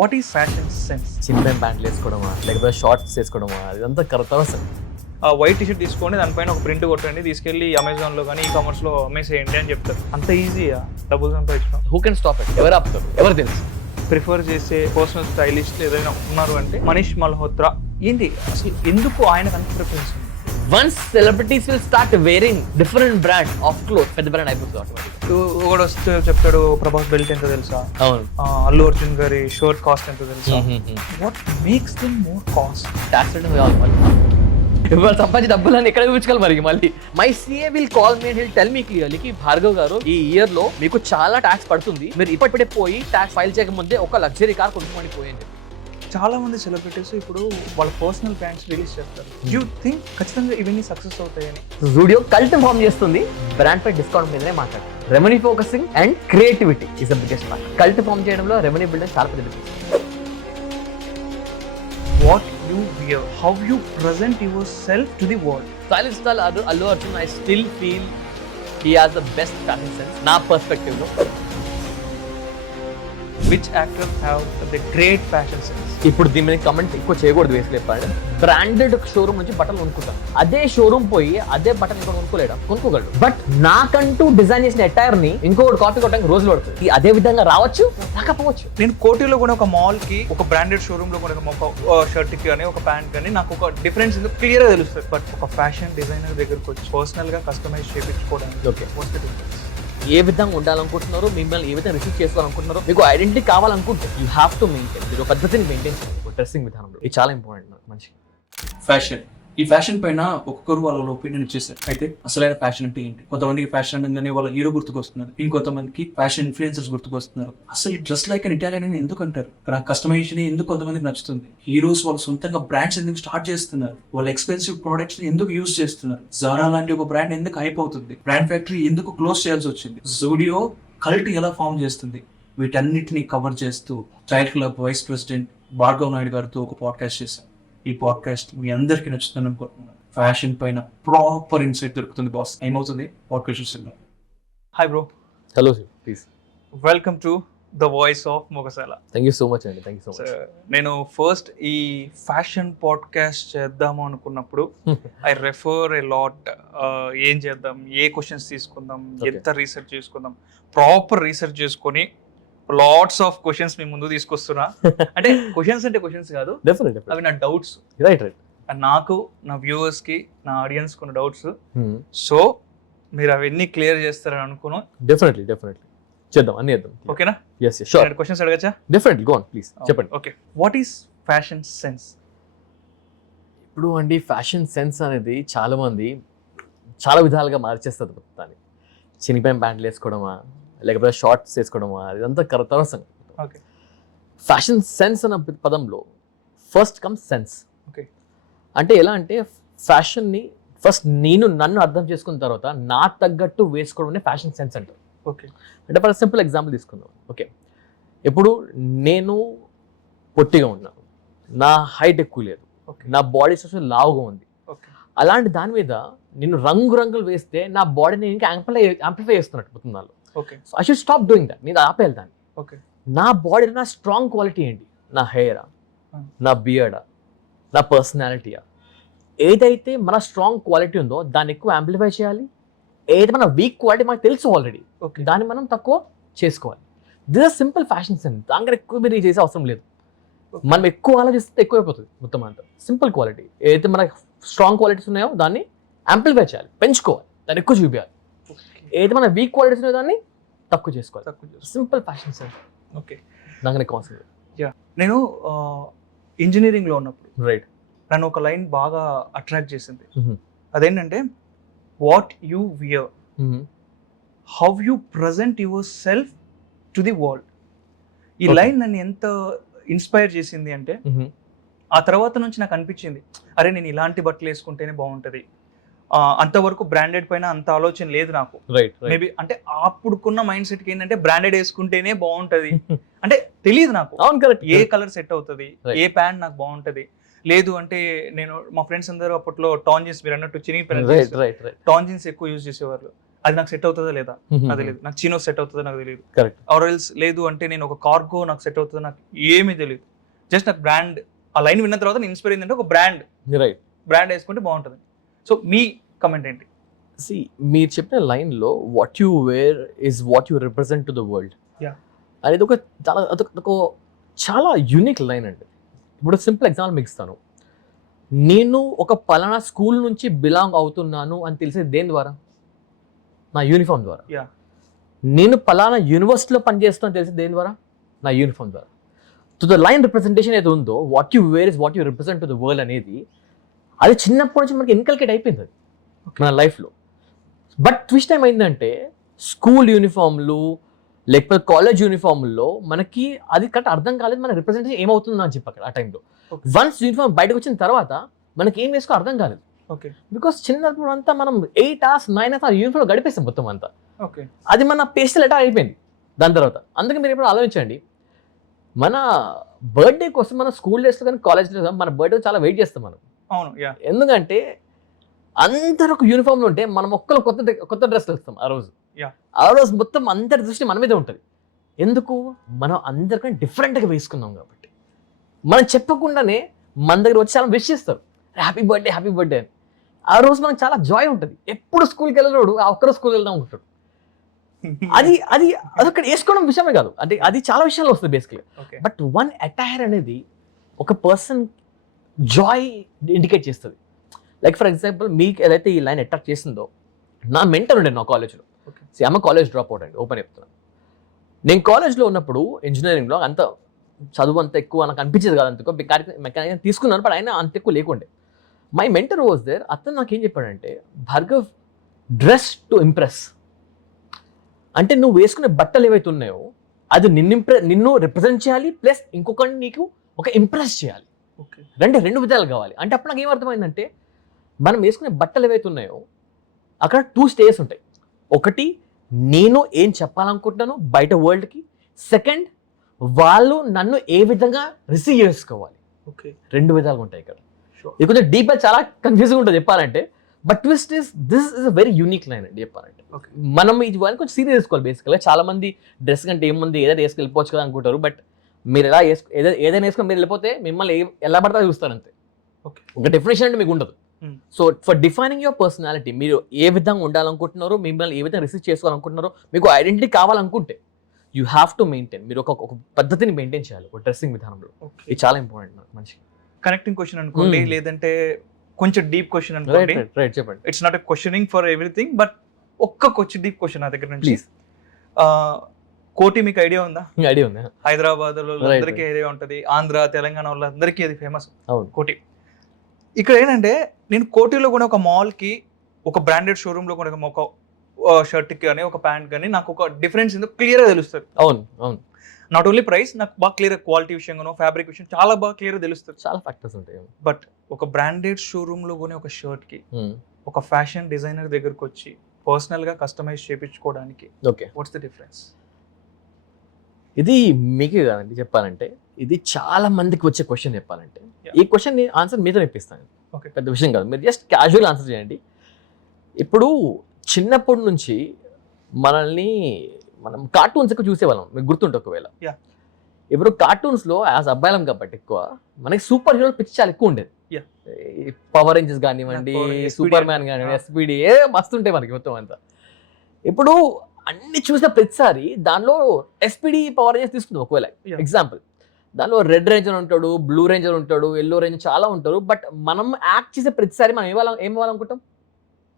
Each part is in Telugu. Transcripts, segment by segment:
What is fashion sense? చిన్న ప్యాంట్లు వేసుకోవడమా లేకపోతే షార్ట్స్ వేసుకోవడమా ఇదంతా కరెక్ట్ అవసరం. వైట్ టీ షర్ట్ తీసుకోండి, దానిపైన ఒక ప్రింట్ కొట్టండి, తీసుకెళ్ళి అమెజాన్లో కానీ ఈ కామర్స్లో అమ్మేసేయండి అని చెప్తారు. అంత ఈజీయా డబ్బులు సంపాదించడం? Who can stop it? ఎవరు ఆపుతారు? ఎవరు తెలుసు? ప్రిఫర్ చేసే పర్సనల్ స్టైలిస్ట్ ఏదైనా ఉన్నారు అంటే మనీష్ మల్హోత్రా. ఏంటి అసలు ఎందుకు ఆయనకు అంత ప్రిఫరెన్స్ ఉంది? Once celebrities will start wearing different brand of cloth, పెద్ద బ్రాండ్ అయిపోతుంది ఆటోమేటిక్. ఒకడు వస్తే చెప్తాడు ప్రభాస్ బెల్ట్ ఎంత తెలుసా, అవును, అల్లు అర్జున్ గారి షర్ట్ కాస్ట్ ఎంత తెలుసా. What makes them more cost? Tax ఇవాళ సంపాదించి డబ్బులని ఎక్కడ చూపించుకోవాలి మరి మళ్ళీ. My CA will call me and hill tell me clearly కి భార్గవ్ గారు ఈ ఇయర్ లో మీకు చాలా ట్యాక్స్ పడుతుంది, మీరు ఇప్పటికే పోయి ట్యాక్స్ ఫైల్ చేయకముందే ఒక లగ్జరీ కార్ కొనుక్కోమని పోయి. చాలా మంది సెలబ్రిటీస్ ఇప్పుడు వాళ్ళ పర్సనల్ బ్రాండ్స్ రిలీజ్ చేస్తారు. యూ థింక్ ఖచ్చితంగా ఇవన్నీ సక్సెస్ అవుతాయని? జూడియో కల్ట్ ఫామ్ చేస్తుంది, బ్రాండ్ పై డిస్కౌంట్ మీదనే మాట్లాడుతుంది. Revenue focusing and creativity is the biggest part. Cult form చేయడంలో రెవెన్యూ బిల్డింగ్ చాలా పెద్ద business. What you wear, how you present yourself to the world. Stylist Allu Arjun, I still feel he has the best fashion sense. నా పర్స్పెక్టివ్ లో Which actors have the great fashion sense? ఇప్పుడు దీని మీద కమెంట్ ఎక్కువ చేయకూడదు. వేసుకెళ్ళి బ్రాండెడ్ షోరూమ్ నుంచి బట్టలు కొనుక్కుంటాను, అదే షోరూమ్ పోయి అదే బట్టలు ఇంకో కొనుక్కోగలడు. బట్ నాకంటూ డిజైన్ చేసిన అటైర్ ని ఇంకొకటి కాపీ కొట్టడానికి రోజులు పడుతుంది. అదే విధంగా రావచ్చు, రాకపోవచ్చు. నేను కోటిలో కూడా ఒక మాల్ కి, ఒక బ్రాండెడ్ షోరూమ్ లో కూడా ఒక షర్ట్ కి కానీ ఒక ప్యాంట్ కానీ నాకు ఒక డిఫరెన్స్ క్లియర్ గా తెలుస్తుంది. బట్ ఒక ఫ్యాషన్ డిజైనర్ దగ్గరకు వచ్చి పర్సనల్ గా కస్టమైజ్ చేయించుకోవడానికి ఓకే, ఏ విధంగా ఉండాలనుకుంటున్నారో, మిమ్మల్ని ఏ విధంగా రిసీవ్ చేసుకోవాలనుకుంటున్నారో, మీకు ఐడెంటిటీ కావాలనుకుంటే యూ హ్యావ్ టు మెయింటైన్, మీరు పద్ధతిని మెయింటైన్ చేయాలి డ్రెస్సింగ్ విధానంలో. ఇది చాలా ఇంపార్టెంట్ మనిషికి. ఫ్యాషన్, ఈ ఫ్యాషన్ పైన ఒక్కొక్కరు వాళ్ళ ఒపీనియన్ ఇచ్చేసారు. అయితే అసలైన ఫ్యాషన్ అంటే ఏంటి? కొంతమందికి ఫ్యాషన్ అనగానే వాళ్ళ హీరో గుర్తుకొస్తున్నారు, ఇంకొంతమందికి ఫ్యాషన్ ఇన్ఫ్లుయెన్సర్స్ గుర్తుకొస్తున్నారు. అసలు డ్రెస్ లైక్ అన్ ఇటాలియన్ అని ఎందుకు అంటారు? కస్టమైజేషన్ ఎందుకు కొంతమందికి నచ్చుతుంది? హీరోస్ వాళ్ళు సొంతంగా బ్రాండ్స్ ఎందుకు స్టార్ట్ చేస్తున్నారు? వాళ్ళ ఎక్స్పెన్సివ్ ప్రొడక్ట్స్ ఎందుకు యూజ్ చేస్తున్నారు? జారా లాంటి ఒక బ్రాండ్ ఎందుకు హైప్ అవుతుంది? బ్రాండ్ ఫ్యాక్టరీ ఎందుకు క్లోజ్ చేయాల్సి వచ్చింది? జూడియో కల్ట్ ఎలా ఫామ్ చేస్తుంది? వీటన్నిటిని కవర్ చేస్తూ child club vice president Bhargav Naidu గారితో ఒక పాడ్కాస్ట్ చేశాను. ఈ పాడ్కాస్ట్ మీ అందరికీ నచ్చుతుంది అనుకుంటున్నాను. ఫ్యాషన్ పైన ప్రాపర్ ఇన్సైట్ దొరుకుతుంది బాస్. ఏమవుతుంది పాడ్కాస్ట్ చూస్తున్నాం. Hi bro. Hello sir, please welcome to the voice of Mogasala. Thank you so much అండి. Thank you so much. నేను ఫస్ట్ ఈ ఫ్యాషన్ పాడ్కాస్ట్ చేద్దాము అనుకున్నప్పుడు ఐ రెఫర్ ఏ లాట్. ఏం చేద్దాం, ఏ క్వశ్చన్స్ తీసుకుందాం, ఎంత రీసెర్చ్ చేసుకుందాం, ప్రాపర్ రీసెర్చ్ చేసుకొని లాట్స్ ఆఫ్ క్వశ్చన్స్ మీ ముందు తీసుకొస్తున్నా. అంటే క్వశ్చన్స్ అంటే క్వశ్చన్స్ కాదు, అవి నా డౌట్స్. Right right. నాకు, నా వ్యూవర్స్ కి, నా ఆడియన్స్ కొన్ని డౌట్స్. సో మీరు అవన్నీ క్లియర్ చేస్తారని అనుకున్నా. డెఫినెట్లీ చేద్దాం, అన్ని చేద్దాం. ఓకేనా? yes sure. క్వశ్చన్స్ అడగచ్చా? డెఫినెట్లీ గో ఆన్ ప్లీజ్, చెప్పండి. Okay, what is fashion sense? ఇప్పుడు అండి ఫ్యాషన్ సెన్స్ అనేది చాలా మంది చాలా విధాలుగా మార్చేస్తారు మొత్తాన్ని. చినిపోయిన ప్యాంట్లు వేసుకోవడమా లేకపోతే షార్ట్స్ వేసుకోవడమా ఇదంతా కరెక్ట్ అవసరం. ఓకే, ఫ్యాషన్ సెన్స్ అన్న పదంలో ఫస్ట్ కమ్ సెన్స్. ఓకే, అంటే ఎలా అంటే ఫ్యాషన్ని ఫస్ట్ నన్ను అర్థం చేసుకున్న తర్వాత నా తగ్గట్టు వేసుకోవడం ఫ్యాషన్ సెన్స్ అంటారు. ఓకే, అంటే ఫర్ సింపుల్ ఎగ్జాంపుల్ తీసుకుందాం. ఓకే, ఇప్పుడు నేను పొట్టిగా ఉన్నాను, నా హైట్ ఎక్కువ లేదు, నా బాడీ స్ట్రక్చర్ లావుగా ఉంది. అలాంటి దాని మీద నేను రంగులు వేస్తే నా బాడీని ఇంకా యాంప్లిఫై చేస్తున్నట్టు పోతుంది నాలో. Okay, so I should stop doing that. నేను ఆపేయాలి దాన్ని. ఓకే, నా బాడీలో నా స్ట్రాంగ్ క్వాలిటీ ఏంటి? నా హెయిరా, నా బియర్డా, నా పర్సనాలిటీయా? ఏదైతే మన స్ట్రాంగ్ క్వాలిటీ ఉందో దాన్ని ఎక్కువ యాంప్లిఫై చేయాలి. ఏదైతే మన వీక్ క్వాలిటీ మనకు తెలుసు ఆల్రెడీ, దాన్ని మనం తక్కువ చేసుకోవాలి. This is simple fashion sense. దానికి ఎక్కువ మీరు చేసే అవసరం లేదు. మనం ఎక్కువ ఆలోచిస్తే ఎక్కువైపోతుంది మొత్తం అంతా. సింపుల్ క్వాలిటీ ఏదైతే మనకు స్ట్రాంగ్ క్వాలిటీస్ ఉన్నాయో దాన్ని యాంప్లిఫై చేయాలి, పెంచుకోవాలి, దాన్ని ఎక్కువ చూపించాలి. ఏదైతే మన వీక్ క్వాలిటీస్ ఉన్నాయో దాన్ని తక్కువ చేసుకోవాలి. Simple fashion sense. ఓకే, దానికి కాన్సెప్ట్. నేను ఇంజనీరింగ్లో ఉన్నప్పుడు రైట్ నన్ను ఒక లైన్ బాగా అట్రాక్ట్ చేసింది. అదేంటంటే what you wear, how you present yourself to the world. ఈ లైన్ నన్ను ఎంత ఇన్స్పైర్ చేసింది అంటే ఆ తర్వాత నుంచి నాకు అనిపించింది, అరే నేను ఇలాంటి బట్టలు వేసుకుంటేనే బాగుంటుంది. అంతవరకు బ్రాండెడ్ పైన అంత ఆలోచన లేదు నాకు. మేబీ అంటే అప్పుడుకున్న మైండ్ సెట్కి ఏంటంటే బ్రాండెడ్ వేసుకుంటేనే బాగుంటది అంటే తెలియదు నాకు. ఏ కలర్ సెట్ అవుతుంది, ఏ ప్యాంట్ నాకు బాగుంటది. లేదు అంటే నేను మా ఫ్రెండ్స్ అందరూ అప్పట్లో టాన్ జీన్స్, మీరు అన్నట్టు చినిగిపోయిన టాన్ జీన్స్ ఎక్కువ యూజ్ చేసేవాళ్ళు. అది నాకు సెట్ అవుతుందా లేదా అది తెలియదు. నాకు చినోస్ సెట్ అవుతుందో నాకు తెలియదు. కరెక్ట్. ఆర్ఎల్స్ లేదు అంటే నేను ఒక కార్గో నాకు సెట్ అవుతుందో నాకు ఏమీ తెలియదు. జస్ట్ నాకు బ్రాండ్ ఆ లైన్ విన్న తర్వాత నేను ఇన్స్పైర్ అయిందంటే ఒక బ్రాండ్ వేసుకుంటే బాగుంటుంది. సో మీ కమెంట్ ఏంటి? సి మీరు చెప్పిన లైన్లో what you where is what you represent to the world అనేది ఒక చాలా యూనిక్ లైన్ అండి. ఇప్పుడు సింపుల్ ఎగ్జాంపుల్ మీకు ఇస్తాను. నేను ఒక పలానా స్కూల్ నుంచి బిలాంగ్ అవుతున్నాను అని తెలిసేది దేని ద్వారా? నా యూనిఫామ్ ద్వారా. నేను పలానా యూనివర్సిటీలో పనిచేస్తాను తెలిసేది దేని ద్వారా? నా యూనిఫామ్ ద్వారా. టు ద లైన్ రిప్రజెంటేషన్ ఏది ఉందో what you where is what you represent to the world అనేది అది చిన్నప్పటి నుంచి మనకి ఇన్కల్కేట్ అయిపోయింది అది మన లైఫ్లో. బట్ ట్విస్ట్ టైం అయిందంటే స్కూల్ యూనిఫామ్లు లేకపోతే కాలేజ్ యూనిఫామ్లో మనకి అది కరెక్ట్ అర్థం కాలేదు, మన రిప్రజెంటేషన్ ఏమవుతుందో అని చెప్పి అక్కడ ఆ టైంలో. వన్స్ యూనిఫామ్ బయటకు వచ్చిన తర్వాత మనకి ఏం వేసుకో అర్థం కాలేదు. బికాస్ చిన్నప్పుడు అంతా మనం 8 hours 9 hours యూనిఫామ్ గడిపేస్తాం మొత్తం అంతా. అది మన పేస్టల్ ఎటా అయిపోయింది దాని తర్వాత. అందుకే మీరు ఎప్పుడు ఆలోచించండి, మన బర్త్డే కోసం మనం స్కూల్ డేస్లో కానీ కాలేజ్ డేస్ మన బర్త్డే చాలా వెయిట్ చేస్తాం మనం. ఎందుకంటే అందరూ ఒక యూనిఫామ్లో ఉంటే మనం ఒక్కరు కొత్త డ్రెస్లు వేస్తాం ఆ రోజు. ఆ రోజు మొత్తం అందరి దృష్టి మన మీదే ఉంటుంది. ఎందుకు? మనం అందరికన్నా డిఫరెంట్గా వేసుకున్నాం కాబట్టి. మనం చెప్పకుండానే మన దగ్గర వచ్చి చాలా విష్ చేస్తారు, హ్యాపీ బర్త్డే అని. ఆ రోజు మనకు చాలా జాయ్ ఉంటుంది. ఎప్పుడు స్కూల్కి వెళ్ళినోడు ఆ ఒక్కరోజు స్కూల్ వెళ్దాం అనుకుంటాడు. అదొక్కటి వేసుకోవడం విషయమే కాదు, అంటే అది చాలా విషయాల్లో వస్తుంది బేసిక్గా. బట్ వన్ అటైర్ అనేది ఒక పర్సన్ జాయ్ ఇండికేట్ చేస్తుంది. లైక్ ఫర్ ఎగ్జాంపుల్ మీకు ఏదైతే ఈ లైన్ అట్రాక్ట్ చేసిందో, నా మెంటర్ ఉండే నా కాలేజ్లో. ఆమె కాలేజ్ డ్రాప్ అవుట్ అండి, ఓపెన్ చెప్తున్నాను. నేను కాలేజ్లో ఉన్నప్పుడు ఇంజనీరింగ్లో అంత చదువు అంత ఎక్కువ నాకు అనిపించేది కాదు, అంత మెకానికల్ తీసుకున్నాను, బట్ అయినా అంత ఎక్కువ లేకుండే. My mentor was there. అతను నాకేం చెప్పాడంటే, భార్గవ్, డ్రెస్ టు ఇంప్రెస్. అంటే నువ్వు వేసుకునే బట్టలు ఏవైతే ఉన్నాయో అది నిన్ను రిప్రజెంట్ చేయాలి, ప్లస్ ఇంకొకరిని నీకు ఒక ఇంప్రెస్ చేయాలి. రెండు విధాలు కావాలి. అంటే అప్పుడు నాకు ఏమర్థమైందంటే, మనం వేసుకునే బట్టలు ఏవైతే ఉన్నాయో అక్కడ 2 stages ఉంటాయి. ఒకటి, నేను ఏం చెప్పాలనుకుంటున్నాను బయట వరల్డ్కి. సెకండ్, వాళ్ళు నన్ను ఏ విధంగా రిసీవ్ చేసుకోవాలి. 2 విధాలుగా ఉంటాయి ఇక్కడ. ఇది కొంచెం డీప్గా చాలా కన్ఫ్యూజింగ్ ఉంటుంది చెప్పాలంటే. But twist this is a very unique line అండి చెప్పాలంటే. మనం ఇది కొంచెం సీరియస్ చేసుకోవాలి బేసికల్గా. చాలా మంది డ్రెస్ కంటే ఏముంది, ఏదైనా వేసుకు వెళ్ళిపోవచ్చు కదా అనుకుంటారు. బట్ మీరు ఎలా ఏదైనా వేసుకొని మీరు వెళ్ళిపోతే మిమ్మల్ని ఎలా పడతా చూస్తారు అంతే. ఒక డెఫినేషన్ అంటే మీకు ఉండదు. So for defining your personality, మీరు ఏ విధంగా ఉండాలనుకుంటున్నారో, మిమ్మల్ని ఏ విధంగా రిసీవ్ చేసుకోవాలనుకుంటున్నారో, మీకు ఐడెంటిటీ కావాలనుకుంటే యూ హ్యావ్ టు మెయింటైన్, మీరు ఒక పద్ధతిని మెయింటైన్ చేయాలి ఒక డ్రెస్సింగ్ విధానంలో. ఇది చాలా ఇంపార్టెంట్ నాకు మంచిగా. కనెక్టింగ్ క్వశ్చన్ అనుకోండి, లేదంటే కొంచెం డీప్ క్వశ్చన్ అనుకోండి. చెప్పండి. It's not a questioning for everything, but కొంచెం డీప్ క్వశ్చన్ నా దగ్గర నుంచి. కోటి మీకు ఐడియా ఉందా? ఐడియా ఉంది. హైదరాబాద్ లో అందరికీ ఐడియా ఉంటుంది, ఆంధ్ర తెలంగాణ వాళ్ళందరికీ అది ఫేమస్ కోటి. ఇక్కడ ఏంటంటే, నేను కోటిలో కూడా ఒక మాల్కి, ఒక బ్రాండెడ్ షోరూంలో కూడా ఒక షర్ట్ కానీ ఒక ప్యాంట్ కానీ నాకు ఒక డిఫరెన్స్ ఏందో క్లియర్గా తెలుస్తుంది. అవును. నాట్ ఓన్లీ ప్రైస్, నాకు బాగా క్లియర్ క్వాలిటీ విషయంగానో ఫ్యాబ్రిక్ విషయం చాలా బాగా క్లియర్గా తెలుస్తుంది. చాలా ఫ్యాక్టర్స్ ఉంటాయి. బట్ ఒక బ్రాండెడ్ షోరూంలో కూడా ఒక షర్ట్కి ఒక ఫ్యాషన్ డిజైనర్ దగ్గరకు వచ్చి పర్సనల్గా కస్టమైజ్ చేయించుకోవడానికి వాట్స్ ద డిఫరెన్స్? ఇది మీకే కాదండి చెప్పాలంటే, ఇది చాలా మందికి వచ్చే క్వశ్చన్ చెప్పాలంటే. ఈ క్వశ్చన్ ఆన్సర్ మీతో ఇప్పిస్తాను, పెద్ద విషయం కాదు. మీరు జస్ట్ క్యాజువల్ ఆన్సర్ చేయండి. ఇప్పుడు చిన్నప్పటి నుంచి మనం కార్టూన్స్ ఎక్కువ చూసేవాళ్ళం, మీకు గుర్తుంటే ఒకవేళ. ఇప్పుడు కార్టూన్స్లో యాజ్ అబ్బాయిలం కాబట్టి ఎక్కువ మనకి సూపర్ హీరో పిచ్చి చాలా ఎక్కువ ఉండేది. పవర్ రేంజర్స్ కానివ్వండి, సూపర్ మ్యాన్ కానివ్వండి, ఎస్పీడీ మస్తుంటాయి మనకి మొత్తం అంతా. ఇప్పుడు అన్ని చూసిన ప్రతిసారి దానిలో ఎస్పీడీ పవర్ రేంజర్స్ తీసుకుంటాం ఒకవేళ ఎగ్జాంపుల్. దానిలో రెడ్ రేంజర్ ఉంటాడు, బ్లూ రేంజర్ ఉంటాడు, ఎల్లో రేంజర్ చాలా ఉంటారు. బట్ మనం యాక్ట్ చేసే ప్రతిసారి మనం ఏం అవ్వాలనుకుంటాం?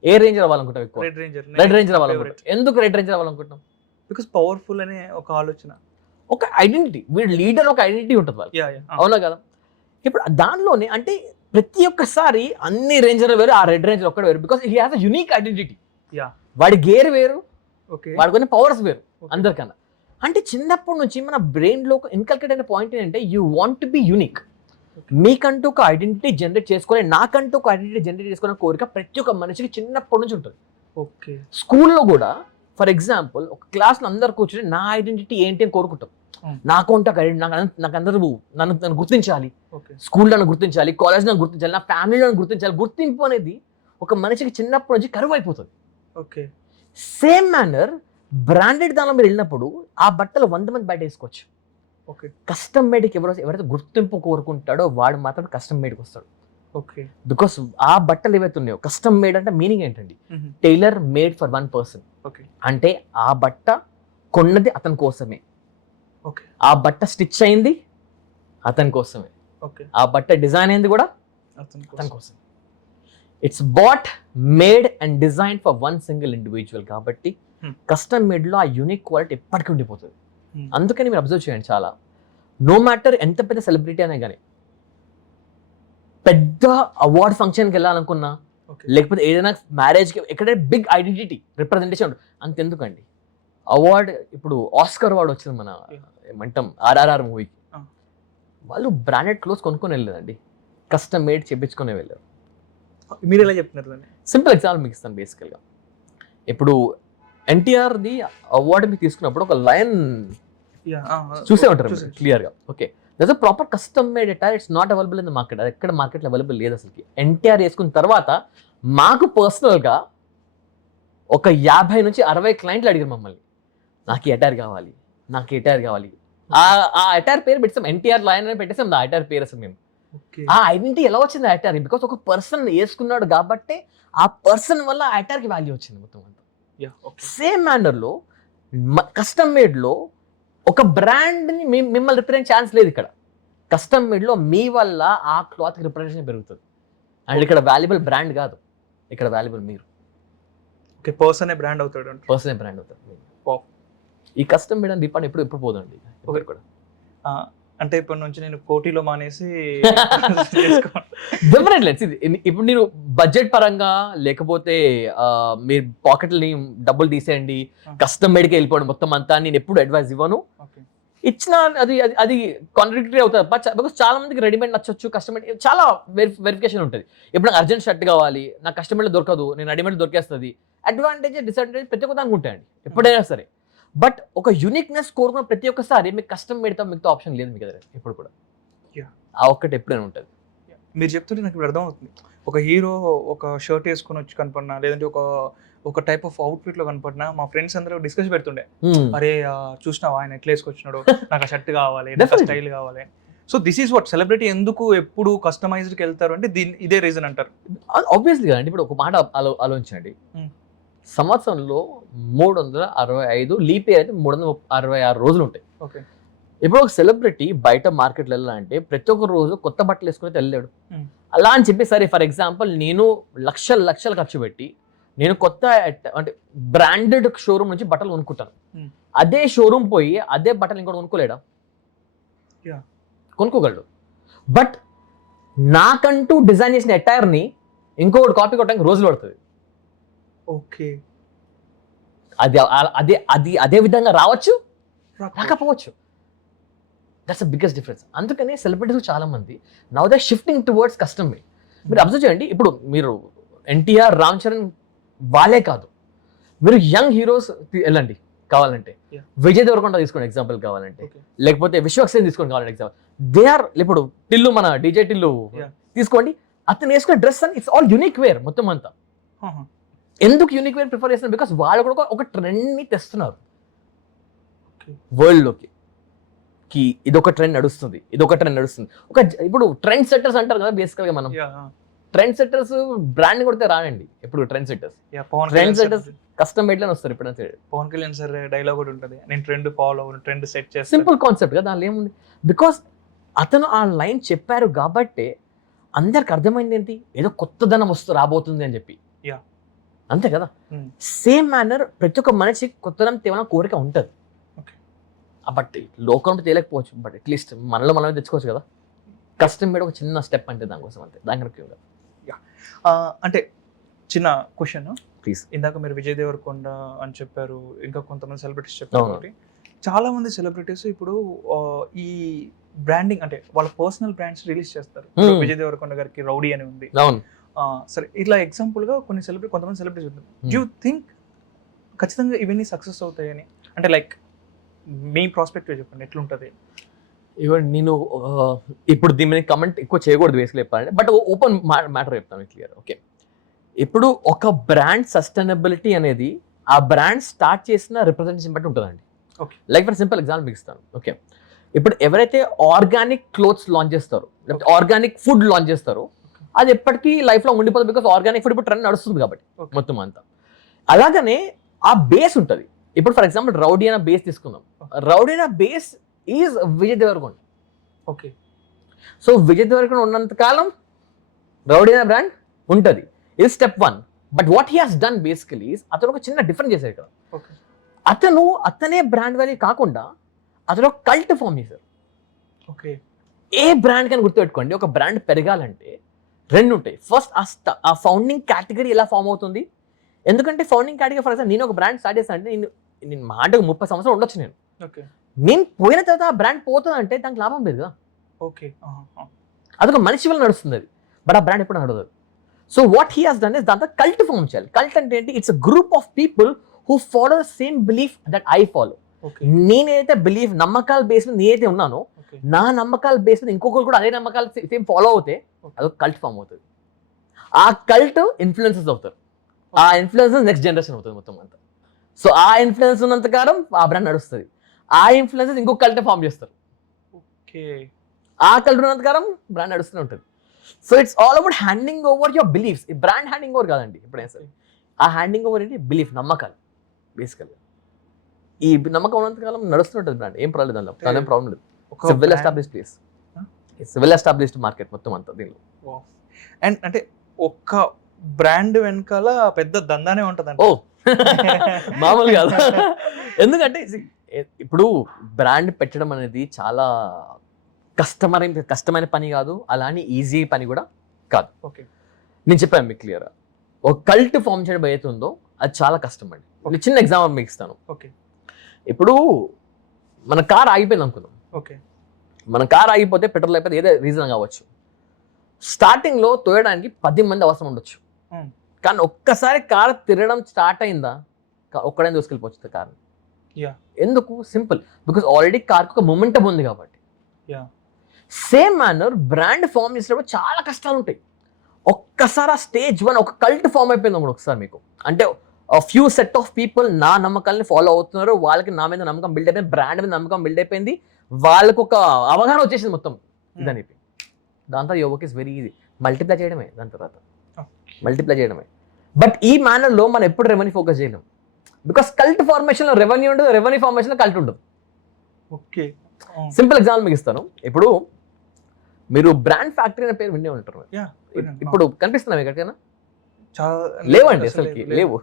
ఏ రేంజర్ అవ్వాలనుకుంటాం? ఎక్కువ రెడ్ రేంజర్ అవ్వాలనుకుంటాం. ఎందుకు రెడ్ రేంజర్ అవ్వాలనుకుంటాం? బికాస్ పవర్ఫుల్ అనే ఒక ఆలోచన, ఒక ఐడెంటిటీ. వీడు లీడర్, ఒక ఐడెంటిటీ ఉంటుంది వాళ్ళు, అవునా కదా? ఇప్పుడు దానిలోనే అంటే ప్రతి ఒక్కసారి అన్ని రేంజర్ వేరు, ఆ రెడ్ రేంజర్ ఒక్కడే వేరు. Because he has a unique identity. వాడి గేర్ వేరు, వాడి కొన్ని పవర్స్ వేరు అందరికన్నా. అంటే చిన్నప్పటి నుంచి మన బ్రెయిన్లో ఒక ఇన్కల్కేట్ అయిన పాయింట్ ఏంటంటే, you want to be unique. మీకంటూ ఒక ఐడెంటిటీ జనరేట్ చేసుకొని, నాకంటూ ఒక ఐడెంటిటీ జనరేట్ చేసుకునే కోరిక ప్రతి ఒక్క మనిషికి చిన్నప్పటి నుంచి ఉంటుంది. స్కూల్లో కూడా ఫర్ ఎగ్జాంపుల్ ఒక క్లాస్లో అందరు కూర్చొని నా ఐడెంటిటీ ఏంటి అని కోరుకుంటాం. నాకు నాకు అందరూ నన్ను గుర్తించాలి, స్కూల్లో నన్ను గుర్తించాలి, కాలేజ్ నన్ను గుర్తించాలి, నా ఫ్యామిలీలో నన్ను గుర్తించాలి. గుర్తింపు అనేది ఒక మనిషికి చిన్నప్పటి నుంచి కరువు అయిపోతుంది. సేమ్ మేనర్ బ్రాండెడ్ దానిలో మీరు వెళ్ళినప్పుడు ఆ బట్టలు 100 మంది బయట వేసుకోవచ్చు. ఓకే కస్టమ్ మేడ్కి ఎవరైతే గుర్తింపు కోరుకుంటాడో వాడు మాత్రం కస్టమ్ మేడ్కి వస్తాడు. ఓకే బికాస్ ఆ బట్టలు ఏవైతే ఉన్నాయో కస్టమ్ మేడ్ అంటే మీనింగ్ ఏంటండి, tailor made for 1 person. Okay అంటే ఆ బట్ట కొన్నది అతని కోసమే, ఓకే ఆ బట్ట స్టిచ్ అయింది అతని కోసమే, ఓకే ఆ బట్ట డిజైన్ అయింది కూడా అతని అతని కోసం. It's bought made and design for 1 single individual. కాబట్టి కస్టమ్ మేడ్ లో ఆ యూనిక్ క్వాలిటీ ఎప్పటికీ ఉండిపోతుంది. అందుకని మీరు అబ్జర్వ్ చేయండి, చాలా నో మ్యాటర్ ఎంత పెద్ద సెలబ్రిటీ అనే కానీ, పెద్ద అవార్డ్ ఫంక్షన్కి వెళ్ళాలనుకున్నా, ఓకే లేకపోతే ఏదైనా మ్యారేజ్కి ఎక్కడైనా బిగ్ ఐడెంటిటీ రిప్రజెంటేషన్ ఉంటుంది, అంతెందుకండి అవార్డ్. ఇప్పుడు ఆస్కర్ అవార్డు వచ్చింది మన ఏమంటాం RRR మూవీకి, వాళ్ళు బ్రాండెడ్ క్లోత్స్ కొనుక్కొని వెళ్ళలేదండి, కస్టమ్ మేడ్ చేపించుకొని వెళ్ళారు. మీరు ఎలా చెప్తున్నారు దాన్ని? సింపుల్ ఎగ్జాంపుల్ మీకు ఇస్తాను. బేసికల్గా ఇప్పుడు ఎన్టీఆర్ది అవార్డు మీకు తీసుకున్నప్పుడు ఒక లైన్ చూసే ఉంటారు క్లియర్గా. Okay, that's a proper custom made attire. It's not available in the market. అది ఎక్కడ మార్కెట్లో అవైలబుల్ లేదు అసలుకి. ఎన్టీఆర్ వేసుకున్న తర్వాత మాకు పర్సనల్గా ఒక 50 నుంచి 60 క్లయింట్లు అడిగారు మమ్మల్ని, నాకు ఈ అటైర్ కావాలి, నాకు ఈ అటైర్ కావాలి. ఆ అటైర్ పేరు పెట్టాం, ఎన్టీఆర్ లైన్ అని పెట్టేసాం ఆ అటైర్ పేరు. అసలు మేము ఆ ఐడెంటిటీ ఎలా వచ్చింది అటైర్, బికాస్ ఒక పర్సన్ వేసుకున్నాడు కాబట్టి ఆ పర్సన్ వల్ల ఆ అటైర్కి వాల్యూ వచ్చింది మొత్తం అంతా. సేమ్ మేనర్లో కస్టమ్ మేడ్లో ఒక బ్రాండ్ని మిమ్మల్ని రిప్రజెంట్ ఛాన్స్ లేదు. ఇక్కడ కస్టమ్ మేడ్లో మీ వల్ల ఆ క్లాత్కి రిప్రజెంటేషన్ పెరుగుతుంది. అండ్ ఇక్కడ వాల్యుబుల్ బ్రాండ్ కాదు, ఇక్కడ వాల్యుబుల్ మీరు. ఓకే, పర్సనే బ్రాండ్ అవుతాడు అంటే. పర్సనే బ్రాండ్ అవుతాడు. ఈ కస్టమ్ మేడ్ అని దీపాన్ని ఎప్పుడు పోదండి కూడా. అంటే ఇప్పటి నుంచి నేను కోటిలో మానేసి డెఫినెట్లీ ఇప్పుడు మీరు బడ్జెట్ పరంగా లేకపోతే మీరు పాకెట్ని డబ్బులు తీసేయండి, కస్టమ్ మేడ్కి వెళ్ళిపోవడం మొత్తం అంతా నేను ఎప్పుడు అడ్వైస్ ఇవ్వను. ఇచ్చిన అది అది కాంట్రడిక్టరీ అవుతుంది. బికాస్ చాలా మందికి రెడీమేడ్ నచ్చొచ్చు, కస్టమర్ చాలా వెరిఫికేషన్ ఉంటుంది. ఇప్పుడు నాకు అర్జెంట్ షర్ట్ కావాలి, నాకు కస్టమర్లో దొరకదు, నేను రెడీమేడ్ దొరికేస్తుంది. అడ్వాంటేజ్ డిసడ్వాంటేజ్ ప్రతి ఒక్క దానికి ఉంటాయండి ఎప్పుడైనా సరే. బట్ ఒక యూనిక్నెస్ కోరుకున్న ప్రతి ఒక్కసారి మీకు కస్టమ్ మేడ్తో మిగతా ఆప్షన్ లేదు మీకు ఇప్పుడు కూడా. ఆ ఒక్కటి ఎప్పుడైనా ఉంటుంది. మీరు చెప్తుంటే నాకు ఇప్పుడు అర్థమవుతుంది. ఒక హీరో ఒక షర్ట్ వేసుకొని వచ్చి కనపడినా, లేదంటే ఒక టైప్ ఆఫ్ అవుట్ఫిట్ లో కనపడినా, మా ఫ్రెండ్స్ అందరూ డిస్కస్ పెడుతుండే, అరే చూసినావా ఆయన ఎట్లా వేసుకొచ్చినాడు, నాకు ఆ షర్ట్ కావాలి, నాకు స్టైల్ కావాలి. So this is what celebrity ఎందుకు ఎప్పుడు కస్టమైజ్డ్కి వెళ్తారు అంటే ఇదే రీజన్ అంటారు. ఆబ్వియస్లీ కదండి. ఇప్పుడు ఒక మాట ఆలోచించండి, సంవత్సరంలో 365 లీప్ ఇయర్ అయితే 366 రోజులు ఉంటాయి. ఓకే, ఇప్పుడు ఒక సెలబ్రిటీ బయట మార్కెట్లో వెళ్ళాలంటే ప్రతి ఒక్క రోజు కొత్త బట్టలు వేసుకుని వెళ్ళాడు. అలా అని చెప్పి సరే ఫర్ ఎగ్జాంపుల్ నేను లక్షలు ఖర్చు పెట్టి నేను కొత్త అంటే బ్రాండెడ్ షోరూమ్ నుంచి బట్టలు కొనుక్కుంటాను. అదే షోరూమ్ పోయి అదే బట్టలు ఇంకోటి కొనుక్కోలేడా? కొనుక్కోగలడు. బట్ నాకంటూ డిజైన్ చేసిన అటైర్ని ఇంకొకటి కాపీ కొట్టడానికి రోజులు పడుతుంది. ఓకే, అదే విధంగా రావచ్చు, రాకపోవచ్చు. That's the biggest difference. అందుకని సెలబ్రిటీస్ చాలా మంది now they shifting towards custom made. మీరు అబ్జర్వ్ చేయండి, ఇప్పుడు మీరు ఎన్టీఆర్, రామ్ చరణ్ వాళ్ళే కాదు, మీరు యంగ్ హీరోస్ వెళ్ళండి కావాలంటే, విజయ్ దేవరకొండ తీసుకోండి ఎగ్జాంపుల్ కావాలంటే, లేకపోతే విశ్వక్సేన్ తీసుకోండి కావాలంటే ఎగ్జాంపుల్. దే ఆర్ ఇప్పుడు టిల్లు, మన డీజే టిల్లు తీసుకోండి, అతను వేసుకునే డ్రెస్ అని ఇట్స్ ఆల్ యూనిక్ వేర్ మొత్తం అంతా. ఎందుకు యూనిక్ వేర్ ప్రిఫర్ చేస్తున్నారు? బికాస్ వాళ్ళు కూడా ఒక ట్రెండ్ని తెస్తున్నారు వరల్డ్లోకి. ఇదొక ట్రెండ్ నడుస్తుంది, ఒక ఇప్పుడు ట్రెండ్ సెట్టర్స్ అంటారు కదా బేసికల్గా. మనం ట్రెండ్ సెట్టర్స్ బ్రాండ్ కొడితే రానండి ఎప్పుడు. ట్రెండ్ సెట్టర్స్ కస్టమ్ మేడ్ లోనే వస్తారు. ఇప్పుడు పవన్ కళ్యాణ్ సార్ డైలాగ్ కూడా ఉంటుంది, నేను ట్రెండ్ ఫాలో అవును, ట్రెండ్ సెట్ చేస్తాను. సింపుల్ కాన్సెప్ట్ కదా, దానిలో ఏముంది? బికాస్ అతను ఆ లైన్ చెప్పారు కాబట్టి అందరికి అర్థమైంది ఏంటి, ఏదో కొత్తదనం రాబోతుంది అని చెప్పి. అంతే కదా. సేమ్ మేనర్ ప్రతి ఒక్క మనిషి కొత్తదనం తేవాలని కోరిక ఉంటుంది. బట్ లోకంలో తేలేకపోవచ్చు, బట్ అట్లీస్ట్ మనమే తెచ్చుకోవచ్చు కదా. కస్టమ్ మేడ్ ఒక చిన్న స్టెప్ అంటే దానికోసం, అంతే. దానికి అంటే చిన్న క్వశ్చన్ ప్లీజ్. ఇందాక మీరు విజయ్ దేవరకొండ అని చెప్పారు, ఇంకా కొంతమంది సెలబ్రిటీస్ చెప్పారు. కాబట్టి చాలా మంది సెలబ్రిటీస్ ఇప్పుడు ఈ బ్రాండింగ్ అంటే వాళ్ళ పర్సనల్ బ్రాండ్స్ రిలీజ్ చేస్తారు. విజయ్ దేవరకొండ గారికి రౌడీ అని ఉంది. సరే, ఇట్లా ఎగ్జాంపుల్ గా కొంతమంది సెలబ్రిటీస్ ఉంటారు. డూ యూ థింక్ ఖచ్చితంగా ఇవన్నీ సక్సెస్ అవుతాయని? అంటే లైక్ మీ ప్రాస్పెక్టివ్ చెప్పండి, ఎట్లుంటది? ఈవెన్ నేను ఇప్పుడు దీని మీద కమెంట్ ఎక్కువ చేయకూడదు బేసిక్గా చెప్పాలంటే, బట్ ఓపెన్ మ్యాటర్ చెప్తాను క్లియర్. ఓకే, ఇప్పుడు ఒక బ్రాండ్ సస్టైనబిలిటీ అనేది ఆ బ్రాండ్ స్టార్ట్ చేసిన రిప్రజెంటేషన్ బట్టి ఉంటుందండి. Okay. Like for simple example మీకు ఇస్తాను. ఓకే, ఇప్పుడు ఎవరైతే ఆర్గానిక్ క్లోత్స్ లాంచ్ చేస్తారో లేకపోతే ఆర్గానిక్ ఫుడ్ లాంచ్ చేస్తారో అది ఎప్పటికీ లైఫ్ లో ఉండిపోతుంది. బికాస్ ఆర్గానిక్ ఫుడ్ ఇప్పుడు ట్రెండ్ నడుస్తుంది కాబట్టి Okay. మొత్తం అంతా. అలాగనే ఆ బేస్ ఉంటుంది. ఇప్పుడు ఫర్ ఎగ్జాంపుల్ రౌడీ అనే బేస్ తీసుకుందాం. రౌడీ అనే base is Vijay Deverakonda. Okay, so Vijay Deverakonda ఉన్నంత కాలం రౌడీ అనే బ్రాండ్ ఉంటుంది. ఇది step 1. But what he has done basically అతను ఒక చిన్న డిఫరెన్స్ చేశారు ఇక్కడ. ఓకే, అతనే బ్రాండ్ వాల్యూ కాకుండా అతను ఒక కల్ట్ ఫామ్ చేశారు. ఓకే. ఏ బ్రాండ్ కానీ గుర్తుపెట్టుకోండి, ఒక బ్రాండ్ పెరగాలంటే 2 ఉంటాయి. ఫస్ట్ ఆ ఫౌండింగ్ కేటగిరీ ఎలా ఫామ్ అవుతుంది. ఎందుకంటే ఫౌండింగ్ కేటగిరీ ఫర్ ఎగ్జాంపుల్ నేను ఒక బ్రాండ్ స్టార్ట్ చేస్తాను అంటే నేను మాటకు 30 సంవత్సరాలు ఉండొచ్చు. ఓకే, నేను పోయిన తర్వాత ఆ బ్రాండ్ పోతుంది అంటే దానికి లాభం లేదు కదా. ఓకే. అదొక మనిషి వల్ల నడుస్తుంది అది, బట్ ఆ బ్రాండ్ ఎప్పుడు నడవదు. So what he has done is దాంతో కల్ట్ ఫామ్ చేయాలి. కల్ట్ అంటే ఏంటి? It's a group of people who follow the same belief that I follow. Okay, నేనైతే బిలీఫ్ నమ్మకాల బేస్ మీద నేనైతే ఉన్నానో ఓకే. నా నమ్మకాల బేస్ మీద ఇంకొకరు కూడా అదే నమ్మకాలు సేమ్ ఫాలో అవుతే Okay. అదొక కల్ట్ ఫామ్ అవుతుంది. ఆ కల్ట్ ఇన్ఫ్లుయెన్సెస్ అవుతారు. ఆ ఇన్ఫ్లుయెన్సెస్ నెక్స్ట్ జనరేషన్ అవుతుంది మొత్తం అంతా. సో ఆ ఇన్ఫ్లుయెన్స్ ఉన్నంత కాలం ఆ బ్రాండ్ నడుస్తుంది. ఆ ఇన్ఫ్లుయెన్సెస్ ఇంకొక కల్ట్ ఫామ్ చేస్తారు. ఓకే, ఆ కల్ట్ ఉన్నంత కాలం బ్రాండ్ నడుస్తూనే ఉంటుంది. So it's all about handing over your beliefs. ఈ బ్రాండ్ హ్యాండింగ్ ఓవర్ కాదండి ఎప్పుడైనా సరే. ఆ హ్యాండింగ్ ఓవర్ ఏంటి? బిలీఫ్, నమ్మకాలు బేసికల్గా. ఈ నమ్మకం ఉన్నంతకాలం నడుస్తుంటుంది బ్రాండ్, ఏం ప్రాబ్లం దానిలో, దాని ప్రాబ్లం లేదు. Well established place, well established market మొత్తం అంతా దీనిలో. అండ్ అంటే ఒక్క బ్రాండ్ వెనకాల పెద్ద దందానే ఉంటుంది. ఓ మామూలు కాదు. ఎందుకంటే ఇప్పుడు బ్రాండ్ పెట్టడం అనేది చాలా కష్టమైన పని కాదు, అలానే ఈజీ పని కూడా కాదు. ఓకే, నేను చెప్పాను మీకు క్లియర్. ఒక కల్ట్ ఫామ్ చేయడం ఏదైతే ఉందో అది చాలా కష్టం అండి. ఒక చిన్న ఎగ్జాంపుల్ మీకు ఇస్తాను. ఓకే, ఇప్పుడు మన కార్ ఆగిపోయింది అనుకుందాం. ఓకే. మన కార్ ఆగిపోతే పెట్రోల్ అయిపోతే ఏదో రీజన్ కావచ్చు. స్టార్టింగ్లో తోయడానికి 10 మంది అవసరం ఉండొచ్చు. కానీ ఒక్కసారి కార్ తిరగడం స్టార్ట్ అయిందా ఒక్కడైనా దూసుకెళ్ళిపోవచ్చు కార్ని. ఎందుకు? సింపుల్, బికాస్ ఆల్రెడీ కార్కి ఒక మొమెంటం ఉంది కాబట్టి. సేమ్ మేనర్ బ్రాండ్ ఫామ్ చేసినప్పుడు చాలా కష్టాలు ఉంటాయి. ఒక్కసారి ఆ స్టేజ్ 1 ఒక కల్ట్ ఫామ్ అయిపోయింది అన్నమాట. ఒకసారి మీకు అంటే ఫ్యూ సెట్ ఆఫ్ పీపుల్ నా నమ్మకాలని ఫాలో అవుతున్నారు, వాళ్ళకి నా మీద నమ్మకం బిల్డ్ అయిపోయింది, బ్రాండ్ మీద నమ్మకం బిల్డ్ అయిపోయింది, వాళ్ళకు ఒక అవగాహన వచ్చేసింది మొత్తం ఇదని. దాంతో your work is very easy. Multiply చేయడమే దాని తర్వాత, మల్టిప్లై చేయడమే. బట్ ఈ మేనర్లో మనం ఎప్పుడు రెవెన్యూ ఫోకస్ చేయలేం. బికాస్ కల్ట్ ఫార్మేషన్లో రెవెన్యూ ఉండదు, రెవెన్యూ ఫార్మేషన్లో కల్ట్ ఉండదు. ఓకే, సింపుల్ ఎగ్జాంపుల్ మీకు ఇస్తాను. ఇప్పుడు మీరు బ్రాండ్ ఫ్యాక్టరీ అనే పేరు వినే ఉంటారు. ఇప్పుడు కనిపిస్తున్నాం ఎక్కడికైనా? లేవండి, అసలుకి లేవు.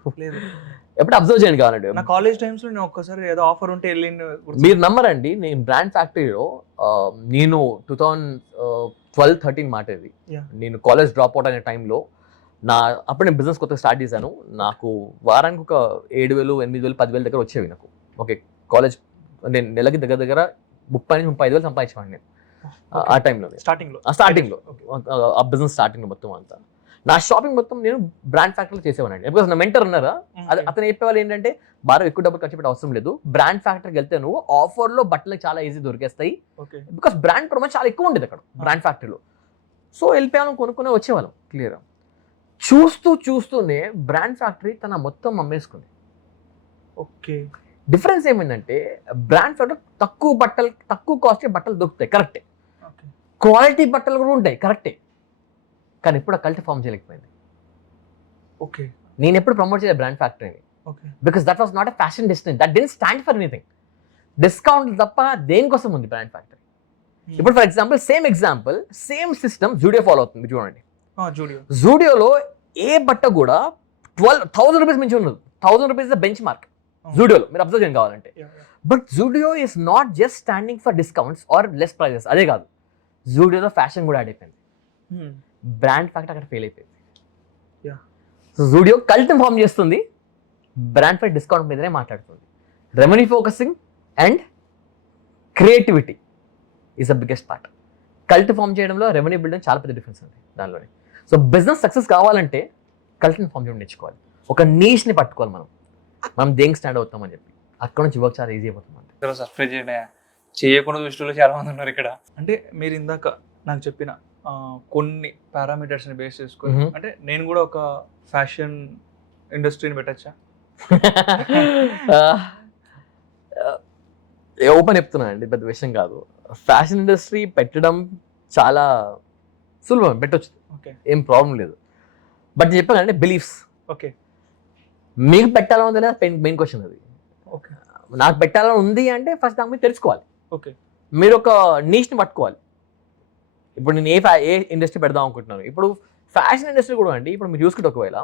ఎప్పుడు అబ్జర్వ్ చేయండి కావాలండి. నా కాలేజ్ టైమ్స్ లో నేను ఒక్కసారి ఏదో ఆఫర్ ఉంటే వెళ్ళింది. మీరు నమ్మరండి, నేను బ్రాండ్ ఫ్యాక్టరీలో నేను 2012-13 మాట ఇది. నేను కాలేజ్ డ్రాప్ అవుట్ అయిన టైంలో అప్పుడు నేను బిజినెస్ కొత్తగా స్టార్ట్ చేశాను. నాకు వారానికి ఒక 7,000, 8,000, 10,000 దగ్గర వచ్చేవి నాకు. ఓకే, కాలేజ్ నేను నెలకి దగ్గర 30,000-35,000 సంపాదించేవాడిని నేను ఆ టైంలో, స్టార్టింగ్లో ఆ బిజినెస్ స్టార్టింగ్లో మొత్తం అంతా. నా షాపింగ్ మొత్తం నేను బ్రాండ్ ఫ్యాక్టరీలో చేసేవాడిని. బికాస్ నా మెంటర్ ఉన్నారా, అతను చెప్పేవాళ్ళు ఏంటంటే బాగా ఎక్కువ డబ్బులు ఖర్చు పెట్టే అవసరం లేదు, బ్రాండ్ ఫ్యాక్టరీకి వెళ్తే నువ్వు ఆఫర్లో బట్టలు చాలా ఈజీ దొరికేస్తాయి. బికాస్ బ్రాండ్ ప్రమోషన్ చాలా ఎక్కువ ఉండేది అక్కడ బ్రాండ్ ఫ్యాక్టరీలో. సో వెళ్ళిపోయాను, కొనుక్కునే వచ్చేవాళ్ళం. క్లియర్. చూస్తూనే బ్రాండ్ ఫ్యాక్టరీ తన మొత్తం అమ్మేసుకుంది. ఓకే, డిఫరెన్స్ ఏమైందంటే బ్రాండ్ ఫ్యాక్టరీ తక్కువ కాస్ట్ బట్టలు దొరుకుతాయి, కరెక్టే. క్వాలిటీ బట్టలు కూడా ఉంటాయి, కరెక్టే. కానీ ఎప్పుడు ఆ కల్ట్ ఫామ్ చేయలేకపోయింది. ఓకే, నేను ఎప్పుడు ప్రమోట్ చేయలేదు బ్రాండ్ ఫ్యాక్టరీని. Because that was not a fashion destination, that didn't stand for anything. Discount తప్ప దేనికోసం ఉంది బ్రాండ్ ఫ్యాక్టరీ. ఇప్పుడు for example same system Zudio follow అవుతుంది. చూడండి, జూడియోలో ఏ బట్ట కూడా 12,000 రూపీస్ మించి ఉండదు. 1,000 రూపీస్ బెంచ్ మార్క్ జూడియోలో, మీరు అబ్జర్వ్ చేయండి కావాలంటే. But Zudio is not just standing for discounts or less prices. అదే కాదు, జూడియోలో ఫ్యాషన్ కూడా యాడ్ అయిపోయింది. బ్రాండ్ ఫ్యాక్టరీ అక్కడ ఫెయిల్ అయిపోయింది. సో జూడియో కల్ట్ ఫామ్ చేస్తుంది, బ్రాండ్ ఫ్యాక్టరీ డిస్కౌంట్ మీదనే మాట్లాడుతుంది. Revenue focusing and creativity is the biggest part. Cult form చేయడంలో రెవెన్యూ బిల్డింగ్ చాలా పెద్ద డిఫరెన్స్ ఉంది దానిలోనే. సో బిజినెస్ సక్సెస్ కావాలంటే కల్ట్ని ఫామ్ చేయడం నేర్చుకోవాలి. ఒక నీష్ని పట్టుకోవాలి మనం దేనికి స్టాండ్ అవుతామని చెప్పి. అక్కడ నుంచి వర్క్ చాలా ఈజీ అయిపోతుంది. సర్ప్రైజ్ చేయకుండా చూసిన చాలా మంది ఉన్నారు ఇక్కడ. అంటే మీరు ఇందాక నాకు చెప్పిన కొన్ని పారామీటర్స్ని బేస్ చేసుకొని, అంటే నేను కూడా ఒక ఫ్యాషన్ ఇండస్ట్రీని పెట్టచ్చా? ఓపెన్ చెప్తున్నా అండి, పెద్ద విషయం కాదు. ఫ్యాషన్ ఇండస్ట్రీ పెట్టడం చాలా సులభం, పెట్టొచ్చు, ఓకే ఏం ప్రాబ్లం లేదు. బట్ చెప్పాను అంటే బిలీఫ్స్, ఓకే మీకు పెట్టాలని ఉంది లేదా మెయిన్ క్వశ్చన్ అది. ఓకే నాకు పెట్టాలని ఉంది అంటే ఫస్ట్ దాని మీద తెలుసుకోవాలి. ఓకే మీరు ఒక నీష్ని పట్టుకోవాలి. ఇప్పుడు నేను ఏ ఇండస్ట్రీ పెడదాం అనుకుంటున్నాను. ఇప్పుడు ఫ్యాషన్ ఇండస్ట్రీ కూడా అండి, ఇప్పుడు మీరు చూసుకుంటే ఒకవేళ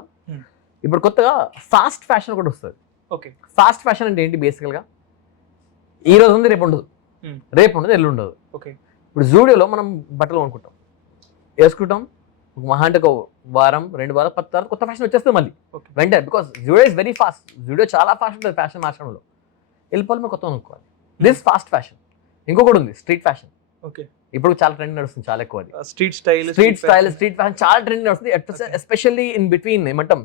ఇప్పుడు కొత్తగా ఫాస్ట్ ఫ్యాషన్ కూడా వస్తుంది. ఓకే ఫాస్ట్ ఫ్యాషన్ అంటే ఏంటి బేసికల్గా, ఈ రోజు ఉంది రేపు ఉండదు, రేపు ఉండదు ఎల్లు ఉండదు. ఓకే ఇప్పుడు జూడియోలో మనం బట్టలు కొనుక్కుంటాం, వేసుకుంటాం, ఒక మహా అంటే ఒక వారం 2 వారాలు 10 తర్వాత కొత్త ఫ్యాషన్ వచ్చేస్తుంది మళ్ళీ Okay. వెంటనే. Because Zudio is very fast, Zudio చాలా ఫాస్ట్ ఉంటుంది ఫ్యాషన్ మార్చడంలో. వెళ్ళిపోవాలి, మనం కొత్త కొనుక్కోవాలి. This fast fashion. ఇంకొకటి ఉంది స్ట్రీట్ ఫ్యాషన్. ఓకే ఇప్పుడు చాలా ట్రెండ్ నడుస్తుంది, చాలా ఎక్కువ అది. స్ట్రీట్ స్టైల్ స్ట్రీట్ ఫ్యాషన్ చాలా ట్రెండ్ నడుస్తుంది, ఎస్పెషల్లీ ఇన్ బిట్వీన్ ఏమంటాం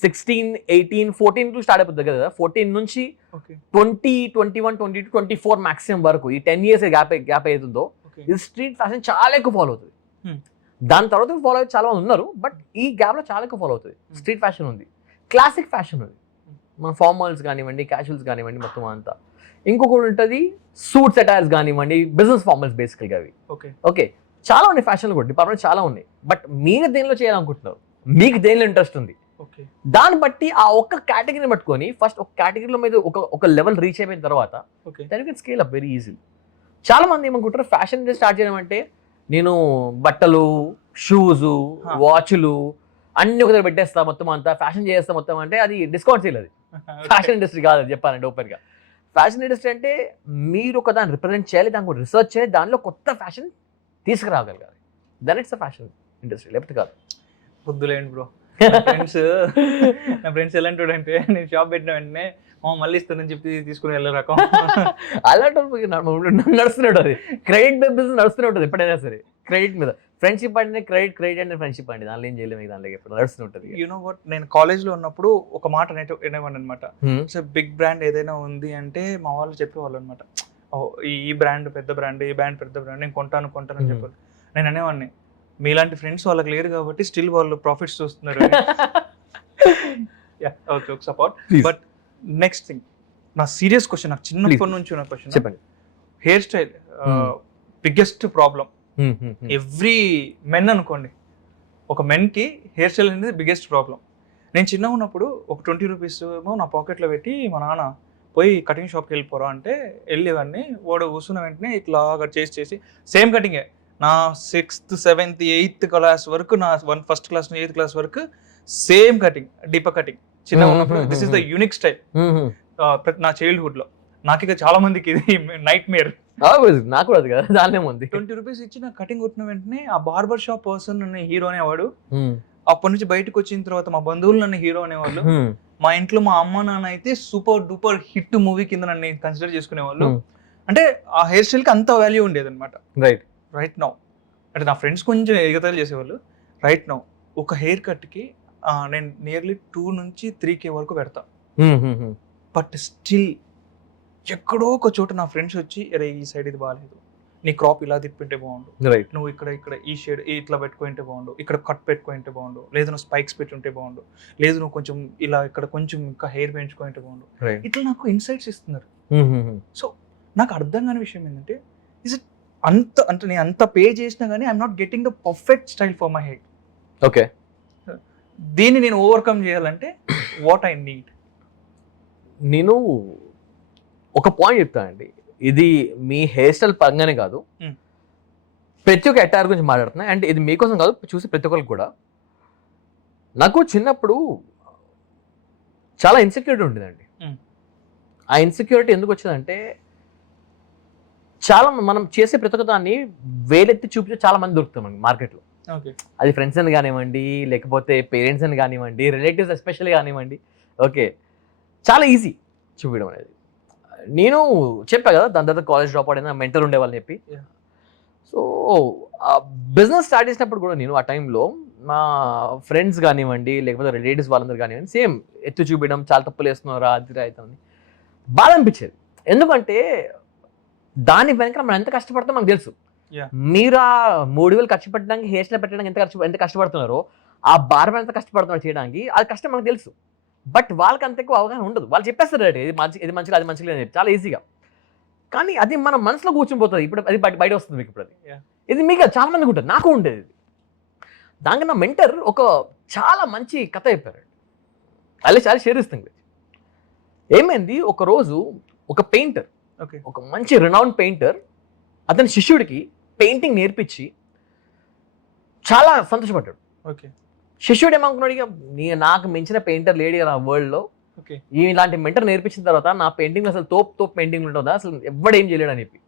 16, 18, 14 స్టార్ట్ అయిపోతుంది కదా. 14 నుంచి ఓకే 20, 21, 22, 24 మాక్సిమం వరకు ఈ 10 years గ్యాప్ అవుతుందో ఓకే ఇది స్ట్రీట్ ఫ్యాషన్ చాలా ఎక్కువ ఫాలో అవుతుంది. Hmm. దాని తర్వాత ఫాలో అయితే చాలా మంది ఉన్నారు, బట్ ఈ గ్యాప్ లో చాలా ఎక్కువ ఫాలో అవుతుంది. స్ట్రీట్ ఫ్యాషన్ ఉంది, క్లాసిక్ ఫ్యాషన్ ఉంది, మన ఫార్మల్స్ కానివ్వండి, క్యాజువల్స్ కానివ్వండి, మొత్తం అంతా. ఇంకొకటి ఉంటుంది సూట్స్ అటైర్స్ కానివ్వండి, బిజినెస్ ఫార్మల్స్ బేసికల్గా అవి. ఓకే ఓకే చాలా ఉన్నాయి ఫ్యాషన్లు కూడా, డిపార్ట్మెంట్ చాలా ఉన్నాయి. బట్ మీరు దేనిలో చేయాలనుకుంటున్నారు, మీకు దేనిలో ఇంట్రెస్ట్ ఉంది, ఓకే దాన్ని బట్టి ఆ ఒక్క కేటగిరీని పట్టుకొని ఫస్ట్ ఒక కేటగిరీలో మీద ఒక లెవెల్ రీచ్ అయిపోయిన తర్వాత okay then you can scale up very easy. చాలా మంది ఏమనుకుంటారు ఫ్యాషన్ స్టార్ట్ చేయడం అంటే నేను బట్టలు, షూస్, వాచ్లు అన్ని ఒక దగ్గర పెట్టేస్తా, మొత్తం అంతా ఫ్యాషన్ చేస్తా మొత్తం అంటే అది డిస్కౌంట్ సేల్. అది ఫ్యాషన్ ఇండస్ట్రీ కాదు, అది చెప్పాలంటే ఓపెన్గా. ఫ్యాషన్ ఇండస్ట్రీ అంటే మీరు ఒక దాన్ని రిప్రజెంట్ చేయాలి, దానికి రీసెర్చ్ చేయాలి, దానిలో కొత్త ఫ్యాషన్ తీసుకురాగలగాలి. Then it's a fashion industry, లేకపోతే కాదు. పొద్దులేండి బ్రో. నా ఫ్రెండ్స్ ఎలాంటి అంటే నేను షాప్ పెట్టిన వెంటనే మళ్ళీ ఇస్తానని చెప్పి తీసుకుని వెళ్ళే రకం. అలాంటి నడుస్తూనే ఉంటుంది, క్రెడిట్ బిజినెస్ నడుస్తూనే ఉంటుంది ఎప్పుడైనా సరే. క్రెడిట్ మీద ఫ్రెండ్షిప్ అంటే క్రెడిట్ అంటే ఫ్రెండ్షిప్ అండి, దానిలో ఏం చేయలేము, దానిలో ఎప్పుడు నడుస్తూ ఉంటుంది. యూనో వాట్, నేను కాలేజ్లో ఉన్నప్పుడు ఒక మాట అనేవాడిని అనమాట. సో బిగ్ బ్రాండ్ ఏదైనా ఉంది అంటే మా వాళ్ళు చెప్పేవాళ్ళు అనమాట, ఈ బ్రాండ్ పెద్ద బ్రాండ్, ఈ బ్రాండ్ పెద్ద బ్రాండ్, నేను కొంటాను అని చెప్పారు. నేను అనేవాడిని మీలాంటి ఫ్రెండ్స్ వాళ్ళకి లేరు కాబట్టి స్టిల్ వాళ్ళు ప్రాఫిట్స్ చూస్తున్నారు. Okay support. But next thing, నా సీరియస్ క్వశ్చన్, నాకు చిన్నప్పటి నుంచి ఉన్న క్వశ్చన్, చెప్పండి. Hair style biggest problem every men అనుకోండి, ఒక మెన్కి హెయిర్ స్టైల్ అనేది బిగ్గెస్ట్ ప్రాబ్లం. నేను చిన్నగా ఉన్నప్పుడు ఒక 20 రూపీస్ ఏమో నా పాకెట్లో పెట్టి మా నాన్న పోయి కటింగ్ షాప్కి వెళ్ళిపోరా అంటే వెళ్ళేవాడిని. వాడు కూర్చున్న వెంటనే ఇట్లా చేసి సేమ్ కటింగే నా 6th, 7th, 8th క్లాస్ వరకు, నా ఫస్ట్ క్లాస్ 8th క్లాస్ వరకు సేమ్ కటింగ్, డీపర్ కటింగ్ చిన్నగా ఉన్నప్పుడు. This is the unique style నా చైల్డ్హుడ్ లో. నాకు ఇక చాలా మందికి ఇది నైట్ మేర్. నాకు కూడా కదా, దానిలో ఉంది. 20 రూపీస్ ఇచ్చి నా కటింగ్ కొట్టిన వెంటనే ఆ బార్బర్ షాప్ పర్సన్ నన్ను హీరో అనేవాడు. అప్పటి నుంచి బయటకు వచ్చిన తర్వాత మా బంధువులు నన్ను హీరో అనేవాళ్ళు. మా ఇంట్లో మా అమ్మ నాన్న అయితే సూపర్ డూపర్ హిట్ మూవీ కింద నన్ను కన్సిడర్ చేసుకునేవాళ్ళు. అంటే ఆ హెయిర్ స్టైల్ కి అంత వాల్యూ ఉండేది అనమాట. రైట్ నౌ అంటే నా ఫ్రెండ్స్ కొంచెం ఎగతాళి చేసేవాళ్ళు. రైట్ నౌ ఒక హెయిర్ కట్కి నేను నియర్లీ 2 నుంచి 3K వరకు పెడతా. బట్ స్టిల్ ఎక్కడో ఒక చోట నా ఫ్రెండ్స్ వచ్చి అరే ఈ సైడ్ ఇది బాగాలేదు, నీ క్రాప్ ఇలా తిప్పింటే బాగుండు, నువ్వు ఇక్కడ ఈ షేడ్ ఇట్లా పెట్టుకుంటే బాగుండు, ఇక్కడ కట్ పెట్టుకుంటే బాగుండు, లేదు నువ్వు స్పైక్స్ పెట్టుంటే బాగుండు, లేదు నువ్వు కొంచెం ఇలా ఇక్కడ కొంచెం ఇంకా హెయిర్ పెంచుకుంటే బాగుండు, ఇట్లా నాకు ఇన్సైట్స్ ఇస్తున్నారు. సో నాకు అర్థం కాని విషయం ఏంటంటే ఇస్ ఇట్ అంటే నేను అంత పే చేసినా కానీ I'm not getting the perfect style for my hair. Okay, దీన్ని నేను ఓవర్కమ్ చేయాలంటే వాట్ ఐ నీడ్? నేను ఒక పాయింట్ చెప్తానండి, ఇది మీ హెయిర్ స్టైల్ పరంగానే కాదు, ప్రతి ఒక్క అటైర్ గురించి మాట్లాడుతున్నా. అండ్ ఇది మీకోసం కాదు, చూసి ప్రతి ఒక్కరికి కూడా. నాకు చిన్నప్పుడు చాలా ఇన్సెక్యూరిటీ ఉండేదండి. ఆ ఇన్సెక్యూరిటీ ఎందుకు వచ్చిందంటే చాలా మనం చేసే ప్రతి ఒక్క దాన్ని వేలెత్తి చూపించే చాలా మంది దొరుకుతాం మనకి మార్కెట్లో. అది ఫ్రెండ్స్ అని కానివ్వండి, లేకపోతే పేరెంట్స్ అని కానివ్వండి, రిలేటివ్స్ ఎస్పెషల్లీ కానివ్వండి. ఓకే, చాలా ఈజీ చూపించడం అనేది. నేను చెప్పా కదా దాని తర్వాత కాలేజ్ డ్రాప్ అవుట్ అయినా మెంటర్ ఉండేవాళ్ళని చెప్పి. సో బిజినెస్ స్టార్ట్ చేసినప్పుడు కూడా నేను ఆ టైంలో మా ఫ్రెండ్స్ కానివ్వండి, లేకపోతే రిలేటివ్స్ వాళ్ళందరూ కానివ్వండి, సేమ్ ఎత్తు చూపించడం, చాలా తప్పులు వేస్తున్నారా అది అవుతుంది, బాధ అనిపించేది. ఎందుకంటే దాని వెనక మనం ఎంత కష్టపడతాం మనకు తెలుసు. మీరు ఆ 3,000 ఖర్చు పెట్టడానికి హెయిర్ స్టైల్ పెట్టడానికి ఎంత కష్టపడుతున్నారో, ఆ బార్బర్ ఎంత కష్టపడుతున్నారు చేయడానికి, అది కష్టం మనకు తెలుసు. బట్ వాళ్ళకి అంత ఎక్కువ అవగాహన ఉండదు. వాళ్ళు చెప్పేస్తారు రైట్, ఇది మంచిగా అది మంచిగా అని చెప్పి చాలా ఈజీగా. కానీ అది మన మనసులో కూర్చుని ఇప్పుడు అది బయట వస్తుంది మీకు. ఇప్పుడు అది Yeah. ఇది మీకు చాలా మందికి ఉంటుంది, నాకు ఉండేది ఇది. దానికి నా మెంటర్ ఒక చాలా మంచి కథ చెప్పారు. అలా చాలా షేర్ ఇస్తుంది. ఏమైంది, ఒక రోజు ఒక పెయింటర్, ఓకే ఒక మంచి రినౌండ్ పెయింటర్ అతని శిష్యుడికి పెయింటింగ్ నేర్పించి చాలా సంతోషపడ్డాడు. ఓకే శిష్యుడు ఏమనుకున్నాడు, ఇక నాకు మించిన పెయింటర్ లేడీ నా వరల్డ్లో, ఓకే ఇలాంటి మెంటర్ నేర్పించిన తర్వాత నా పెయింటింగ్ అసలు తోపు పెయింటింగ్ ఉంటుందా, అసలు ఎవడేం చేయలేడు అని చెప్పి.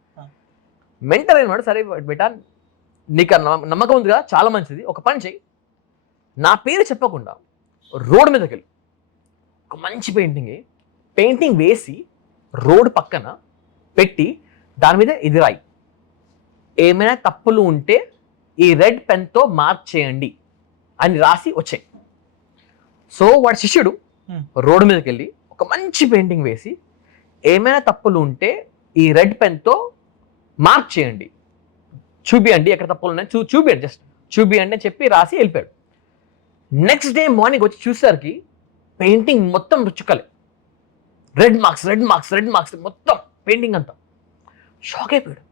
మెంటర్ ఏమన్నాడు, సరే బేటా నీకు నమ్మకం ఉందిగా, చాలా మంచిది, ఒక పని చెయ్యి, నా పేరు చెప్పకుండా రోడ్ మీదకి వెళ్ళి ఒక మంచి పెయింటింగ్ వేసి రోడ్ పక్కన పెట్టి దాని మీద ఇది రాయి, ఏమైనా తప్పులు ఉంటే ఈ రెడ్ పెన్తో మార్క్ చేయండి అని రాసి వచ్చాయి. సో వాడి శిష్యుడు రోడ్డు మీదకి వెళ్ళి ఒక మంచి పెయింటింగ్ వేసి ఏమైనా తప్పులు ఉంటే ఈ రెడ్ పెన్తో మార్క్ చేయండి, చూపియండి ఎక్కడ తప్పులు ఉన్నాయి చూపియండి, జస్ట్ చూపియండి అని చెప్పి రాసి వెళ్ళిపోయాడు. నెక్స్ట్ డే మార్నింగ్ వచ్చి చూసేసరికి పెయింటింగ్ మొత్తం చుక్కలే, రెడ్ మార్క్స్ మొత్తం పెయింటింగ్ అంతా. షాక్ అయిపోయాడు.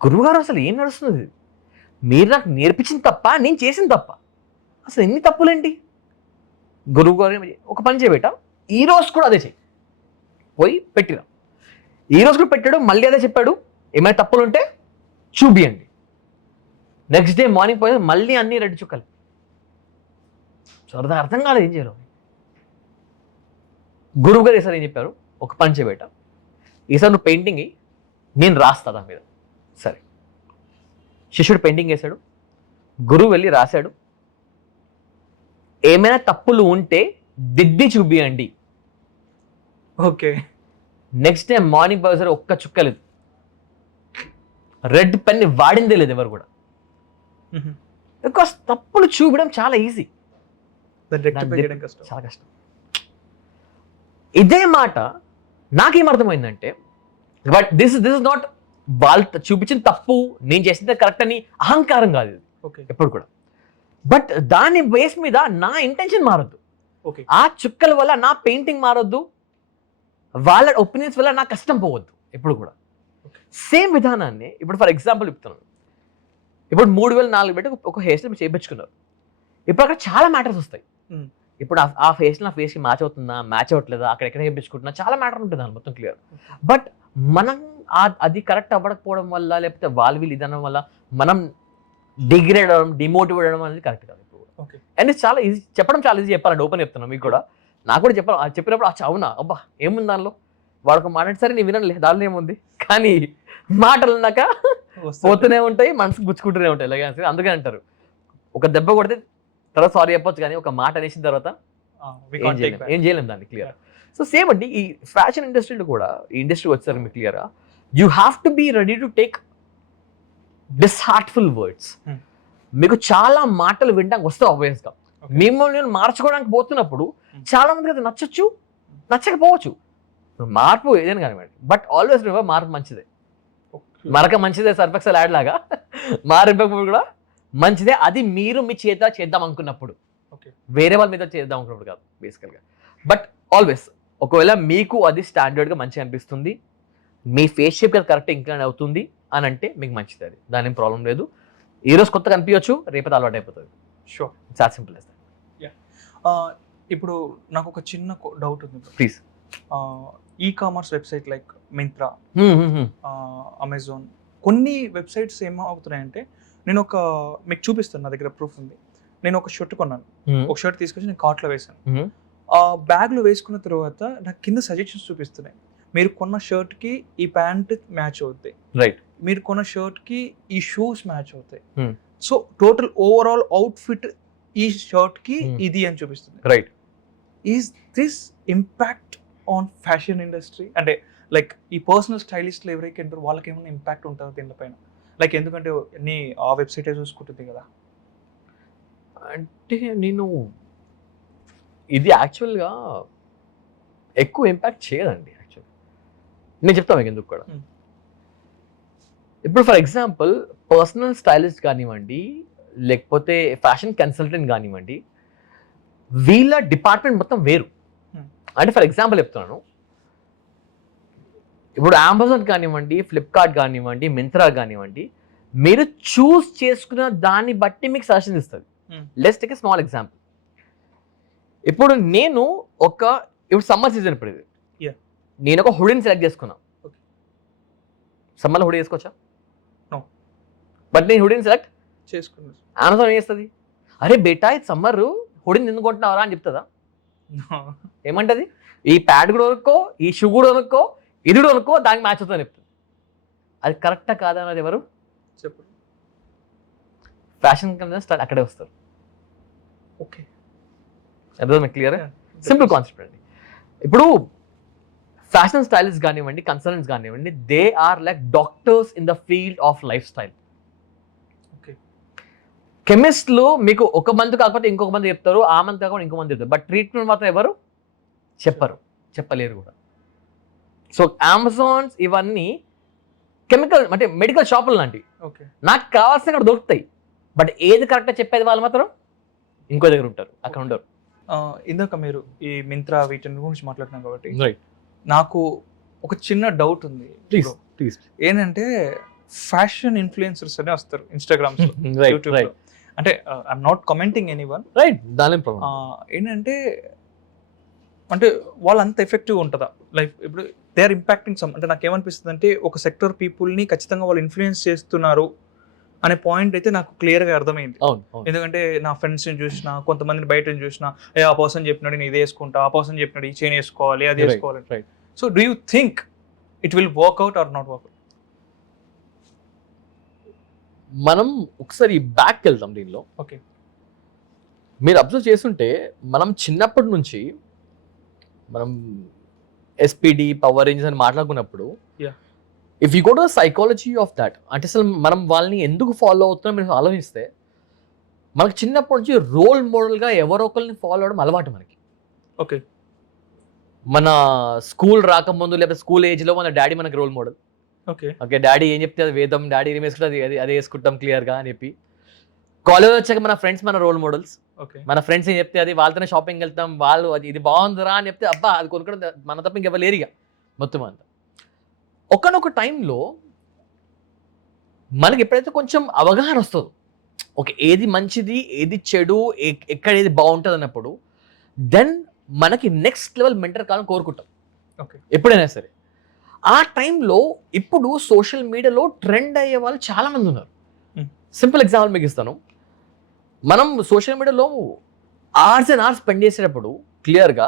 గురువుగారు అసలు ఏం నడుస్తుంది, మీరు నాకు నేర్పించింది తప్ప నేను చేసింది తప్ప, అసలు ఎన్ని తప్పులేంటి? గురువుగారు ఒక పని చేయబెట్టా, ఈ రోజు కూడా అదే చెయ్యి, పోయి పెట్టిరా. ఈ రోజు కూడా పెట్టాడు, మళ్ళీ అదే చెప్పాడు, ఏమైనా తప్పులు ఉంటే చూపియండి. నెక్స్ట్ డే మార్నింగ్ పోయి మళ్ళీ అన్ని రెడ్ చుక్కలు. సరదా అర్థం కాలేదు ఏం చేయాలి. గురువు గారు ఈసారి ఏం చెప్పారు, ఒక పని చేయబెట్టా, ఈసారి నువ్వు పెయింటింగ్ నేను రాస్తా దాని మీద. సరే, శిష్యుడు పెయింటింగ్ వేశాడు, గురువు వెళ్ళి రాశాడు, ఏమైనా తప్పులు ఉంటే దిద్ది చూపియండి. ఓకే నెక్స్ట్ డే మార్నింగ్ పోయేసరి ఒక్క చుక్క లేదు, రెడ్ పెన్ వాడిందే లేదు ఎవరు కూడా. బికాస్ తప్పులు చూపడం చాలా ఈజీ, చాలా కష్టం. ఇదే మాట నాకేమర్థమైందంటే, బట్ దిస్ ఇస్ నాట్ వాళ్ళు చూపించిన తప్పు నేను చేసింది కరెక్ట్ అని అహంకారం కాదు ఇది ఎప్పుడు కూడా. బట్ దాని బేస్ మీద నా ఇంటెన్షన్ మారొద్దు, ఆ చుక్కల వల్ల నా పెయింటింగ్ మారొద్దు, వాళ్ళ ఒపీనియన్స్ వల్ల నా కష్టం పోవద్దు ఎప్పుడు కూడా. సేమ్ విధానాన్ని ఇప్పుడు ఫర్ ఎగ్జాంపుల్ చెప్తున్నాను, ఇప్పుడు 3,000-4,000 పెట్టి ఒక హెయిర్ స్టైల్ చేయించుకున్నారు. ఇప్పుడు అక్కడ చాలా మ్యాటర్స్ వస్తాయి. ఇప్పుడు ఆ ఫేస్ నా ఫేస్కి మ్యాచ్ అవుతుందా, మ్యాచ్ అవ్వట్లేదా, అక్కడ ఎక్కడ చేయించుకుంటున్నా, చాలా మ్యాటర్ ఉంటుంది దాని మొత్తం క్లియర్. బట్ మనం అది కరెక్ట్ అవ్వకపోవడం వల్ల, లేకపోతే వీళ్ళు ఇదనడం వల్ల మనం డిగ్రేడ్ అవ్వడం, డిమోటివేట్ అవ్వడం అనేది కరెక్ట్ కాదు. అండ్ చాలా ఈజీ చెప్పడం, చాలా ఈజీ చెప్పాలండి, ఓపెన్ చెప్తున్నాను మీకు కూడా. నాకు కూడా చెప్పినప్పుడు అవునా అబ్బా ఏముంది దానిలో, వాడొక మాట సరే నేను వినలే దానిలో ఏముంది, కానీ మాటలు అన్నాక పోతూనే ఉంటాయి, మనసుకు గుచ్చుకుంటూనే ఉంటాయి. ఇలాగే అందుకని అంటారు, ఒక దెబ్బ కొడితే తర్వాత సారీ చెప్పొచ్చు, కానీ ఒక మాట అనేసిన తర్వాత ఏం చేయలేం దాన్ని క్లియర్. సో సేమ్ అండి ఈ ఫ్యాషన్ ఇండస్ట్రీలో కూడా, ఈ ఇండస్ట్రీ వచ్చారు మీకు క్లియరా, you have to be ready to take disheartful words. మీకు చాలా మాటలు వినడానికి వస్తాయి ఆబ్వియస్గా. మిమ్మల్ని నేను మార్చుకోవడానికి పోతున్నప్పుడు చాలా మందికి అది నచ్చచ్చు, నచ్చకపోవచ్చు. మార్పు ఏదైనా కానివ్వండి, బట్ ఆల్వేస్ రిమెంబర్ మార్పు మంచిదే, మరక మంచిదే, సర్ఫెక్సల్ యాడ్ లాగా మార్పు కూడా మంచిదే. అది మీరు మీ చేత చేద్దాం అనుకున్నప్పుడు, వేరే వాళ్ళ మీద చేద్దాం అనుకున్నప్పుడు కాదు బేసికల్గా. బట్ ఆల్వేస్ ఒకవేళ మీకు అది స్టాండర్డ్గా మంచిగా అనిపిస్తుంది, మీ ఫేస్ షేప్ కరెక్ట్ ఇంక్లైన్ అవుతుంది అని అంటే మీకు మంచిది, అది దాని ఏం ప్రాబ్లం లేదు. ఈరోజు కొత్తగా అనిపించవచ్చు, రేపటి అలవాటు అయిపోతుంది. Sure, it's as simple as that. ఇప్పుడు నాకు ఒక చిన్న డౌట్ ఉంది please. E commerce website like Myntra, Amazon, కొన్ని వెబ్సైట్స్ ఏమవుతున్నాయంటే, నేను మీకు చూపిస్తాను, నా దగ్గర ప్రూఫ్ ఉంది. నేను ఒక షర్ట్ కొన్నాను, ఒక షర్ట్ తీసుకొచ్చి నేను కార్ట్లో వేసాను. బ్యాగ్లో వేసుకున్న తర్వాత నాకు కింద సజెషన్స్ చూపిస్తున్నాయి, మీరు కొన్న షర్ట్కి ఈ ప్యాంట్ మ్యాచ్ అవుతాయి, రైట్, మీరు కొన్న షర్ట్కి ఈ షూస్ మ్యాచ్ అవుతాయి. సో టోటల్ ఓవరాల్ అవుట్ఫిట్ ఈ షర్ట్కి ఇది అని చూపిస్తుంది. Right, is this impact on fashion industry? అంటే లైక్ ఈ పర్సనల్ స్టైలిస్ట్లు ఎవరైతే ఉంటారో వాళ్ళకి ఏమైనా ఇంపాక్ట్ ఉంటుంది దీనిపైన? లైక్ ఎందుకంటే నీ ఆ వెబ్సైటే చూసుకుంటుంది కదా. అంటే నేను ఇది యాక్చువల్గా ఎక్కువ ఇంపాక్ట్ చేయదండి. యాక్చువల్ నేను చెప్తాను మీకు ఎందుకు కూడా. ఇప్పుడు ఫర్ ఎగ్జాంపుల్ పర్సనల్ స్టైలిస్ట్ కానివ్వండి, లేకపోతే ఫ్యాషన్ కన్సల్టెంట్ కానివ్వండి, వీళ్ళ డిపార్ట్మెంట్ మొత్తం వేరు. అంటే ఫర్ ఎగ్జాంపుల్ చెప్తున్నాను, ఇప్పుడు అమెజాన్ కానివ్వండి, ఫ్లిప్కార్ట్ కానివ్వండి, మింత్రా కానివ్వండి, మీరు చూస్ చేసుకున్న దాన్ని బట్టి మీకు సజెషన్ ఇస్తుంది. Let's take a small example. ఇప్పుడు నేను ఇప్పుడు సమ్మర్ సీజన్ ఇప్పుడు ఇది, నేను ఒక హుడీని సెలెక్ట్ చేసుకున్నా. సమ్మర్లో హుడీ వేసుకోవచ్చా? బట్ నేను హుడీని సెలెక్ట్ చేసుకున్నాను. అమెజాన్ ఏం చేస్తుంది, అరే బేటా ఇది సమ్మర్ హుడీని ఎందుకు కొంటున్నావరా అని చెప్తుందా? ఏమంటది, ఈ ప్యాడ్ కూడా కొనుక్కో, ఈ షూ కూడా కొనుక్కో, ఇది కూడా కొనుక్కో, దానికి మ్యాచ్ అవుతుందని చెప్తుంది. అది కరెక్టా కాదా అన్నది ఎవరు చెప్పు. ఫ్యాషన్ కంపెనీ స్టార్ట్ అక్కడే వస్తారు. ఓకే, అర్థం క్లియర్? సింపుల్ కాన్సెప్ట్ అండి. ఇప్పుడు ఫ్యాషన్ స్టైలిస్ట్ కానివ్వండి, కన్సల్టెంట్స్ కానివ్వండి, they are like doctors in the field of life style. కెమిస్ట్లు మీకు ఒక మందు కాకపోతే ఇంకొక మంది చెప్తారు, ఆ మందు కాకపోతే ఇంకో మంది చెప్తారు, బట్ ట్రీట్మెంట్ మాత్రం ఎవరు చెప్పరు, చెప్పలేరు కూడా. సో అమెజాన్స్ ఇవన్నీ కెమికల్ అంటే మెడికల్ షాపులు లాంటివి. నాకు కావాల్సిన అక్కడ దొరుకుతాయి, బట్ ఏది కరెక్ట్గా చెప్పేది వాళ్ళు మాత్రం ఇంకో దగ్గర ఉంటారు, అక్కడ ఉండరు. ఇందాక మీరు ఈ మింత్రా వీటి గురించి మాట్లాడుతున్నాం కాబట్టి నాకు ఒక చిన్న డౌట్ ఉంది. ప్లీజ్ ఏంటంటే ఫ్యాషన్ ఇన్ఫ్లుయెన్సర్స్ అనే వస్తారు ఇన్స్టాగ్రామ్, యూట్యూబ్. అంటే I'm not commenting anyone, right? దాని ప్రాబ్లం ఏంటంటే అంటే వాళ్ళు అంత ఎఫెక్టివ్ ఉంటుందా లైఫ్? ఇప్పుడు దే ఆర్ ఇంపాక్టింగ్ సమ్, అంటే నాకు ఏమనిపిస్తుంది అంటే ఒక సెక్టర్ పీపుల్ని ఖచ్చితంగా వాళ్ళు ఇన్ఫ్లుయెన్స్ చేస్తున్నారు అనే పాయింట్ అయితే నాకు క్లియర్గా అర్థమైంది. ఎందుకంటే నా ఫ్రెండ్స్ని చూసిన, కొంతమందిని బయటని చూసిన, ఆ పర్సన్ చెప్పినాడు నేను ఇది వేసుకుంటా, ఆ పర్సన్ చెప్పినాడు ఈ చైన్ వేసుకోవాలి, అది వేసుకోవాలి. So do you think it will work out or not work out? మనం ఒకసారి బ్యాక్కి వెళ్తాం దీనిలో. ఓకే, మీరు అబ్జర్వ్ చేస్తుంటే మనం చిన్నప్పటి నుంచి మనం ఎస్పీడి, పవర్ రేంజెస్ అని మాట్లాడుకున్నప్పుడు, if you go to psychology of that, అంటే అసలు మనం వాళ్ళని ఎందుకు ఫాలో అవుతున్నాం మీరు ఆలోచిస్తే, మనకు చిన్నప్పటి నుంచి రోల్ మోడల్గా ఎవరో ఒకరిని ఫాలో అవడం అలవాటు మనకి. ఓకే, మన స్కూల్ రాకముందు లేకపోతే స్కూల్ ఏజ్లో మన డాడీ మనకి రోల్ మోడల్. ఓకే, డాడీ ఏం చెప్తే అది వేదం, డాడీ ఏం వేసుకుంటే అది అదే వేసుకుంటాం క్లియర్గా అని చెప్పి. కాలేజ్ వచ్చాక మన ఫ్రెండ్స్ మన రోల్ మోడల్స్. మన ఫ్రెండ్స్ ఏం చెప్తే అది వాళ్ళతోనే షాపింగ్ వెళ్తాం, వాళ్ళు అది ఇది బాగుందిరా అని చెప్తే అబ్బా అది కొనుక్కడం మన తప్ప ఇంకెవరు లేరుగా మొత్తం అంతా. ఒకనొక టైంలో మనకి ఎప్పుడైతే కొంచెం అవగాహన వస్తుందో, ఓకే ఏది మంచిది ఏది చెడు, ఎక్కడ ఏది బాగుంటుంది అన్నప్పుడు, దెన్ మనకి నెక్స్ట్ లెవెల్ మెంటర్ కావాలని కోరుకుంటాం ఎప్పుడైనా సరే. ఆ టైంలో ఇప్పుడు సోషల్ మీడియాలో ట్రెండ్ అయ్యే వాళ్ళు చాలా మంది ఉన్నారు. సింపుల్ ఎగ్జాంపుల్ మీకు ఇస్తాను. మనం సోషల్ మీడియాలో అవర్స్ అండ్ అవర్స్ స్పెండ్ చేసేటప్పుడు క్లియర్గా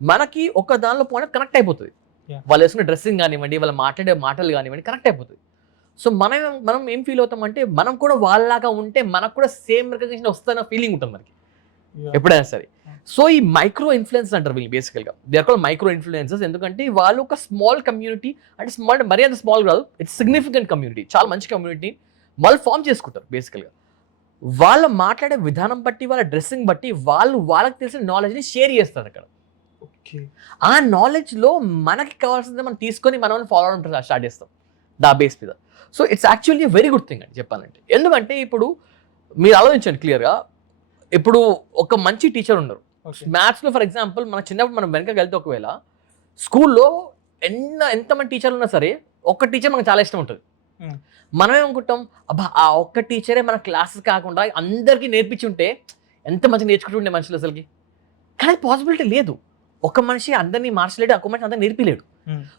మనకి ఒక దానిలో పాయింట్ కనెక్ట్ అయిపోతుంది. వాళ్ళు వేసుకునే డ్రెస్సింగ్ కానివ్వండి, వాళ్ళు మాట్లాడే మాటలు కానివ్వండి కనెక్ట్ అయిపోతుంది. సో మనం ఏం ఫీల్ అవుతామంటే మనం కూడా వాళ్ళలాగా ఉంటే మనకు కూడా సేమ్ రికగ్నిషన్ వస్తున్న ఫీలింగ్ ఉంటుంది మనకి ఎప్పుడైనా సరే. సో ఈ మైక్రో ఇన్ఫ్లుయెన్సర్స్ అంటారు వీళ్ళు బేసికల్గా. They are called micro influencers. ఎందుకంటే వాళ్ళు ఒక స్మాల్ కమ్యూనిటీ, అంటే స్మాల్ అంటే మరీ అంత స్మాల్ కాదు, ఇట్స్ సిగ్నిఫికెంట్ కమ్యూనిటీ, చాలా మంచి కమ్యూనిటీ వాళ్ళు ఫామ్ చేసుకుంటారు బేసికల్గా. వాళ్ళ మాట్లాడే విధానం బట్టి, వాళ్ళ డ్రెస్సింగ్ బట్టి వాళ్ళకి తెలిసిన నాలెడ్జ్ని షేర్ చేస్తారు అక్కడ. ఆ నాలెడ్జ్లో మనకి కావాల్సింది మనం తీసుకొని మనం ఫాలో అవడం స్టార్ట్ చేస్తాం దా బేస్ మీద. So it's actually very good thing అని చెప్పాలంటే. ఎందుకంటే ఇప్పుడు మీరు ఆలోచించండి క్లియర్గా, ఇప్పుడు ఒక మంచి టీచర్ ఉన్నారు మ్యాథ్స్లో ఫర్ ఎగ్జాంపుల్. మన చిన్నప్పుడు మనం వెనకకి వెళ్తే ఒకవేళ స్కూల్లో ఎంతమంది టీచర్లు ఉన్నా సరే ఒక్క టీచర్ మనకు చాలా ఇష్టం ఉంటుంది. మనం ఏమనుకుంటాం, అబ్బా ఆ ఒక్క టీచరే మన క్లాసెస్ కాకుండా అందరికీ నేర్పించి ఉంటే ఎంత మంచిగా నేర్చుకుంటుండే మనుషులు అసలుకి. కానీ పాసిబిలిటీ లేదు. ఒక మనిషి అందరినీ మార్చలేడు, ఒక మనిషి అందరినీ నేర్పిలేడు.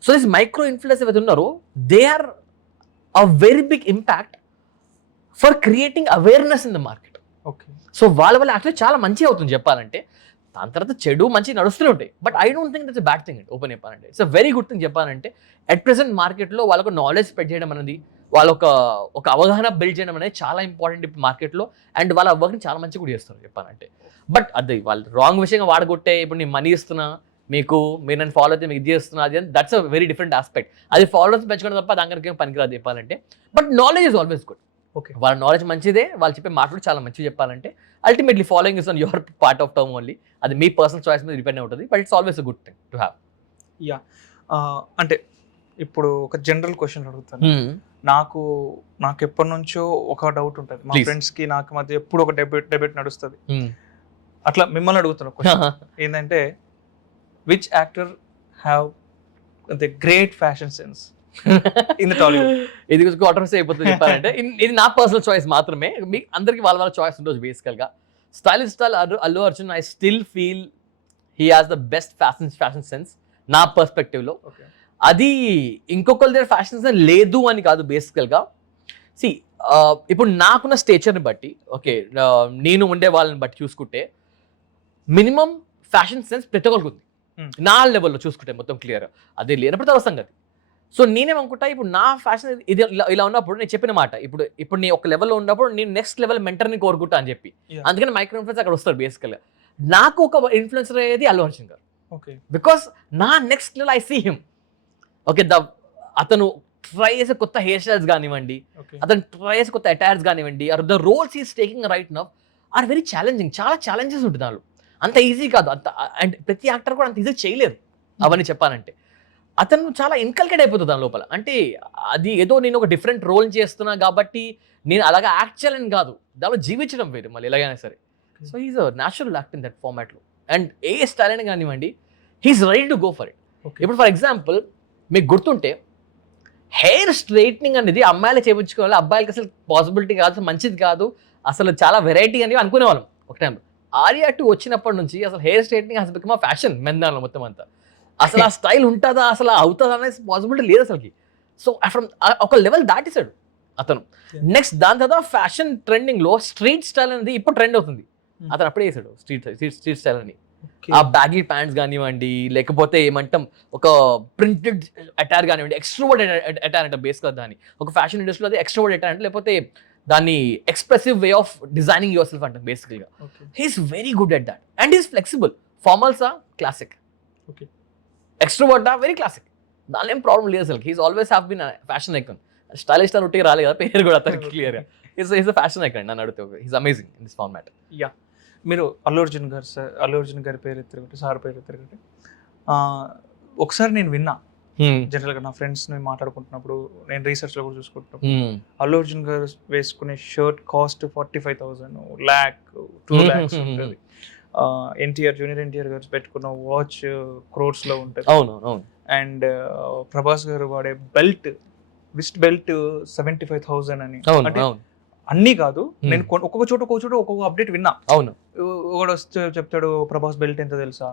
సో దిస్ మైక్రో ఇన్ఫ్లుయెన్సర్స్ ఏవైతే ఉన్నారో they are a very big impact for creating awareness in the market. So వాళ్ళ వల్ల యాక్చువల్లీ చాలా మంచి అవుతుంది చెప్పాలంటే. దాని తర్వాత చెడు మంచి నడుస్తూనే ఉంటాయి, but I don't think that's a bad thing అండి ఓపెన్ చెప్పాలంటే. It's a very good thing చెప్పాలంటే. అట్ ప్రెసెంట్ మార్కెట్లో వాళ్ళకు నాలెడ్జ్ స్ప్రెడ్ చేయడం అనేది, వాళ్ళ ఒక అవగాహన బిల్డ్ చేయడం అనేది చాలా ఇంపార్టెంట్ ఇప్పుడు మార్కెట్లో. అండ్ వాళ్ళ వర్క్ని చాలా మంచిగా కూడా చేస్తారు చెప్పాలంటే. బట్ అది వాళ్ళు రాంగ్ విషయంగా వాడగొట్టే, ఇప్పుడు నేను మనీ ఇస్తున్నా మీకు, మీరు నన్ను ఫాలో అయితే మీకు ఇది చేస్తున్నా, అది that's a very different aspect. అది ఫాలోవర్స్ పెంచుకోవడం తప్ప దానికి ఏం పనికిరాదు చెప్పాలంటే. But knowledge is always good. వాళ్ళ నాలెడ్జ్ మంచిదే, వాళ్ళు చెప్పే మాటలు చాలా మంచిగా చెప్పాలంటే. Ultimately following is on your part of term only. అది మీ పర్సనల్ చాయిస్ మీద డిపెండ్ అవుతుంది, but it's always a good thing to have. Yeah, అంటే ఇప్పుడు ఒక జనరల్ క్వశ్చన్ అడుగుతాను. నాకు ఎప్పటి నుంచో ఒక డౌట్ ఉంటుంది, మా ఫ్రెండ్స్కి నాకు మధ్య ఎప్పుడు ఒక డెబేట్ నడుస్తుంది. అట్లా మిమ్మల్ని అడుగుతున్నా question. ఏంటంటే which actor have the great fashion sense in the Tollywood? ఇది కాంట్రవర్సీ అయిపోతుంది చెప్పాలంటే ఇది నా పర్సనల్ చాయిస్ మాత్రమే. మీకు అందరికి వాళ్ళ చాయిస్ ఉంటుంది బేసికల్ గా. Stylish style Allu Arjun I still feel he has the best fashion sense నా పర్స్పెక్టివ్ లో. అది ఇంకొకరి దగ్గర ఫ్యాషన్ సెన్స్ లేదు అని కాదు బేసికల్ గా. సి ఇప్పుడు నాకున్న స్టేచర్ని బట్టి ఓకే నేను ఉండే వాళ్ళని బట్టి చూసుకుంటే మినిమం ఫ్యాషన్ సెన్స్ ప్రతి ఒక్కరికి ఉంది నా లెవెల్లో చూసుకుంటే మొత్తం క్లియర్. అది లేనప్పుడు తర్వాత సంగతి. సో నేనేమనుకుంటా ఇప్పుడు నా ఫ్యాషన్ ఇది ఇలా ఉన్నప్పుడు నేను చెప్పిన మాట ఇప్పుడు నేను ఒక లెవెల్లో ఉన్నప్పుడు నేను నెక్స్ట్ లెవెల్ మెంటర్ని కోరుకుంటా అని చెప్పి అందుకని మైక్రో ఇన్ఫ్లుయెన్స్ అక్కడ వస్తారు బేసికల్గా. నాకు ఒక ఇన్ఫ్లుయెన్సర్ అయ్యేది అల్లు అర్జున్ గారు. బికాస్ నా next level I see him. Okay అతను ట్రై చేసే కొత్త హెయిర్ స్టైల్స్ కానివ్వండి, అతను ట్రై చేసే కొత్త అటైర్స్ కానివ్వండి, or the roles is taking right now are very challenging. చాలా ఛాలెంజెస్ ఉంటుంది దానిలో. అంత ఈజీ కాదు అండ్ ప్రతి యాక్టర్ కూడా అంత ఈజీ చేయలేరు అవన్నీ చెప్పాలంటే. అతను చాలా ఇన్కల్కేట్ అయిపోతుంది దాని లోపల. అంటే అది ఏదో నేను ఒక డిఫరెంట్ రోల్ చేస్తున్నా కాబట్టి నేను అలాగా యాక్ట్ చేయాలని కాదు, దానిలో జీవించడం వేరు మళ్ళీ ఎలాగైనా సరే. So is a natural act in that ఫార్మాట్లో. అండ్ ఏ స్టైల్ అయినా కానివ్వండి he is ready to go for it. ఇప్పుడు ఫర్ ఎగ్జాంపుల్ మీకు గుర్తుంటే హెయిర్ స్ట్రైట్నింగ్ అనేది అమ్మాయిలు చేయించుకోవాలి, అబ్బాయిలకి అసలు పాసిబిలిటీ కాదు, అసలు మంచిది కాదు, అసలు చాలా వెరైటీ అని అనుకునేవాళ్ళం ఒక టైంలో. ఆర్యా 2 వచ్చినప్పటి నుంచి అసలు హెయిర్ స్ట్రైట్నింగ్ అసలు బికమ్ ఫ్యాషన్ మెన్ మొత్తం అంతా. అసలు ఆ స్టైల్ ఉంటుందా, అసలు అవుతుందా అనేది పాసిబిలిటీ లేదు అసలుకి. సో ఫ్రమ్ ఒక లెవెల్ దాటేశాడు అతను. నెక్స్ట్ దాని తర్వాత ఫ్యాషన్ ట్రెండింగ్ లో స్ట్రీట్ స్టైల్ అనేది ఇప్పుడు ట్రెండ్ అవుతుంది. అతను అప్పుడే వేసాడు స్ట్రీట్ స్టైల్ అని. ఆ బ్యాగీ ప్యాంట్స్ కానివ్వండి, లేకపోతే ఏమంటాం ఒక ప్రింటెడ్ అటైర్ కానివ్వండి, ఎక్స్ట్రోవర్ట్ అటైర్ అంటే బేస్గా దాన్ని ఒక ఫ్యాషన్ ఇండస్ట్రీలో అది ఎక్స్ట్రోవర్ట్ అటైర్ అంటే, లేకపోతే దాన్ని expressive way of designing yourself అంటాం బేసికల్గా. He is very good at that and he's flexible. ఫార్మల్సా క్లాసిక్, ఎక్స్ట్రోవర్ట్ వెరీ క్లాసిక్, దాని ఏం ప్రాబ్లం లేదు అసలు. He's always have been fashion icon. Stylish star ఉట్టిగా రాలేదు కదా, పేరు కూడా అతనికి clear. Is a fashion icon నన్ను అడిగితే. He's amazing in this format. Yeah, మీరు అల్లు అర్జున్ గారి పేరు ఎత్తారు కాబట్టి, సార్ పేరు ఎత్తారు కాబట్టి, ఒకసారి నేను విన్నా జనరల్గా నా ఫ్రెండ్స్ని మాట్లాడుకుంటున్నప్పుడు, నేను రీసెర్చ్లో కూడా చూసుకుంటున్నప్పుడు, అల్లు అర్జున్ గారు వేసుకునే షర్ట్ కాస్ట్ 45,000, lakh, 2 lakhs ఉంటుంది. జూనియర్ ఎన్టీఆర్ గారు పెట్టుకున్న వాచ్ crores లో ఉంటుంది. అండ్ ప్రభాస్ గారు వాడే బెల్ట్, విస్ట్ బెల్ట్ 75,000 అని. అంటే అన్నీ కాదు, నేను ఒక్కొక్క చోట ఒక్కొక్క అప్డేట్ విన్నా. ఒకడు వస్తే చెప్తాడు ప్రభాస్ బెల్ట్ ఎంత తెలుసా,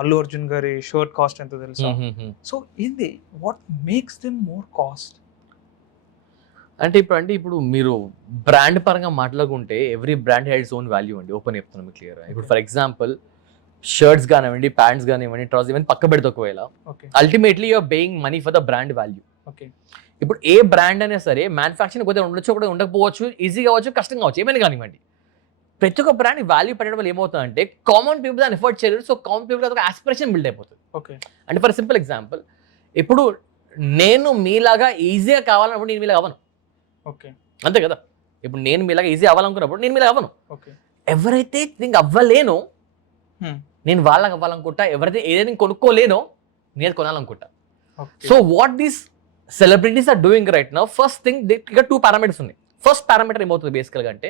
అల్లు అర్జున్ గారి షర్ట్ కాస్ట్ ఎంత తెలుసా. సో ఏంది, what makes them more cost? అంటే ఇప్పుడు మీరు బ్రాండ్ పరంగా మాట్లాడుకుంటే every brand had its own value అండి. ఓపెన్ చెప్తున్నాను క్లియర్. ఇప్పుడు ఫర్ ఎగ్జాంపుల్ షర్ట్స్ కానివ్వండి, ప్యాంట్స్ కానివ్వండి, ట్రౌజర్స్ ఇవన్నీ పక్క పెడితే ఒకవేళ ultimately you're paying money for the brand value. ఇప్పుడు ఏ బ్రాండ్ అయినా సరే మ్యానుఫ్యాక్చరింగ్ కొద్దిగా ఉండొచ్చు, కూడా ఉండకపోవచ్చు, ఈజీ కావచ్చు, కష్టం కావచ్చు, ఏమైనా కానివ్వండి. ప్రతి ఒక్క బ్రాండ్ వాల్యూ పెట్టడం వల్ల ఏమవుతుందంటే కామన్ పీపుల్ దాన్ని ఎఫర్ట్ చేయలేరు. సో కామన్ పీపుల్ అదొక ఆస్పిరేషన్ బిల్డ్ అయిపోతుంది. అంటే ఫర్ సింపుల్ ఎగ్జాంపుల్, ఇప్పుడు నేను మీలాగా ఈజీగా కావాలన్నప్పుడు నేను మీలాగా అవ్వను. అంతే కదా. ఇప్పుడు నేను మీలాగా ఈజీ అవ్వాలనుకున్నప్పుడు నేను మీలాగా అవ్వను. ఎవరైతే నేను అవ్వలేనో నేను వాళ్ళకి అవ్వాలనుకుంటా, ఎవరైతే ఏదైనా కొనుక్కోలేనో నేను కొనాలనుకుంటా. So what these celebrities are doing right now, first thing ఇక్కడ 2 పారామీటర్స్ ఉన్నాయి. ఫస్ట్ పారామీటర్ ఏమవుతుంది బేసికల్గా అంటే,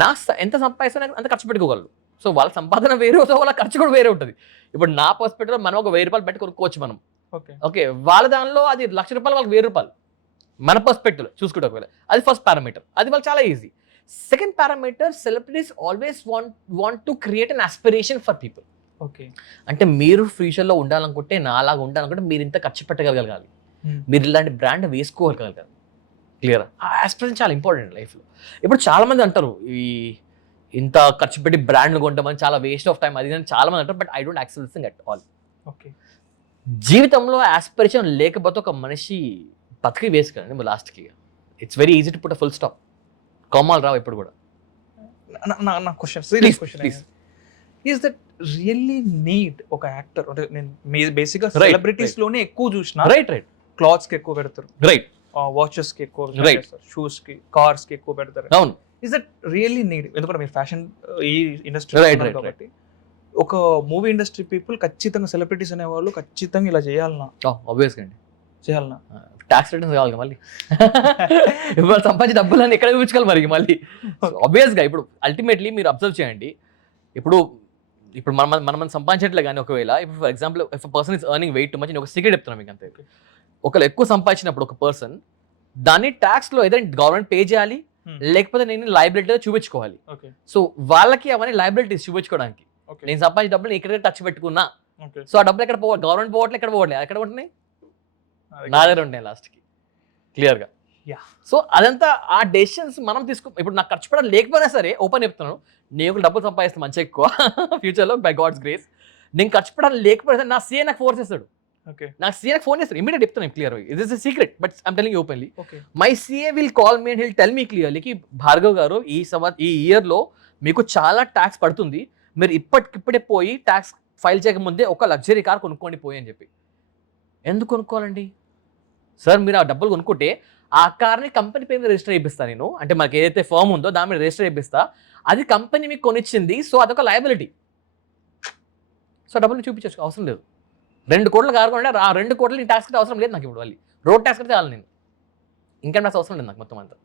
నా ఎంత సంపాదిస్తే అంత ఖర్చు పెట్టుకోగలరు. సో వాళ్ళ సంపాదన వేరే, వాళ్ళ ఖర్చు కూడా వేరే ఉంటుంది. ఇప్పుడు నా పర్స్పెక్టివ్లో మనం ఒక 1000 రూపాయలు పెట్టి కొనుక్కోవచ్చు మనం. ఓకే, వాళ్ళ దానిలో అది ₹1,00,000, వాళ్ళకి 1000 రూపాయలు. మన పర్స్పెక్టివ్ చూసుకుంటే ఒకవేళ అది ఫస్ట్ పారామీటర్, అది వాళ్ళు చాలా easy. Second parameter, celebrities always want to create an aspiration for people. అంటే మీరు ఫ్యూచర్లో ఉండాలనుకుంటే, నాలాగా ఉండాలనుకుంటే మీరు ఇంత ఖర్చు పెట్టగలగాలి, మీరు ఇలాంటి బ్రాండ్ వేసుకోగలగాలి. క్లియర్. ఆ ఆస్పిరేషన్ చాలా ఇంపార్టెంట్ లైఫ్లో. ఇప్పుడు చాలా మంది అంటారు ఈ ఇంత ఖర్చు పెట్టి బ్రాండ్లు కొంటామని చాలా వేస్ట్ ఆఫ్ టైం అది అని చాలా మంది అంటారు. But I don't accept this thing at all. జీవితంలో ఆస్పిరేషన్ లేకపోతే ఒక మనిషి బతికి వేస్ట్ కదండి లాస్ట్కి. It's very easy to put a full stop. కామాలు రావు ఇప్పుడు కూడా. నా question, serious question, is that really need ఒక యాక్టర్? అంటే నేను బేసిక్గా సెలబ్రిటీస్ లోనే ఎక్కువ చూసిన, రైట్ క్లాత్స్ కి ఎక్కువ పెడతారు, రైట్ వాచెస్ కి ఎక్కువ పెడతారు, షూస్ కి, కార్స్ కి ఎక్కువ పెడతారు. అవును. Is that really need? ఎందుకంటే మీరు ఫ్యాషన్ ఈ ఇండస్ట్రీ కాబట్టి ఒక మూవీ ఇండస్ట్రీ పీపుల్ ఖచ్చితంగా, సెలబ్రిటీస్ అనేవాళ్ళు ఖచ్చితంగా ఇలా చేయాలన్నా, ఆబ్వియస్గా అండి చేయాలన్నా, ట్యాక్స్ రిటర్న్స్ కావాలి మళ్ళీ. ఇప్పుడు సంపాదించి డబ్బులన్నీ ఎక్కడ చూపించుకోవాలి మరి మళ్ళీ. ఆబ్వియస్గా ఇప్పుడు అల్టిమేట్లీ మీరు అబ్జర్వ్ చేయండి, ఇప్పుడు మనం సంపాదించట్లే కానీ ఒకవేళ ఇప్పుడు for example if person is earning వెయిట్ మంచి ఒక సీక్రెట్ చెప్తున్నాను మీకు అంతే. ఒకవేళ ఎక్కువ సంపాదించినప్పుడు ఒక పర్సన్ దాన్ని ట్యాక్స్ లో ఏదైనా గవర్నమెంట్ పే చేయాలి, లేకపోతే నేను లైబిలిటీ చూపించుకోవాలి. సో వాళ్ళకి అవన్నీ లైబిలిటీస్ చూపించుకోవడానికి నేను సంపాదించిన డబ్బులు ఇక్కడ టచ్ పెట్టుకున్నా. సో ఆ డబ్బులు ఎక్కడ పోవాలి, గవర్నమెంట్ పోవట్లే, ఎక్కడ పోవట్లేదు, ఎక్కడ ఉంటున్నాయి, నా దగ్గర ఉంటాయి లాస్ట్ కి క్లియర్ గా. సో అదంతా ఆ డెసిషన్స్ మనం ఇప్పుడు నాకు ఖర్చు పెట్టడం లేకపోయినా సరే ఓపెన్ చెప్తున్నాను, నేను డబ్బులు సంపాదిస్తాను మంచిగా ఎక్కువ ఫ్యూచర్ లో బై గాడ్స్ గ్రేస్. నేను ఖర్చు పెట్టడం లేకపోయినా నా సీఏ నాకు ఫోర్స్ చేస్తాడు, నాకు సీఏ ఫోన్ చేస్తాడు ఇమీడియట్ చెప్తాను క్లియర్. ఇది is secret but I'm telling you openly. My CA will call me and hill tell me clearly కి భార్గవ్ గారు ఈ ఇయర్ లో మీకు చాలా ట్యాక్స్ పడుతుంది, మీరు ఇప్పటికిప్పుడే పోయి ట్యాక్స్ ఫైల్ చేయకముందే ఒక లగ్జరీ కార్ కొనుక్కోండి పోయి అని చెప్పి. ఎందుకు కొనుక్కోవాలండి సార్? మీరు ఆ డబ్బులు కొనుక్కుంటే ఆ కార్ని కంపెనీ పేరు మీద రిజిస్టర్ చేయిస్తా నేను, అంటే మనకి ఏదైతే ఫర్మ్ ఉందో దాని మీద రిజిస్టర్ చేయిస్తా, అది కంపెనీ మీకు కొనిచ్చింది, సో అదొక లయబిలిటీ. సో డబ్బులు చూపించచ్చు అవసరం లేదు. 2 కోట్ల కారు కొంటే ఆ 2 కోట్లు నేను ట్యాక్స్ కట్టే అవసరం లేదు నాకు. ఇప్పుడు వాళ్ళు రోడ్ ట్యాక్స్ కడితే చాలు, నేను ఇన్కమ్ ట్యాక్స్ అవసరం లేదు నాకు మొత్తం అంతా.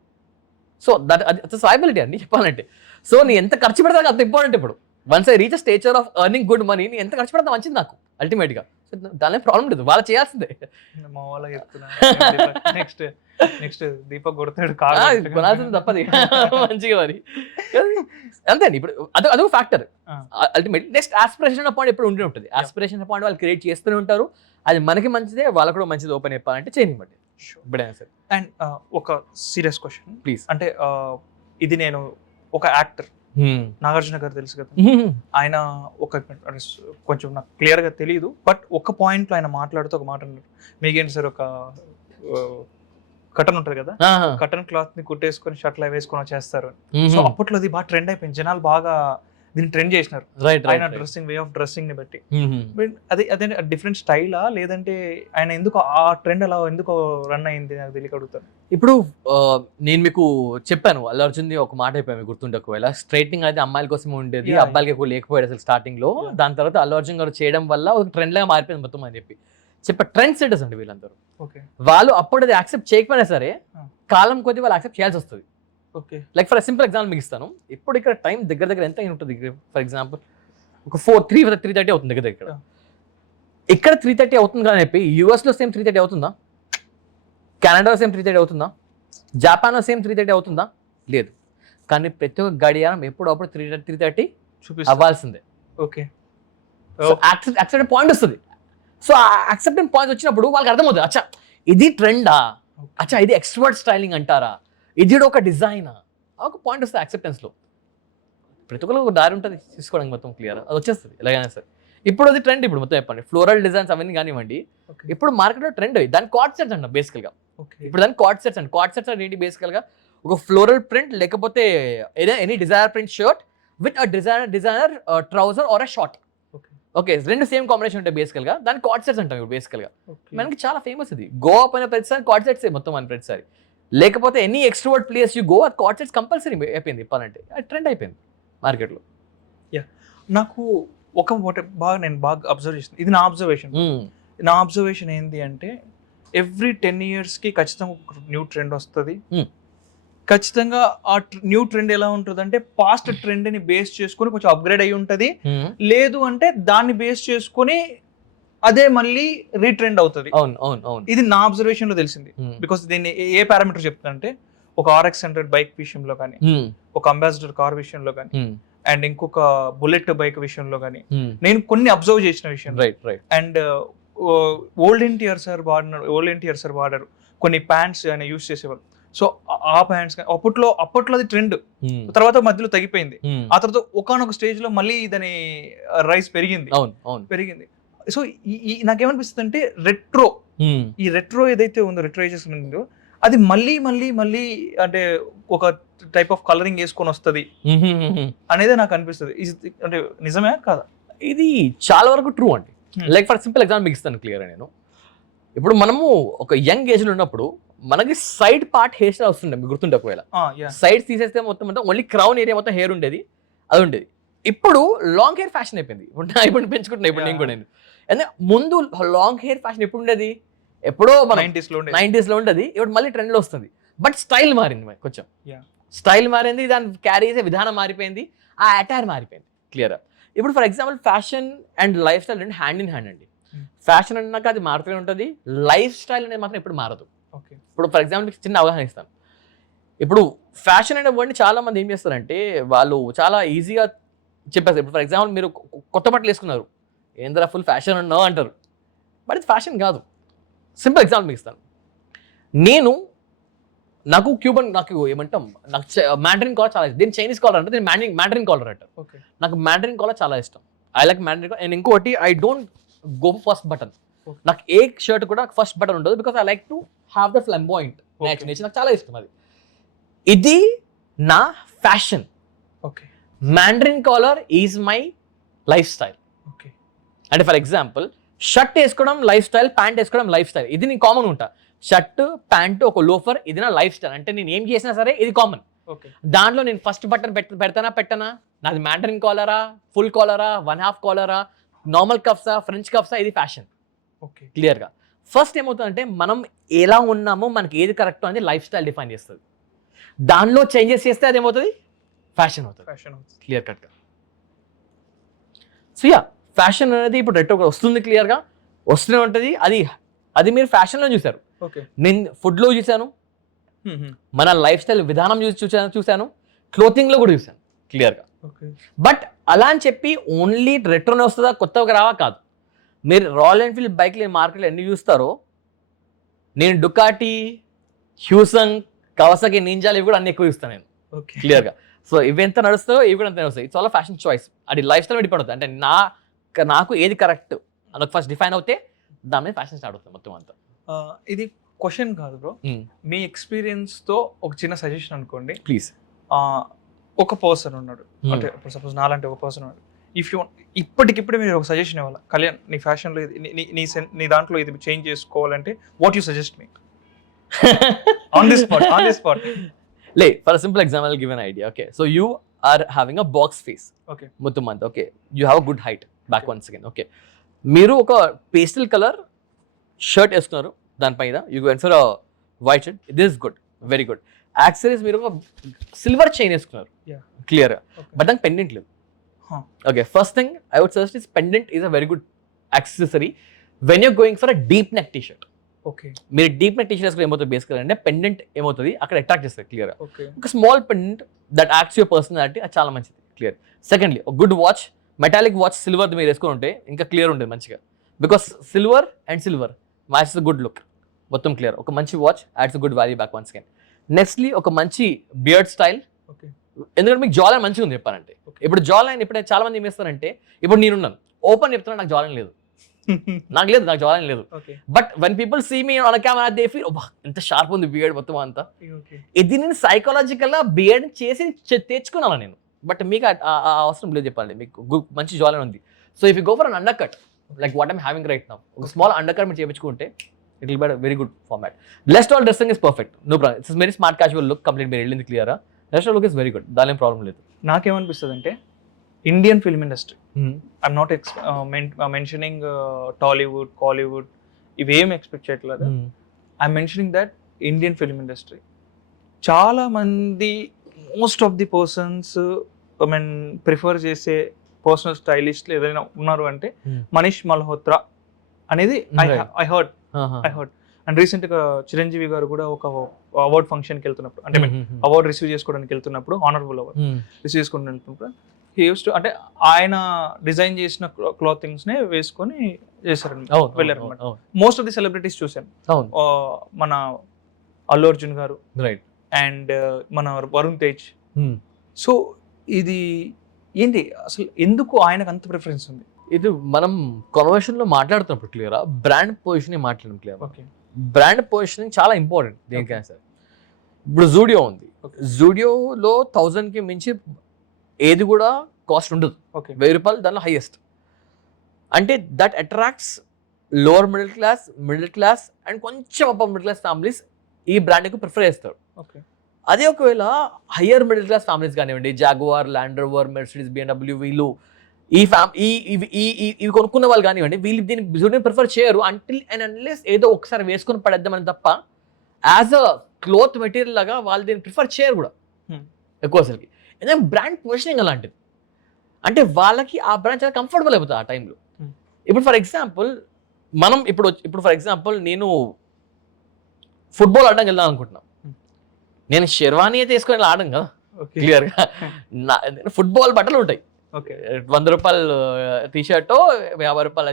సో అది లయబిలిటీ అండి చెప్పాలంటే. సో నేను ఎంత ఖర్చు పెడతా అంత ఇంపార్టెంట్. ఇప్పుడు once I reach a stature of earning good money, నేను ఎంత ఖర్చు పెడతా మంచిది నాకు అల్టిమేట్గా. దాని ప్రాబ్లం లేదు, వాళ్ళు చేయాల్సిందే. మా వాళ్ళకి చెప్తున్నా నెక్స్ట్ దీపక్ కొడతాడు కొనాల్సింది తప్పది మంచిగా మరి అంతే అండి. ఇప్పుడు అదొక factor ultimate. Next aspiration point ఎప్పుడు ఉండి ఉంటుంది. ఆస్పిరేషన్ పాయింట్ వాళ్ళు క్రియేట్ చేస్తూనే ఉంటారు, అది మనకి మంచిదే, వాళ్ళకు కూడా మంచిది. ఓపెన్ చెప్పాలంటే చేయనివ్వండి. అండ్ ఒక సీరియస్ క్వశ్చన్ ప్లీజ్. అంటే ఇది నేను ఒక యాక్టర్ నాగార్జున గారు తెలుసు కదా, ఆయన ఒక కొంచెం నాకు క్లియర్ గా తెలియదు, బట్ ఒక పాయింట్ లో ఆయన మాట్లాడుతూ ఒక మాట అన్నారు, మీకేంటి సార్ ఒక కటన్ ఉంటది కదా, కటన్ క్లాత్ ని కుట్టేసుకొని షర్ట్లు అవి వేసుకొని వచ్చేస్తారు. సో అప్పట్లో అది బాగా ట్రెండ్ అయిపోయింది, జనాలు బాగా దీన్ని ట్రెండ్ చేసినారు ఆయన డ్రెస్సింగ్, వే ఆఫ్ డ్రెస్సింగ్ ని బట్టి. అదే డిఫరెంట్ స్టైలా లేదంటే ఆయన ఎందుకు ఆ ట్రెండ్ అలా ఎందుకు రన్ అయింది నాకు తెలియక అడుగుతాను. ఇప్పుడు నేను మీకు చెప్పాను అల్లు అర్జున్ ఒక మాట అయిపోయాను మీకు గుర్తుంటే, ఒకవేళ స్ట్రైట్నింగ్ అయితే అమ్మాయిల కోసం ఉండేది, అబ్బాయిలకి ఎక్కువ లేకపోయాడు అసలు స్టార్టింగ్ లో. దాని తర్వాత అల్లు అర్జున్ గారు చేయడం వల్ల ఒక ట్రెండ్ లాగా మారిపోయింది మొత్తం అని చెప్పి ట్రెండ్ సెటర్స్ అండి వీళ్ళందరూ. వాళ్ళు అప్పుడు అది యాక్సెప్ట్ చేయకపోయినా సరే కాలం కొద్ది వాళ్ళు యాక్సెప్ట్ చేయాల్సి వస్తుంది. లైక్ ఫర్ సింపుల్ ఎగ్జాంపుల్ మీకు ఇస్తాను. ఇప్పుడు ఇక్కడ టైం దగ్గర ఎంత అయిన ఉంటుంది, ఫర్ ఎగ్జాంపుల్ ఒక 3:30 అవుతుంది దగ్గర. ఇక్కడ 3:30 అవుతుంది కానీ చెప్పి యూఎస్ లో సేమ్ 3:30 అవుతుందా, కెనడాలో సేమ్ 3:30 అవుతుందా, జపాన్లో సేమ్ 3:30 అవుతుందా? లేదు. కానీ ప్రతి ఒక్క గడియారం ఎప్పుడప్పుడు 3:30 అవ్వాల్సిందే. ఓకే, యాక్సెప్టెడ్ పాయింట్ వస్తుంది. సో ఆ యాక్సెప్టెడ్ పాయింట్ వచ్చినప్పుడు వాళ్ళకి అర్థమవుతుంది, అచ్చా ఇది ట్రెండా, అచ్చా ఇది ఎక్స్ట్రోవర్ట్ స్టైలింగ్ అంటారా, ఇది ఒక డిజైనా, ఒక పాయింట్ వస్తుంది యాక్సెప్టెన్స్ లో. ప్రతి ఒక్కరు ఒక దారి ఉంటుంది తీసుకోవడానికి, మొత్తం క్లియర్ అది వచ్చేస్తుంది ఎలాగైనా సరే. ఇప్పుడు అది ట్రెండ్. ఇప్పుడు మొత్తం చెప్పండి, ఫ్లోరల్ డిజైన్స్ అవన్నీ కానివ్వండి, ఇప్పుడు మార్కెట్లో ట్రెండ్ దాని కార్డ్ సెట్స్ అంట బేసికల్ గా. ఇప్పుడు దాని కార్డ్ సెట్స్ అండి. కార్డ్ సెట్స్ ఏంటి బేసికల్ గా ఒక ఫ్లోరల్ ప్రింట్ లేకపోతే any designer print shirt with designer trouser or a short. Okay, 2 same combination ఉంటాయి బేసికల్ గా, దాని కార్డ్ సెట్స్ అంటాం ఇప్పుడు బేసికల్ గా. మనకి చాలా ఫేమస్ ఇది. గోవా పైన ప్రతిసారి కార్డ్ సెట్స్ మొత్తం అని ప్రతిసారి, లేకపోతే any extrovert place you go, అది కార్డ్ సెట్స్ కంపల్సరీ అయిపోయింది చెప్పాలంటే, అది ట్రెండ్ అయిపోయింది మార్కెట్లో. నాకు ఒక నేను బాగా అబ్జర్వ్ చేస్తాను, ఇది నా అబ్జర్వేషన్ ఏంటి అంటే ఎవ్రీ 10 years కి ఖచ్చితంగా ఒక న్యూ ట్రెండ్ వస్తుంది. ఖచ్చితంగా ఆ న్యూ ట్రెండ్ ఎలా ఉంటుంది అంటే పాస్ట్ ట్రెండ్ ని బేస్ చేసుకొని కొంచెం అప్గ్రేడ్ అయి ఉంటది, లేదు అంటే దాన్ని బేస్ చేసుకొని అదే మళ్ళీ రీట్రెండ్ అవుతుంది. ఇది నా అబ్జర్వేషన్ లో తెలిసింది. బికాస్ దీన్ని ఏ పారామీటర్ చెప్తున్నా అంటే ఒక RX 100 బైక్ విషయంలో కానీ, ఒక అంబాసిడర్ కార్ విషయంలో కానీ, అండ్ ఇంకొక బుల్లెట్ బైక్ విషయంలో కానీ నేను కొన్ని అబ్జర్వ్ చేసిన విషయం. అండ్ ఓల్డ్ ఎన్టీఆర్ సార్ వాడారు కొన్ని ప్యాంట్స్ ఆయన యూజ్ చేసేవాళ్ళు. సో ఆ ప్యాంట్స్ అప్పట్లో అది ట్రెండ్, తర్వాత మధ్యలో తగ్గిపోయింది. ఆ తర్వాత ఒకనొక స్టేజ్ లో మళ్ళీ దాని రైస్ పెరిగింది. సో నాకేమనిపిస్తుంది అంటే ఈ రెట్రో ఏదైతే ఉందో, రెట్రోజేషన్ ఉందో, అది మళ్ళీ అంటే ఒక టైప్ ఆఫ్ కలరింగ్ వేసుకొని వస్తుంది అనేది నాకు అనిపిస్తుంది. అంటే నిజమే కాదా? ఇది చాలా వరకు ట్రూ అండి. లైక్ ఫర్ సింపుల్ ఎగ్జాంపుల్ మీకు ఇస్తాను క్లియర్. నేను ఇప్పుడు మనము ఒక యంగ్ ఏజ్ లో ఉన్నప్పుడు మనకి సైడ్ పార్ట్ హెయిర్ స్టైల్ వస్తుండే, మీకు గుర్తుండే ఒకవేళ. సైడ్స్ తీసేస్తే మొత్తం ఓన్లీ క్రౌన్ ఏరియా మొత్తం హెయిర్ ఉండేది, అది ఉండేది. ఇప్పుడు లాంగ్ హెయిర్ ఫ్యాషన్ అయిపోయింది. ఇప్పుడు పెంచుకుంటున్నా ఇప్పుడు నేను కూడా. అంటే ముందు లాంగ్ హెయిర్ ఫ్యాషన్ ఎప్పుడు ఉండేది, ఎప్పుడో 90s లో ఉండేది. ఇప్పుడు మళ్ళీ ట్రెండ్ లో వస్తుంది. బట్ స్టైల్ మారింది కొంచెం, స్టైల్ మారింది, దాన్ని క్యారీ చేసే విధానం మారిపోయింది, ఆ అటైర్ మారిపోయింది. క్లియర్. ఇప్పుడు for example fashion and life style రెండు హ్యాండ్ ఇన్ హ్యాండ్ అండి. Hmm. ఫ్యాషన్ అన్నాక అది మారుతూనే ఉంటుంది, లైఫ్ స్టైల్ అనేది మాత్రం ఎప్పుడు మారదు. ఓకే. ఇప్పుడు ఫర్ ఎగ్జాంపుల్ చిన్న అవగాహన ఇస్తాను. ఇప్పుడు ఫ్యాషన్ అనే వర్డ్ని చాలా మంది ఏం చేస్తారంటే వాళ్ళు చాలా ఈజీగా చెప్పేస్తారు. ఇప్పుడు ఫర్ ఎగ్జాంపుల్ మీరు కొత్త బట్టలు వేసుకున్నారు, ఏంద్రా ఫుల్ ఫ్యాషన్ అన్నావు అంటారు, బట్ ఇది ఫ్యాషన్ కాదు. సింపుల్ ఎగ్జాంపుల్ మీకు ఇస్తాను. నాకు క్యూబన్, నాకు ఏమంటాం, నాకు మ్యాండరిన్ కాలర్ చాలా ఇష్టం. దీని చైనీస్ కాలర్ అంటే దీని మ్యాండరిన్ కాలర్ అంటారు. ఓకే. నాకు మ్యాండరిన్ కాలర్ చాలా ఇష్టం. I like mandarin collar. And ఇంకోటి I don't go first button. Okay. నాకు ఏ షర్ట్ కూడా ఫస్ట్ బటన్ ఉండదు, because I like to have the flamboyant nature. నాకు చాలా ఇష్టం అది. ఇది నా fashion. Okay. Mandarin collar is my lifestyle. Okay. అంటే ఫర్ ఎగ్జాంపుల్ షర్ట్ వేసుకోవడం లైఫ్ స్టైల్, ప్యాంట్ వేసుకోవడం లైఫ్ స్టైల్. ఇది నేను కామన్ ఉంటా. షర్ట్, ప్యాంటు, ఒక లోఫర్, ఇది నా లైఫ్ స్టైల్. అంటే నేను ఏం చేసినా సరే ఇది కామన్. ఓకే. దాంట్లో నేను ఫస్ట్ బటన్ పెట్టనా, నాది మ్యాండరిన్ కాలరా, ఫుల్ కాలరా, 1/2 కాలరా, నార్మల్ కఫ్సా, ఫ్రెంచ్ కఫ్సా, ఇది ఫ్యాషన్. ఓకే. క్లియర్గా ఫస్ట్ ఏమవుతుందంటే మనం ఎలా ఉన్నామో మనకి ఏది కరెక్ట్ అనేది లైఫ్ స్టైల్ డిఫైన్ చేస్తుంది. దానిలో చేంజెస్ చేస్తే అది ఏమవుతుంది, ఫ్యాషన్ అవుతుంది. ఫ్యాషన్ అవుతుంది. క్లియర్ కట్గా. సో యా, ఫ్యాషన్ అనేది ఇప్పుడు రెట్రో వస్తుంది, క్లియర్గా వస్తూనే ఉంటుంది. అది మీరు ఫ్యాషన్లో చూసారు, ఓకే. నేను ఫుడ్లో చూశాను, మన లైఫ్ స్టైల్ విధానం చూశాను, క్లోతింగ్లో కూడా చూశాను క్లియర్గా. ఓకే. బట్ అలా అని చెప్పి ఓన్లీ రెట్రోనే వస్తుందా, కొత్తగా రావా కాదు. మీరు రాయల్ ఎన్ఫీల్డ్ బైక్లు మార్కెట్లో ఎన్ని చూస్తారో, నేను డుకాటి, హ్యూసంగ్, కవసాకి, నింజాలు ఇవి కూడా అన్ని ఎక్కువ చూస్తాను నేను ఓకే. క్లియర్గా. సో ఇవి ఎంత నడుస్తాయో ఇవి కూడా అంత వస్తాయి. It's all fashion choice. అది లైఫ్ స్టైల్ డిపెండ్ అవుతుంది. అంటే నాకు ఏది కరెక్ట్ అదొక ఫస్ట్ డిఫైన్ అవుతే దాని మీద ఫ్యాషన్ స్టార్ట్ అవుతుంది మొత్తం అంతా. ఇది క్వశ్చన్ కాదు బ్రో, మీ ఎక్స్పీరియన్స్తో ఒక చిన్న సజెషన్ అనుకోండి. ప్లీజ్. ఒక పర్సన్ ఉన్నాడు, అంటే ఇప్పుడు సపోజ్ నాలంటే ఒక పర్సన్ ఉన్నాడు. ఇఫ్ యూ ఇప్పటికిప్పుడే మీరు ఒక సజెషన్ ఇవ్వాలి, కళ్యాణ్ నీ ఫ్యాషన్లో నీ దాంట్లో ఇది చేంజ్ చేసుకోవాలంటే what you suggest me on the spot? లే, for simple example give an idea. Okay, so you are having a box face. Okay. మొత్తం అంతా okay, you have a good height, back once again. Okay, మీరు ఒక పేస్టల్ కలర్ షర్ట్ వేసుకున్నారు, దానిపైన you went for white shirt, this is good, very good. Accessories మీరు ఒక సిల్వర్ చైన్ వేసుకున్నారు క్లియర్గా, బట్ దానికి పెండెంట్ లేదు. Okay, first thing I would suggest is pendant is a very good accessory when your going for a deep neck T shirt. Okay. మీరు డీప్ నెక్ టీ షర్ట్స్ ఏమవుతుంది బేసికల్ అంటే పెండెంట్ ఏమవుతుంది అక్కడ అట్రాక్ట్ చేస్తుంది క్లియర్. ఓకే. ఒక small pendant that acts your personality, అది చాలా మంచిది క్లియర్. సెకండ్లీ, ఒక good watch, metallic watch silver మీరు వేసుకుని ఉంటే ఇంకా క్లియర్ ఉంటుంది మంచిగా, because silver and silver match the good look మొత్తం క్లియర్. ఒక మంచి watch ads good value back once again. Nextly, ఒక మంచి బియర్డ్ స్టైల్, ఓకే. ఎందుకంటే మీకు జాలైన్ మంచిగా ఉంది చెప్పాలంటే. ఇప్పుడు జాలైన్ ఇప్పుడు చాలా మంది ఏం చేస్తారంటే, ఇప్పుడు నేనున్నాను ఓపెన్ చెప్తున్నా, నాకు జాలైన్ లేదు, నాకు జాలైన్ లేదు. But when people see me on camera they feel ఎంత షార్ప్ ఉంది బియర్డ్ మొత్తం అంతా. ఇది నేను సైకాలజికల్గా బియర్డ్ చేసి తెచ్చుకున్నాను నేను, బట్ మీకు అవసరం లేదు చెప్పాలి, మీకు మంచి జాలైన్ ఉంది. So if you go for an undercut like what I'm having right now, ఒక స్మాల్ అండర్ కట్ మీరు చేయించుకుంటే it will be very good format. Rest all dressing is perfect, no problem. It's very smart casual look, complete మీరు వెళ్ళింది క్లియరా. Rest all look is very good, దాని ఏం ప్రాబ్లం లేదు. నాకేమనిపిస్తుంది అంటే Indian film industry, I'm not mentioning Tollywood, Kollywood ఇవేం ఎక్స్పెక్ట్ చేయట్లేదు. I'm mentioning that Indian film industry చాలా మంది, most of the persons I mean prefer చేసే పర్సనల్ స్టైలిస్ట్ ఏదైనా ఉన్నారు అంటే మనీష్ మల్హోత్రా అనేది ఐ హర్డ్. అండ్ రీసెంట్ గా చిరంజీవి గారు కూడా ఒక అవార్డ్ ఫంక్షన్కి వెళ్తున్నప్పుడు, అంటే అవార్డ్ రిసీవ్ చేసుకోవడానికి వెళ్తున్నప్పుడు, ఆనరబుల్ అవార్డ్ రిసీవ్ చేసుకోవడానికి వెళ్తున్నప్పుడు అంటే ఆయన డిజైన్ చేసిన క్లాతింగ్స్ నే వేసుకొని వెళ్ళారు అనమాట. మోస్ట్ ఆఫ్ ది సెలబ్రిటీస్ చూసాను, మన అల్లు అర్జున్ గారు అండ్ మన వరుణ్ తేజ్. సో ఇది ఏంటి అసలు, ఎందుకు ఆయనకు అంత ప్రిఫరెన్స్ ఉంది? ఇది మనం కన్వర్షన్ లో మాట్లాడుతున్నప్పుడు క్లియరా, బ్రాండ్ పొజిషనింగ్ మాట్లాడడం క్లియర్. ఓకే. బ్రాండ్ పొజిషనింగ్ చాలా ఇంపార్టెంట్ దేనికైనా సరే. ఇప్పుడు జూడియో ఉంది, జూడియోలో 1000కి మించి ఏది కూడా కాస్ట్ ఉండదు. ఓకే. 1000 రూపాయలు దానిలో హైయెస్ట్. అంటే that attracts lower middle class and కొంచెం అప్పర్ మిడిల్ క్లాస్ ఫ్యామిలీస్ ఈ బ్రాండ్కి ప్రిఫర్ చేస్తారు. ఓకే. అదే ఒకవేళ హయ్యర్ మిడిల్ క్లాస్ ఫ్యామిలీస్ కానివ్వండి, జాగువార్, ల్యాండ్ రోవర్, మెర్సిడీస్, BMW, వీళ్ళు ఇవి కొనుక్కున్న వాళ్ళు కానివ్వండి, వీళ్ళు దీన్ని ప్రిఫర్ చేయరు అంటిల్ అండ్ అన్లెస్ ఏదో ఒకసారి వేసుకొని పడేద్దామని తప్ప యాజ్ అ క్లోత్ మెటీరియల్ లాగా వాళ్ళు దీన్ని ప్రిఫర్ చేయరు కూడా ఎక్కువ అసలుకి. ఎందుకంటే బ్రాండ్ పొజిషనింగ్ అలాంటిది. అంటే వాళ్ళకి ఆ బ్రాండ్ చాలా కంఫర్టబుల్ అయిపోతుంది ఆ టైంలో. Hmm. ఇప్పుడు ఫర్ ఎగ్జాంపుల్ మనం ఇప్పుడు ఫర్ ఎగ్జాంపుల్ నేను ఫుట్బాల్ ఆడడానికి వెళ్దాం అనుకుంటున్నాం. నేను షెర్వానీ అయితే వేసుకొని ఆడను కదా ఓకే క్లియర్గా. ఫుట్బాల్ బట్టలు ఉంటాయి, ఓకే 100 రూపాయలు టీషర్టో 50 రూపాయల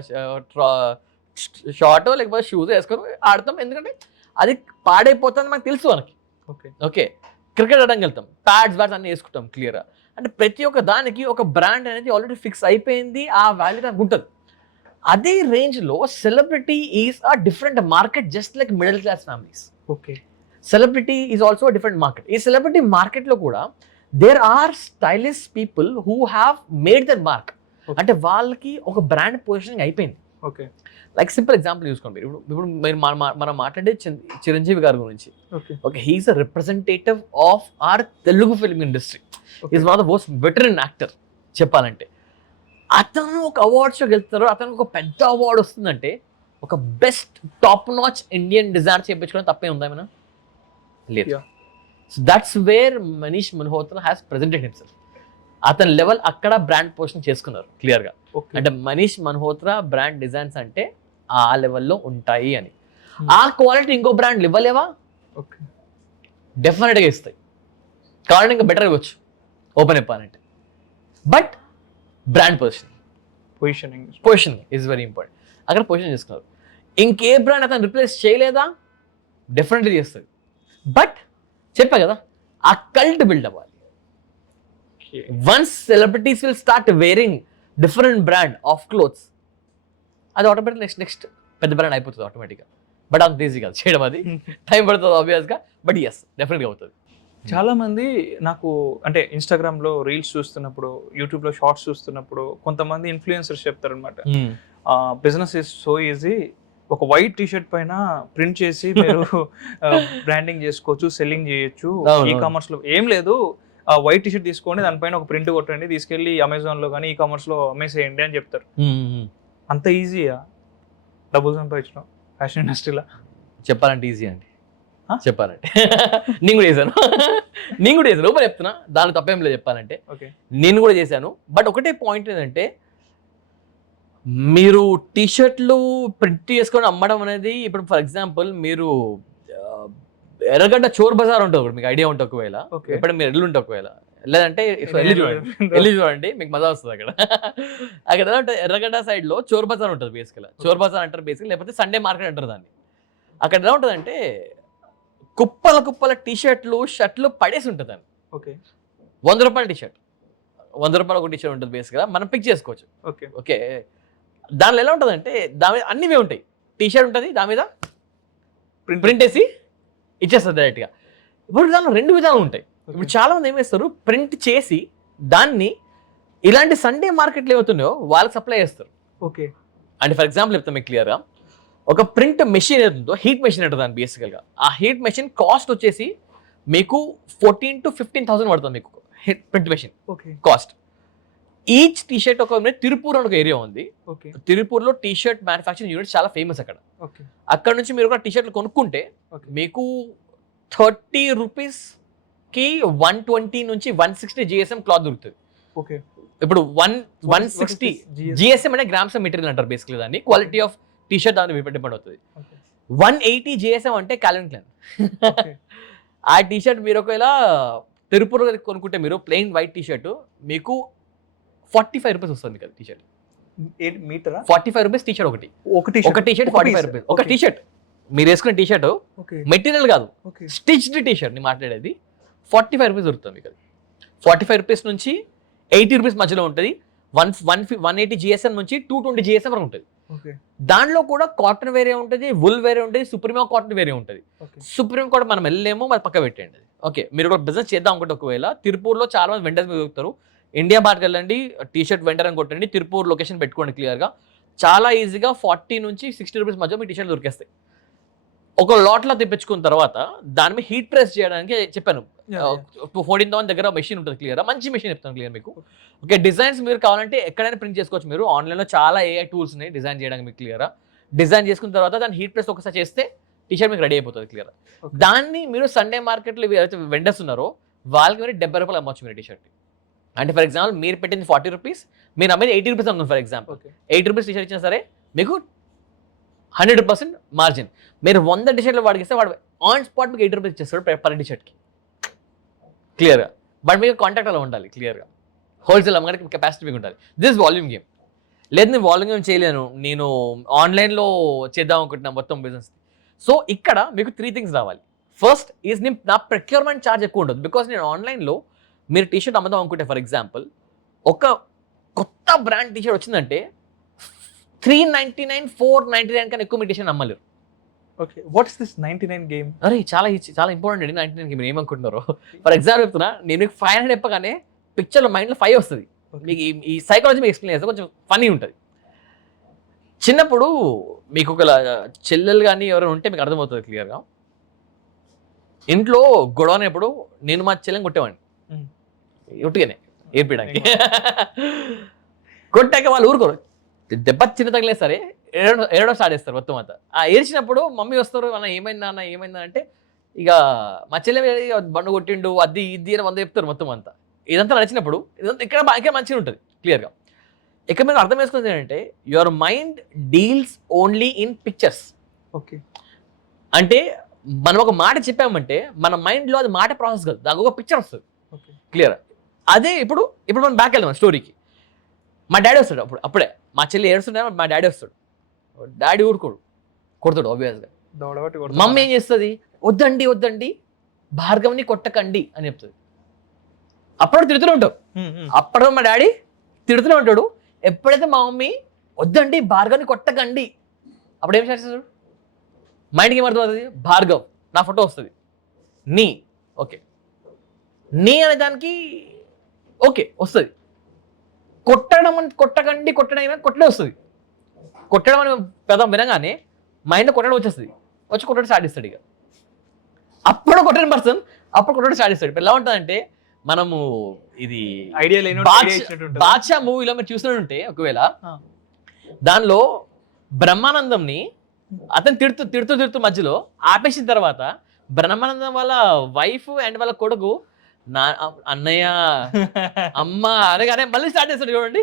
షార్టో లేకపోతే షూస్ వేసుకొని ఆడతాం. ఎందుకంటే అది పాడైపోతుంది మనకు తెలుసు మనకి. ఓకే ఓకే, క్రికెట్ ఆడడానికి వెళ్తాం, బ్యాట్స్ అన్ని వేసుకుంటాం క్లియర్గా. అంటే ప్రతి ఒక్క దానికి ఒక బ్రాండ్ అనేది ఆల్రెడీ ఫిక్స్ అయిపోయింది, ఆ వాల్యూ దానికి ఉంటుంది. అదే రేంజ్లో celebrity is a different market, just like middle class families. Okay celebrity is also different market. ఈ సెలబ్రిటీ మార్కెట్లో కూడా there are stylish people who have made their mark. అంటే వాళ్ళకి ఒక బ్రాండ్ పొజిషనింగ్ అయిపోయింది. ఓకే లైక్ సింపుల్ ఎగ్జాంపుల్ చూసుకోండి. ఇప్పుడు మనం మాట్లాడే చిరంజీవి గారి గురించి. Okay okay, he is a representative of our Telugu film industry. Is one of the most veteran actor చెప్పాలంటే. అతను ఒక అవార్డ్ షోకి వెళ్తారు, అతనికి ఒక పెద్ద అవార్డు వస్తుందంటే ఒక best top notch Indian designer చేయించుకోవడం తప్పే ఉందా ఏమైనా? లేదు. Yeah. So that's where Manish Malhotra has presented himself. అతని లెవెల్ అక్కడ బ్రాండ్ పోషన్ చేసుకున్నారు క్లియర్గా. ఓకే అంటే మనీష్ మల్హోత్రా బ్రాండ్ డిజైన్స్ అంటే ఆ లెవెల్లో ఉంటాయి అని. Hmm. ఆ క్వాలిటీ ఇంకో బ్రాండ్లు ఇవ్వలేవా? ఓకే డెఫినెట్గా ఇస్తాయి, కావాలంటే ఇంకా బెటర్ ఇవ్వచ్చు ఓపెన్ చెప్పాలంటే. But brand positioning is very important. అక్కడ పొజిషన్ చేసుకున్నారు. ఇంకే బ్రాండ్ అతను రిప్లేస్ చేయలేదా? డెఫినెట్లీ చేస్తుంది. బట్ చెప్పా కదా, ఆ కల్ట్ బిల్డ్ అవ్వాలి. Once celebrities will start wearing different brand of clothes, అది ఆటోమేటిక్ నెక్స్ట్ పెద్ద బ్రాండ్ అయిపోతుంది ఆటోమేటిక్గా. బట్ అంత ఈజీ కాదు చేయడం, అది టైం పడుతుంది ఆబ్వియస్గా. బట్ ఎస్, డెఫినెట్గా అవుతుంది. చాలా మంది నాకు అంటే ఇన్స్టాగ్రామ్లో రీల్స్ చూస్తున్నప్పుడు, యూట్యూబ్లో షార్ట్స్ చూస్తున్నప్పుడు కొంతమంది ఇన్ఫ్లుయెన్సర్స్ చెప్తారనమాట, బిజినెస్ ఇస్ సో ఈజీ, ఒక వైట్ టీషర్ట్ పైన ప్రింట్ చేసి మీరు బ్రాండింగ్ చేసుకోవచ్చు, సెల్లింగ్ చేయొచ్చు. అవును. ఈ కామర్స్లో ఏం లేదు, వైట్ టీషర్ట్ తీసుకోండి, దానిపైన ఒక ప్రింట్ కొట్టండి, తీసుకెళ్ళి అమెజాన్లో కానీ ఈ కామర్స్లో అమ్మేసేయండి అని చెప్తారు. అంత ఈజీయా డబ్బులు సంపాదించడం ఫ్యాషన్ ఇండస్ట్రీలో? చెప్పాలంటే ఈజీ అండి, Huh? చెప్పాలంటే. నేను కూడా చేశాను ఓపెన్ చెప్తున్నా, దాని తప్పేం లేదు చెప్పాలంటే. ఓకే నేను కూడా చేశాను. బట్ ఒకటే పాయింట్ ఏంటంటే, మీరు టీషర్ట్లు ప్రింట్ చేసుకొని అమ్మడం అనేది, ఇప్పుడు ఫర్ ఎగ్జాంపుల్ మీరు ఎర్రగడ్డ చోర్ బజార్ ఉంటుంది ఒకటి, మీకు ఐడియా ఉంటుంది ఒకవేళ, ఓకే ఎప్పుడైనా మీరు ఎల్లు ఉంటే ఒకవేళ, లేదంటే వెళ్ళి చూడండి మీకు మజా వస్తుంది అక్కడ. అక్కడ ఎలా ఉంటుంది, ఎర్రగడ్డ సైడ్ లో చోర్ బజార్ ఉంటుంది బేసికల్గా. చోర్ బజార్ అంటారు బేసికల్, లేకపోతే సండే మార్కెట్ అంటారు దాన్ని. అక్కడ ఎలా ఉంటుంది అంటే కుప్పల టీషర్ట్లు షర్ట్లు పడేసి ఉంటుంది దాన్ని. ఓకే 100 రూపాయల టీషర్ట్, 100 రూపాయల ఒక టీషర్ట్ ఉంటుంది బేసిక్గా, మనం పిక్ చేసుకోవచ్చు. ఓకే ఓకే, దానిలో ఎలా ఉంటుంది అంటే దాని మీద అన్నివే ఉంటాయి. టీషర్ట్ ఉంటుంది, దాని మీద ప్రింట్ వేసి ఇచ్చేస్తుంది డైరెక్ట్గా. ఇప్పుడు దానిలో 2 విధాలు ఉంటాయి. ఇప్పుడు చాలా మంది ఏం చేస్తారు, ప్రింట్ చేసి దాన్ని ఇలాంటి సండే మార్కెట్లు ఏమవుతున్నాయో వాళ్ళకి సప్లై చేస్తారు. ఓకే అంటే ఫర్ ఎగ్జాంపుల్ చెప్తాను మీకు క్లియర్గా, ఒక ప్రింట్ మెషిన్ ఏదో హీట్ మెషిన్ ఉంటుంది దాన్ని బేసికల్గా. ఆ హీట్ మెషిన్ కాస్ట్ వచ్చేసి మీకు 14,000 to 15,000 పడుతుంది మీకు print machine okay cost. Each T shirt ఒక తిరుపూర్ అని ఒక ఏరియా ఉంది. ఓకే తిరుపూర్లో టీషర్ట్ మ్యానుఫ్యాక్చరింగ్ యూనిట్ చాలా ఫేమస్ అక్కడ. ఓకే అక్కడ నుంచి మీరు ఒక టీషర్ట్లు కొనుక్కుంటే ఓకే మీకు 30 రూపీస్కి 120 నుంచి 160 జిఎస్ఎం క్లాత్ దొరుకుతుంది. ఓకే ఇప్పుడు 160 జిఎస్ఎం అంటే గ్రామ్స్ ఆఫ్ మెటీరియల్ అంటారు బేసిక్లీ దాన్ని. క్వాలిటీ ఆఫ్ టీషర్ట్ దాన్ని డిపెండ్ అవుతుంది. 180 జిఎస్ఎం అంటే క్యాలెన్ క్లాన్. ఆ టీషర్ట్ మీరు ఒకవేళ తిరుపూర్ కొనుక్కుంటే మీరు ప్లెయిన్ వైట్ టీషర్ట్ మీకు 45 రూపీస్ వస్తుంది కదా టీషర్ట్. మీటరా? 45 రూపీస్ టీషర్ట్ ఒకటి. ఒక టీషర్ట్ 45 రూపీస్. ఒక టీషర్ట్ మీరు వేసుకునే టీషర్ట్ ఓకే మెటీరియల్ కాదు, ఓకే స్టిచ్డ్ టీషర్ట్ ని మాట్లాడేది. 45 రూపీస్ దొరుకుతుంది మీకు. 45 రూపీస్ నుంచి 80 రూపీస్ మధ్యలో ఉంటుంది. 180 జిఎస్ఎం నుంచి 220 జిఎస్ఎం వరకు ఉంటుంది. ఓకే దానిలో కూడా కాటన్ వేరే ఉంటుంది, వుల్ వేరే ఉంటుంది, సుప్రీమా కాటన్ వేరే ఉంటుంది. ఓకే సుప్రీం కూడా మనం వెళ్ళలేమో, మరి పక్క పెట్టండి. ఓకే, మీరు ఒక బిజినెస్ చేద్దాం అనుకుంటే ఒకవేళ తిరుపూర్లో చాలా మంది వెండర్స్ మీద దొరుకుతారు. ఇండియా మార్ట్కి వెళ్ళండి, టీషర్ట్ వెండర్ అని కొట్టండి, తిరుపూర్ లొకేషన్ పెట్టుకోండి క్లియర్గా. చాలా ఈజీగా 40 నుంచి 60 రూపీస్ మధ్య మీ టీషర్ట్ దొరికేస్తాయి. ఒక లాట్లో తెప్పించుకున్న తర్వాత దాని మీద హీట్ ప్రెస్ చేయడానికి చెప్పాను, 14,000 దగ్గర మెషిన్ ఉంటుంది క్లియర్, మంచి మెషిన్ చెప్తాను క్లియర్ మీకు. ఓకే, డిజైన్స్ మీరు కావాలంటే ఎక్కడైనా ప్రింట్ చేసుకోవచ్చు. మీరు ఆన్లైన్లో చాలా ఏఐ టూల్స్ ఉన్నాయి డిజైన్ చేయడానికి మీకు క్లియర్. డిజైన్ చేసుకున్న తర్వాత దాన్ని హీట్ ప్రెస్ ఒకసారి చేస్తే టీషర్ట్ మీకు రెడీ అయిపోతుంది క్లియర్. దాన్ని మీరు సండే మార్కెట్లో ఎవరైతే వెండర్స్ ఉన్నారో వాళ్ళకి మీరు 70 రూపాయలు అమ్మవచ్చు మీరు టీషర్ట్. అంటే ఫర్ ఎగ్జాంపుల్ మీరు పెట్టింది 40 రూపీస్, మీరు అమ్మేది 80 రూపీస్ అనుకోండి for example. Okay 80 rupees T shirt ఇచ్చినా సరే మీకు 100% మార్జిన్. మీరు 100 టీషర్ట్లు వాడికి ఇస్తే వాడు ఆన్ స్పాట్ మీకు 80 రూపీస్ ఇచ్చేస్తాడు పర్ టీషర్ట్కి క్లియర్గా. బట్ మీకు కాంటాక్ట్ అలా ఉండాలి క్లియర్గా. హోల్సేల్ అమ్మడానికి కెపాసిటీ మీకు ఉండాలి. This volume game. లేదు నేను వాల్యూమ్ గేమ్ చేయలేను, నేను ఆన్లైన్లో చేద్దాం అనుకుంటున్నా మొత్తం బిజినెస్. సో ఇక్కడ మీకు 3 థింగ్స్ రావాలి. ఫస్ట్ ఈజ్ నా ప్రొక్యూర్మెంట్ ఛార్జ్ ఎక్కువ ఉండదు. బికాస్ నేను ఆన్లైన్లో మీరు టీషర్ట్ అమ్ముదాం అనుకుంటే ఫర్ ఎగ్జాంపుల్ ఒక కొత్త బ్రాండ్ టీషర్ట్ వచ్చిందంటే 399 499 కన్నా ఎక్కువ మీ టీషర్ట్ అమ్మలేరు. Okay what's this 99 game? అరే చాలా ఇంపార్టెంట్ అండి 99 మీరు ఏమనుకుంటున్నారు. ఫర్ ఎగ్జాంపుల్ చెప్తున్నా, నేను మీకు 500 చెప్పగానే పిక్చర్లో మైండ్లో 5 వస్తుంది. మీకు ఈ సైకాలజీ మీకు ఎక్స్ప్లెయిన్ చేస్తే కొంచెం ఫనీ ఉంటుంది. చిన్నప్పుడు మీకు ఒక చెల్లెలు కానీ ఎవరైనా ఉంటే మీకు అర్థమవుతుంది క్లియర్గా. ఇంట్లో గొడవ అనేప్పుడు నేను మా చెల్లెని కొట్టేవాడిని ఒట్టిగానే ఏర్పడానికి. కొట్టాక వాళ్ళు ఊరుకోరు, దెబ్బ చిన్న తగిలే సరే ఏడో స్టార్ట్ చేస్తారు మొత్తం అంతా. ఆ ఏడ్చినప్పుడు మమ్మీ వస్తారు, అన్న ఏమైందా అంటే ఇక మా చెల్లె బండు కొట్టిండు అది ఇది అని 100 చెప్తారు మొత్తం అంతా. ఇదంతా నడిచినప్పుడు ఇదంతా ఇక్కడ మంచిగా ఉంటుంది క్లియర్గా. ఇక్కడ మీరు అర్థం చేసుకునేది ఏంటంటే your mind deals only in pictures. Okay అంటే మనం ఒక మాట చెప్పామంటే మన మైండ్లో అది మాట ప్రాసెస్ కాదు, దానికి ఒక పిక్చర్ వస్తుంది ఓకే క్లియర్. అదే ఇప్పుడు మనం బ్యాక్ వెళ్దాం స్టోరీకి. మా డాడీ వస్తాడు అప్పుడే మా చెల్లి ఏడుస్తుంటే మా డాడీ వస్తాడు. డాడీ ఊరుకోడు, కొడతాడు ఆబ్వియస్గా. మమ్మీ ఏం చేస్తుంది, వద్దండి భార్గవ్ని కొట్టకండి అని చెప్తుంది. అప్పుడు తిడుతూనే ఉంటారు. అప్పుడు మా డాడీ తిడుతూనే ఉంటాడు. ఎప్పుడైతే మా మమ్మీ వద్దండి భార్గవ్ని కొట్టకండి అప్పుడు ఏం చేస్తాడు, మైండ్కి ఏమర్థమవుతుంది, భార్గవ్ నా ఫోటో వస్తుంది, ఓకే నీ అనే దానికి ఓకే వస్తుంది. కొట్టకండి కొట్టడే వస్తుంది. కొట్టడం అని పెదం వినగానే మైండ్ కొట్టడం వచ్చేస్తుంది, కొట్టడం స్టార్ట్ చేస్తాడు. ఇక అప్పుడు కొట్టని పర్సన్ అప్పుడు కొట్టడం స్టార్ట్ చేస్తాడు. ఎలా ఉంటుందంటే మనము ఇది ఐడియా బాద్షా మూవీలో మీరు చూసినట్టుంటే ఒకవేళ దానిలో బ్రహ్మానందంని అతను తిడుతూ మధ్యలో ఆపేసిన తర్వాత బ్రహ్మానందం వాళ్ళ వైఫ్ అండ్ వాళ్ళ కొడుకు నా అన్నయ్య అమ్మ అనగానే మళ్ళీ స్టార్ట్ చేస్తాడు చూడండి,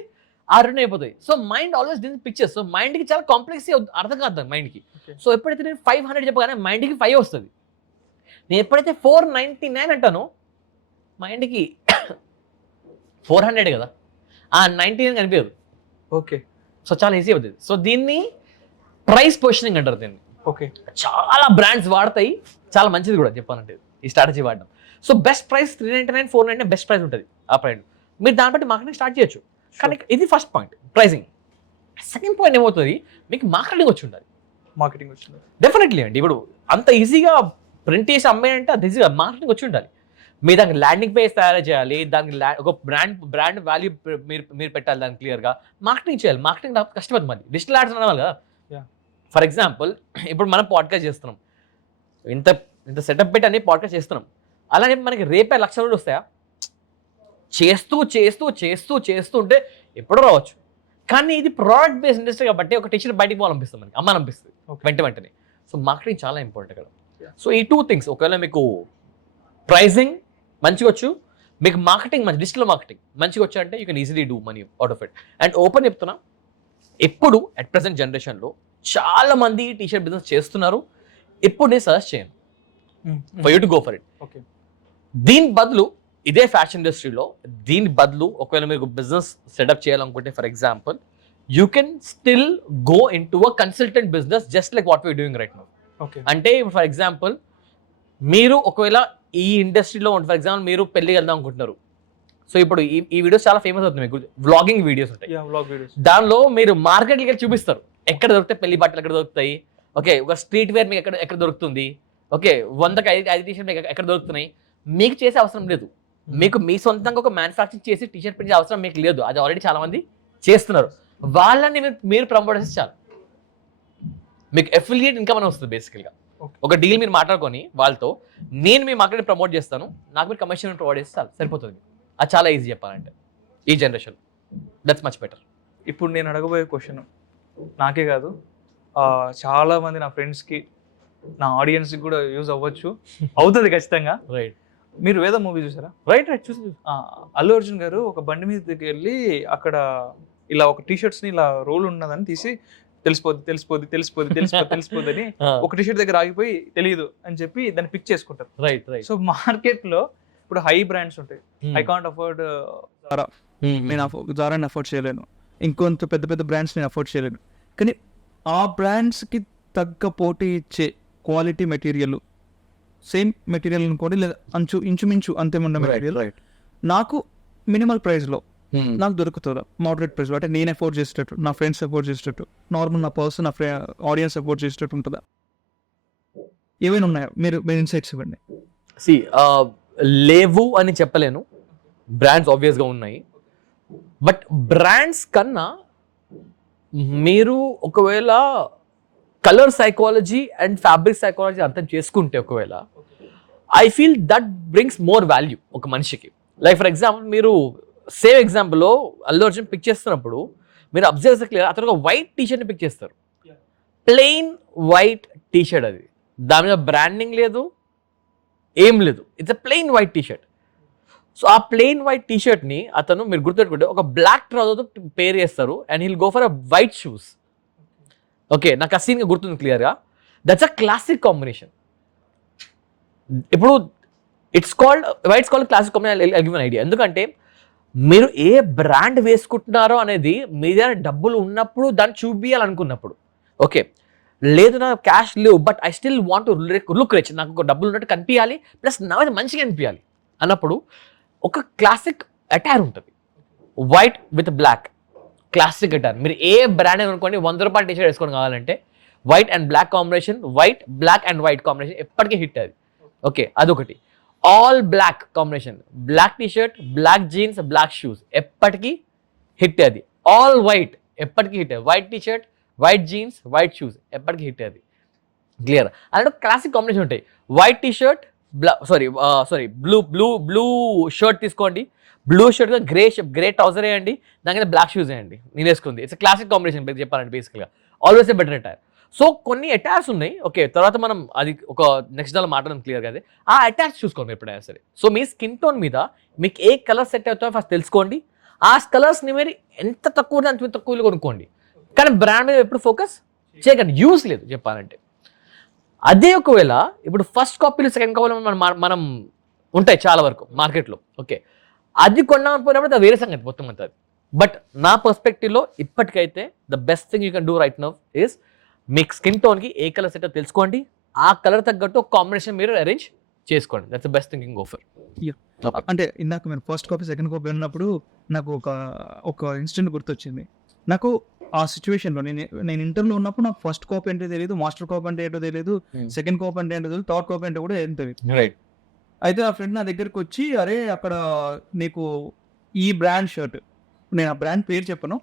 ఆ 2 అయిపోతాయి. సో మైండ్ ఆల్వేస్ డిస్ పిక్చర్స్. సో మైండ్కి చాలా కాంప్లెక్స్ అర్థం కాదు మైండ్కి. సో ఎప్పుడైతే నేను 500 చెప్పగానే మైండ్కి 5 వస్తుంది. నేను ఎప్పుడైతే 499 అంటానో మైండ్కి 400 కదా, ఆ 99 కనిపించదు. ఓకే సో చాలా ఈజీ అవుతుంది. సో దీన్ని ప్రైస్ పొజిషనింగ్ అంటారు దీన్ని. ఓకే చాలా బ్రాండ్స్ వాడతాయి, చాలా మంచిది కూడా చెప్పాలంటే ఈ స్ట్రాటజీ వాడడం. So best price 399 499 best price ఉంటుంది ఆ ప్రైస్. మీరు దాన్ని బట్టి మార్కెటింగ్ స్టార్ట్ చేయొచ్చు. కానీ ఇది first point pricing. Second point ఏమవుతుంది, మీకు మార్కెటింగ్ వచ్చి ఉండాలి. డెఫినెట్లీ అండి. ఇప్పుడు అంత ఈజీగా ప్రింట్ చేసి అమ్మేయంటే అది ఈజీగా మార్కెటింగ్ వచ్చి ఉండాలి. మీరు దానికి ల్యాండింగ్ పేజ్ తయారు చేయాలి, దానికి ఒక బ్రాండ్ వాల్యూ మీరు పెట్టాలి, దానికి క్లియర్గా మార్కెటింగ్ చేయాలి. మార్కెటింగ్ కష్టపడి మళ్ళీ డిజిటల్ యాడ్స్ అనాలి కదా. ఫర్ ఎగ్జాంపుల్ ఇప్పుడు మనం పాడ్కాస్ట్ చేస్తున్నాం, ఇంత సెటప్ పెట్టి అన్ని పాడ్కాస్ట్ చేస్తున్నాం. అలానే మనకి రేపే ₹1,00,000 వస్తాయా? చేస్తూ ఉంటే ఎప్పుడో రావచ్చు. కానీ ఇది ప్రోడక్ట్ బేస్డ్ ఇండస్ట్రీ కాబట్టి ఒక టీచర్ బయటికి పోవాలనిపిస్తుంది, మనకి అమ్మాలనిపిస్తుంది వెంటనే. సో మార్కెటింగ్ చాలా ఇంపార్టెంట్ కదా. సో ఈ 2 థింగ్స్ ఒకవేళ మీకు ప్రైజింగ్ మంచిగా వచ్చు, మీకు మార్కెటింగ్ డిజిటల్ మార్కెటింగ్ మంచిగా వచ్చు అంటే you can easily do money out of it. And open చెప్తున్నా, ఎప్పుడు అట్ ప్రెసెంట్ జనరేషన్లో చాలా మంది టీషర్ట్ బిజినెస్ చేస్తున్నారు. ఇప్పుడు నేను సజెస్ట్ చేయను for you to go for it. దీని బదులు ఇదే ఫ్యాషన్ ఇండస్ట్రీలో దీని బదులు ఒకవేళ మీరు బిజినెస్ సెటప్ చేయాలనుకుంటే for example you can still go into a consultant business just like what we're doing right now. అంటే ఫర్ ఎగ్జాంపుల్ మీరు ఒకవేళ ఈ ఇండస్ట్రీలో ఫర్ ఎగ్జాంపుల్ మీరు పెళ్ళికి వెళ్దాం అనుకుంటున్నారు. సో ఇప్పుడు ఈ వీడియోస్ చాలా ఫేమస్ అవుతుంది, మీకు వ్లాగింగ్ వీడియోస్ ఉంటాయి. దానిలో మీరు మార్కెట్కి వెళ్ళి చూపిస్తారు ఎక్కడ దొరుకుతాయి పెళ్లి బట్టలు, ఎక్కడ దొరుకుతాయి, ఓకే ఒక స్ట్రీట్ వేర్ మీకు ఎక్కడ దొరుకుతుంది, ఓకే 100కి 5 టీషర్ట్ మీకు ఎక్కడ దొరుకుతున్నాయి. మీకు చేసే అవసరం లేదు, మీకు మీ సొంతంగా ఒక మ్యానుఫ్యాక్చరింగ్ చేసి టీషర్ట్ పెంచే అవసరం మీకు లేదు. అది ఆల్రెడీ చాలా మంది చేస్తున్నారు. వాళ్ళని మీరు ప్రమోట్ చేస్తే చాలు, మీకు అఫిలియేట్ ఇన్కమ్ అని వస్తుంది. బేసికల్గా ఒక డీల్ మీరు మాట్లాడుకొని వాళ్ళతో, నేను మీ మార్కెట్ ప్రమోట్ చేస్తాను, నాకు మీరు కమిషన్ ప్రొవైడ్ చేస్తే చాలు, సరిపోతుంది. అది చాలా ఈజీ చెప్పాలంటే ఈ జనరేషన్. That's much better. ఇప్పుడు నేను అడగబోయే క్వశ్చన్ నాకే కాదు, చాలామంది నా ఫ్రెండ్స్కి, నా ఆడియన్స్కి కూడా యూజ్ అవుతుంది ఖచ్చితంగా. రైట్. మీరు వేద మూవీ చూసారా? రైట్ చూసి అల్లు అర్జున్ గారు ఒక బండి మీద దగ్గరికి వెళ్ళి అక్కడ ఇలా ఒక టీ షర్ట్స్ ని ఇలా రోల్ ఉన్నదని తీసి తెలిసిపోద్ది అని ఒక టీ షర్ట్ దగ్గర ఆగిపోయి తెలియదు అని చెప్పి దాన్ని పిక్ చేసుకుంటారు. రైట్ సో మార్కెట్ లో ఇప్పుడు హై బ్రాండ్స్ ఉంటాయి. ఐ కాంట్ అఫోర్డ్ జారా, నేను జారాని అఫోర్డ్ చేయలేను, ఇంకొంత పెద్ద పెద్ద బ్రాండ్స్ నేను అఫోర్డ్ చేయలేను. కానీ ఆ బ్రాండ్స్కి తగ్గ పోటీ ఇచ్చే క్వాలిటీ మెటీరియల్, సేమ్ మెటీరియల్ అనుకోండి, లేదా ఇంచుమించు అంతే ఉన్న మెటీరియల్ నాకు మినిమల్ ప్రైస్లో నాకు దొరుకుతుందా, మోడరేట్ ప్రైస్లో, అంటే నేను అఫోర్డ్ చేసేటట్టు, నా ఫ్రెండ్స్ అఫోర్డ్ చేసేటట్టు, నార్మల్ నా పర్సన్, నా ఆడియన్స్ అఫోర్డ్ చేసేటట్టు ఉంటుందా? ఏమైనా ఉన్నాయా? మీరు ఇన్సైట్స్ ఇవ్వండి. లేవు అని చెప్పలేను, బ్రాండ్స్ ఆబ్వియస్గా ఉన్నాయి. బట్ బ్రాండ్స్ కన్నా మీరు ఒకవేళ colour psychology and fabric psychology అర్థం చేసుకుంటే, ఒకవేళ I feel that brings more value ఒక మనిషికి. లైక్ ఫర్ ఎగ్జాంపుల్, మీరు సేమ్ ఎగ్జాంపుల్లో అల్లు అర్జున్ పిక్ చేస్తున్నప్పుడు మీరు అబ్జర్వ్ చేస్తే క్లియర్, అతను ఒక వైట్ టీషర్ట్ని పిక్ చేస్తారు, ప్లెయిన్ వైట్ టీషర్ట్, అది దాని మీద బ్రాండింగ్ లేదు, ఏం లేదు, it's a plain white T shirt. So ఆ ప్లెయిన్ వైట్ టీషర్ట్ని అతను మీరు గుర్తుపెట్టుకుంటే ఒక బ్లాక్ ట్రౌజర్తో పేర్ చేస్తారు and he'll go for a white shoes. Okay, నాకు ఆ సీన్గా గుర్తుంది క్లియర్గా. That's a classic combination. ఇప్పుడు it's called classic combination. I give an idea. ఎందుకంటే మీరు ఏ బ్రాండ్ వేసుకుంటున్నారో అనేది మీ దగ్గర డబ్బులు ఉన్నప్పుడు దాన్ని చూపించాలనుకున్నప్పుడు, ఓకే, లేదు నా క్యాష్ లేవు but I still want to look rich, నాకు ఒక డబ్బులు ఉన్నట్టు కనిపించాలి, ప్లస్ నాది మంచిగా అనిపించాలి అన్నప్పుడు ఒక క్లాసిక్ అటైర్ ఉంటుంది, white with black classic attire. మీరు ఏ బ్రాండ్ అనుకోండి, 100 రూపాయల టీషర్ట్ వేసుకొని కావాలంటే white and black combination, white black and white combination ఎప్పటికీ హిట్ అది. ఓకే, అదొకటి. All black combination, black T shirt, black jeans, black shoes ఎప్పటికీ హిట్ అది. ఆల్ వైట్ ఎప్పటికీ హిట్ అది. White T shirt, white jeans, white shoes ఎప్పటికీ హిట్ అది. క్లియర్? అలాంటి క్లాసిక్ కాంబినేషన్ ఉంటాయి. వైట్ టీషర్ట్, బ్లూ షర్ట్ తీసుకోండి, బ్లూ షర్ట్ గ్రే ట్రౌజర్ వేయండి, దాని కింద బ్లాక్ షూస్ వేయండి, నేను వేసుకుంది. ఇట్స్ క్లాసిక్ కాంబినేషన్ చెప్పాలంటే బేసిక్గా. Always a better attire. So కొన్ని అటైర్స్ ఉన్నాయి. ఓకే, తర్వాత మనం అది ఒక నెక్స్ట్ దానిలో మాట్లాడడం క్లియర్ కదా. ఆ అటైర్స్ చూసుకోండి ఎప్పుడైనా సరే. సో మీ స్కిన్ టోన్ మీద మీకు ఏ కలర్ సెట్ అవుతాయో ఫస్ట్ తెలుసుకోండి. ఆ కలర్స్ని మీరు ఎంత తక్కువ అంత తక్కువలో కొనుక్కోండి. కానీ బ్రాండ్ మీద ఎప్పుడు ఫోకస్ చేయకండి, యూస్ లేదు చెప్పాలంటే. అదే ఒకవేళ ఇప్పుడు ఫస్ట్ కాపీలు సెకండ్ కాపీలు మనం ఉంటాయి చాలా వరకు మార్కెట్లో. ఓకే, అది కొన్నామని పోయినప్పుడు అది వేరే సంగతి మొత్తం అంతా. బట్ నా పర్స్పెక్టివ్లో ఇప్పటికైతే the best thing you can do right now is మీ స్కిన్ టోన్కి ఏ కలర్ సెట్ తెలుసుకోండి, ఆ కలర్ తగ్గట్టు ఒక కాంబినేషన్ మీరు అరేంజ్ చేసుకోండి. That's the best thing go for. అంటే ఇందాక మీరు ఫస్ట్ కాపీ సెకండ్ కాపీ ఉన్నప్పుడు నాకు ఒక ఇన్సిడెంట్ గుర్తొచ్చింది. నాకు ఆ సిచ్యువేషన్లో నేను ఇంటర్లో ఉన్నప్పుడు నాకు ఫస్ట్ కాపీ అంటే తెలియదు, మాస్టర్ కాపీ అంటే ఏంటో తెలియదు, సెకండ్ కాపీ అంటే ఏంటో తెలియదు, థర్డ్ కాపీ అంటే కూడా ఏం తెలియదు. రైట్. అయితే ఆ ఫ్రెండ్ నా దగ్గరికి వచ్చి, అరే అక్కడ నీకు ఈ బ్రాండ్ షర్ట్, నేను ఆ బ్రాండ్ పేరు చెప్పను,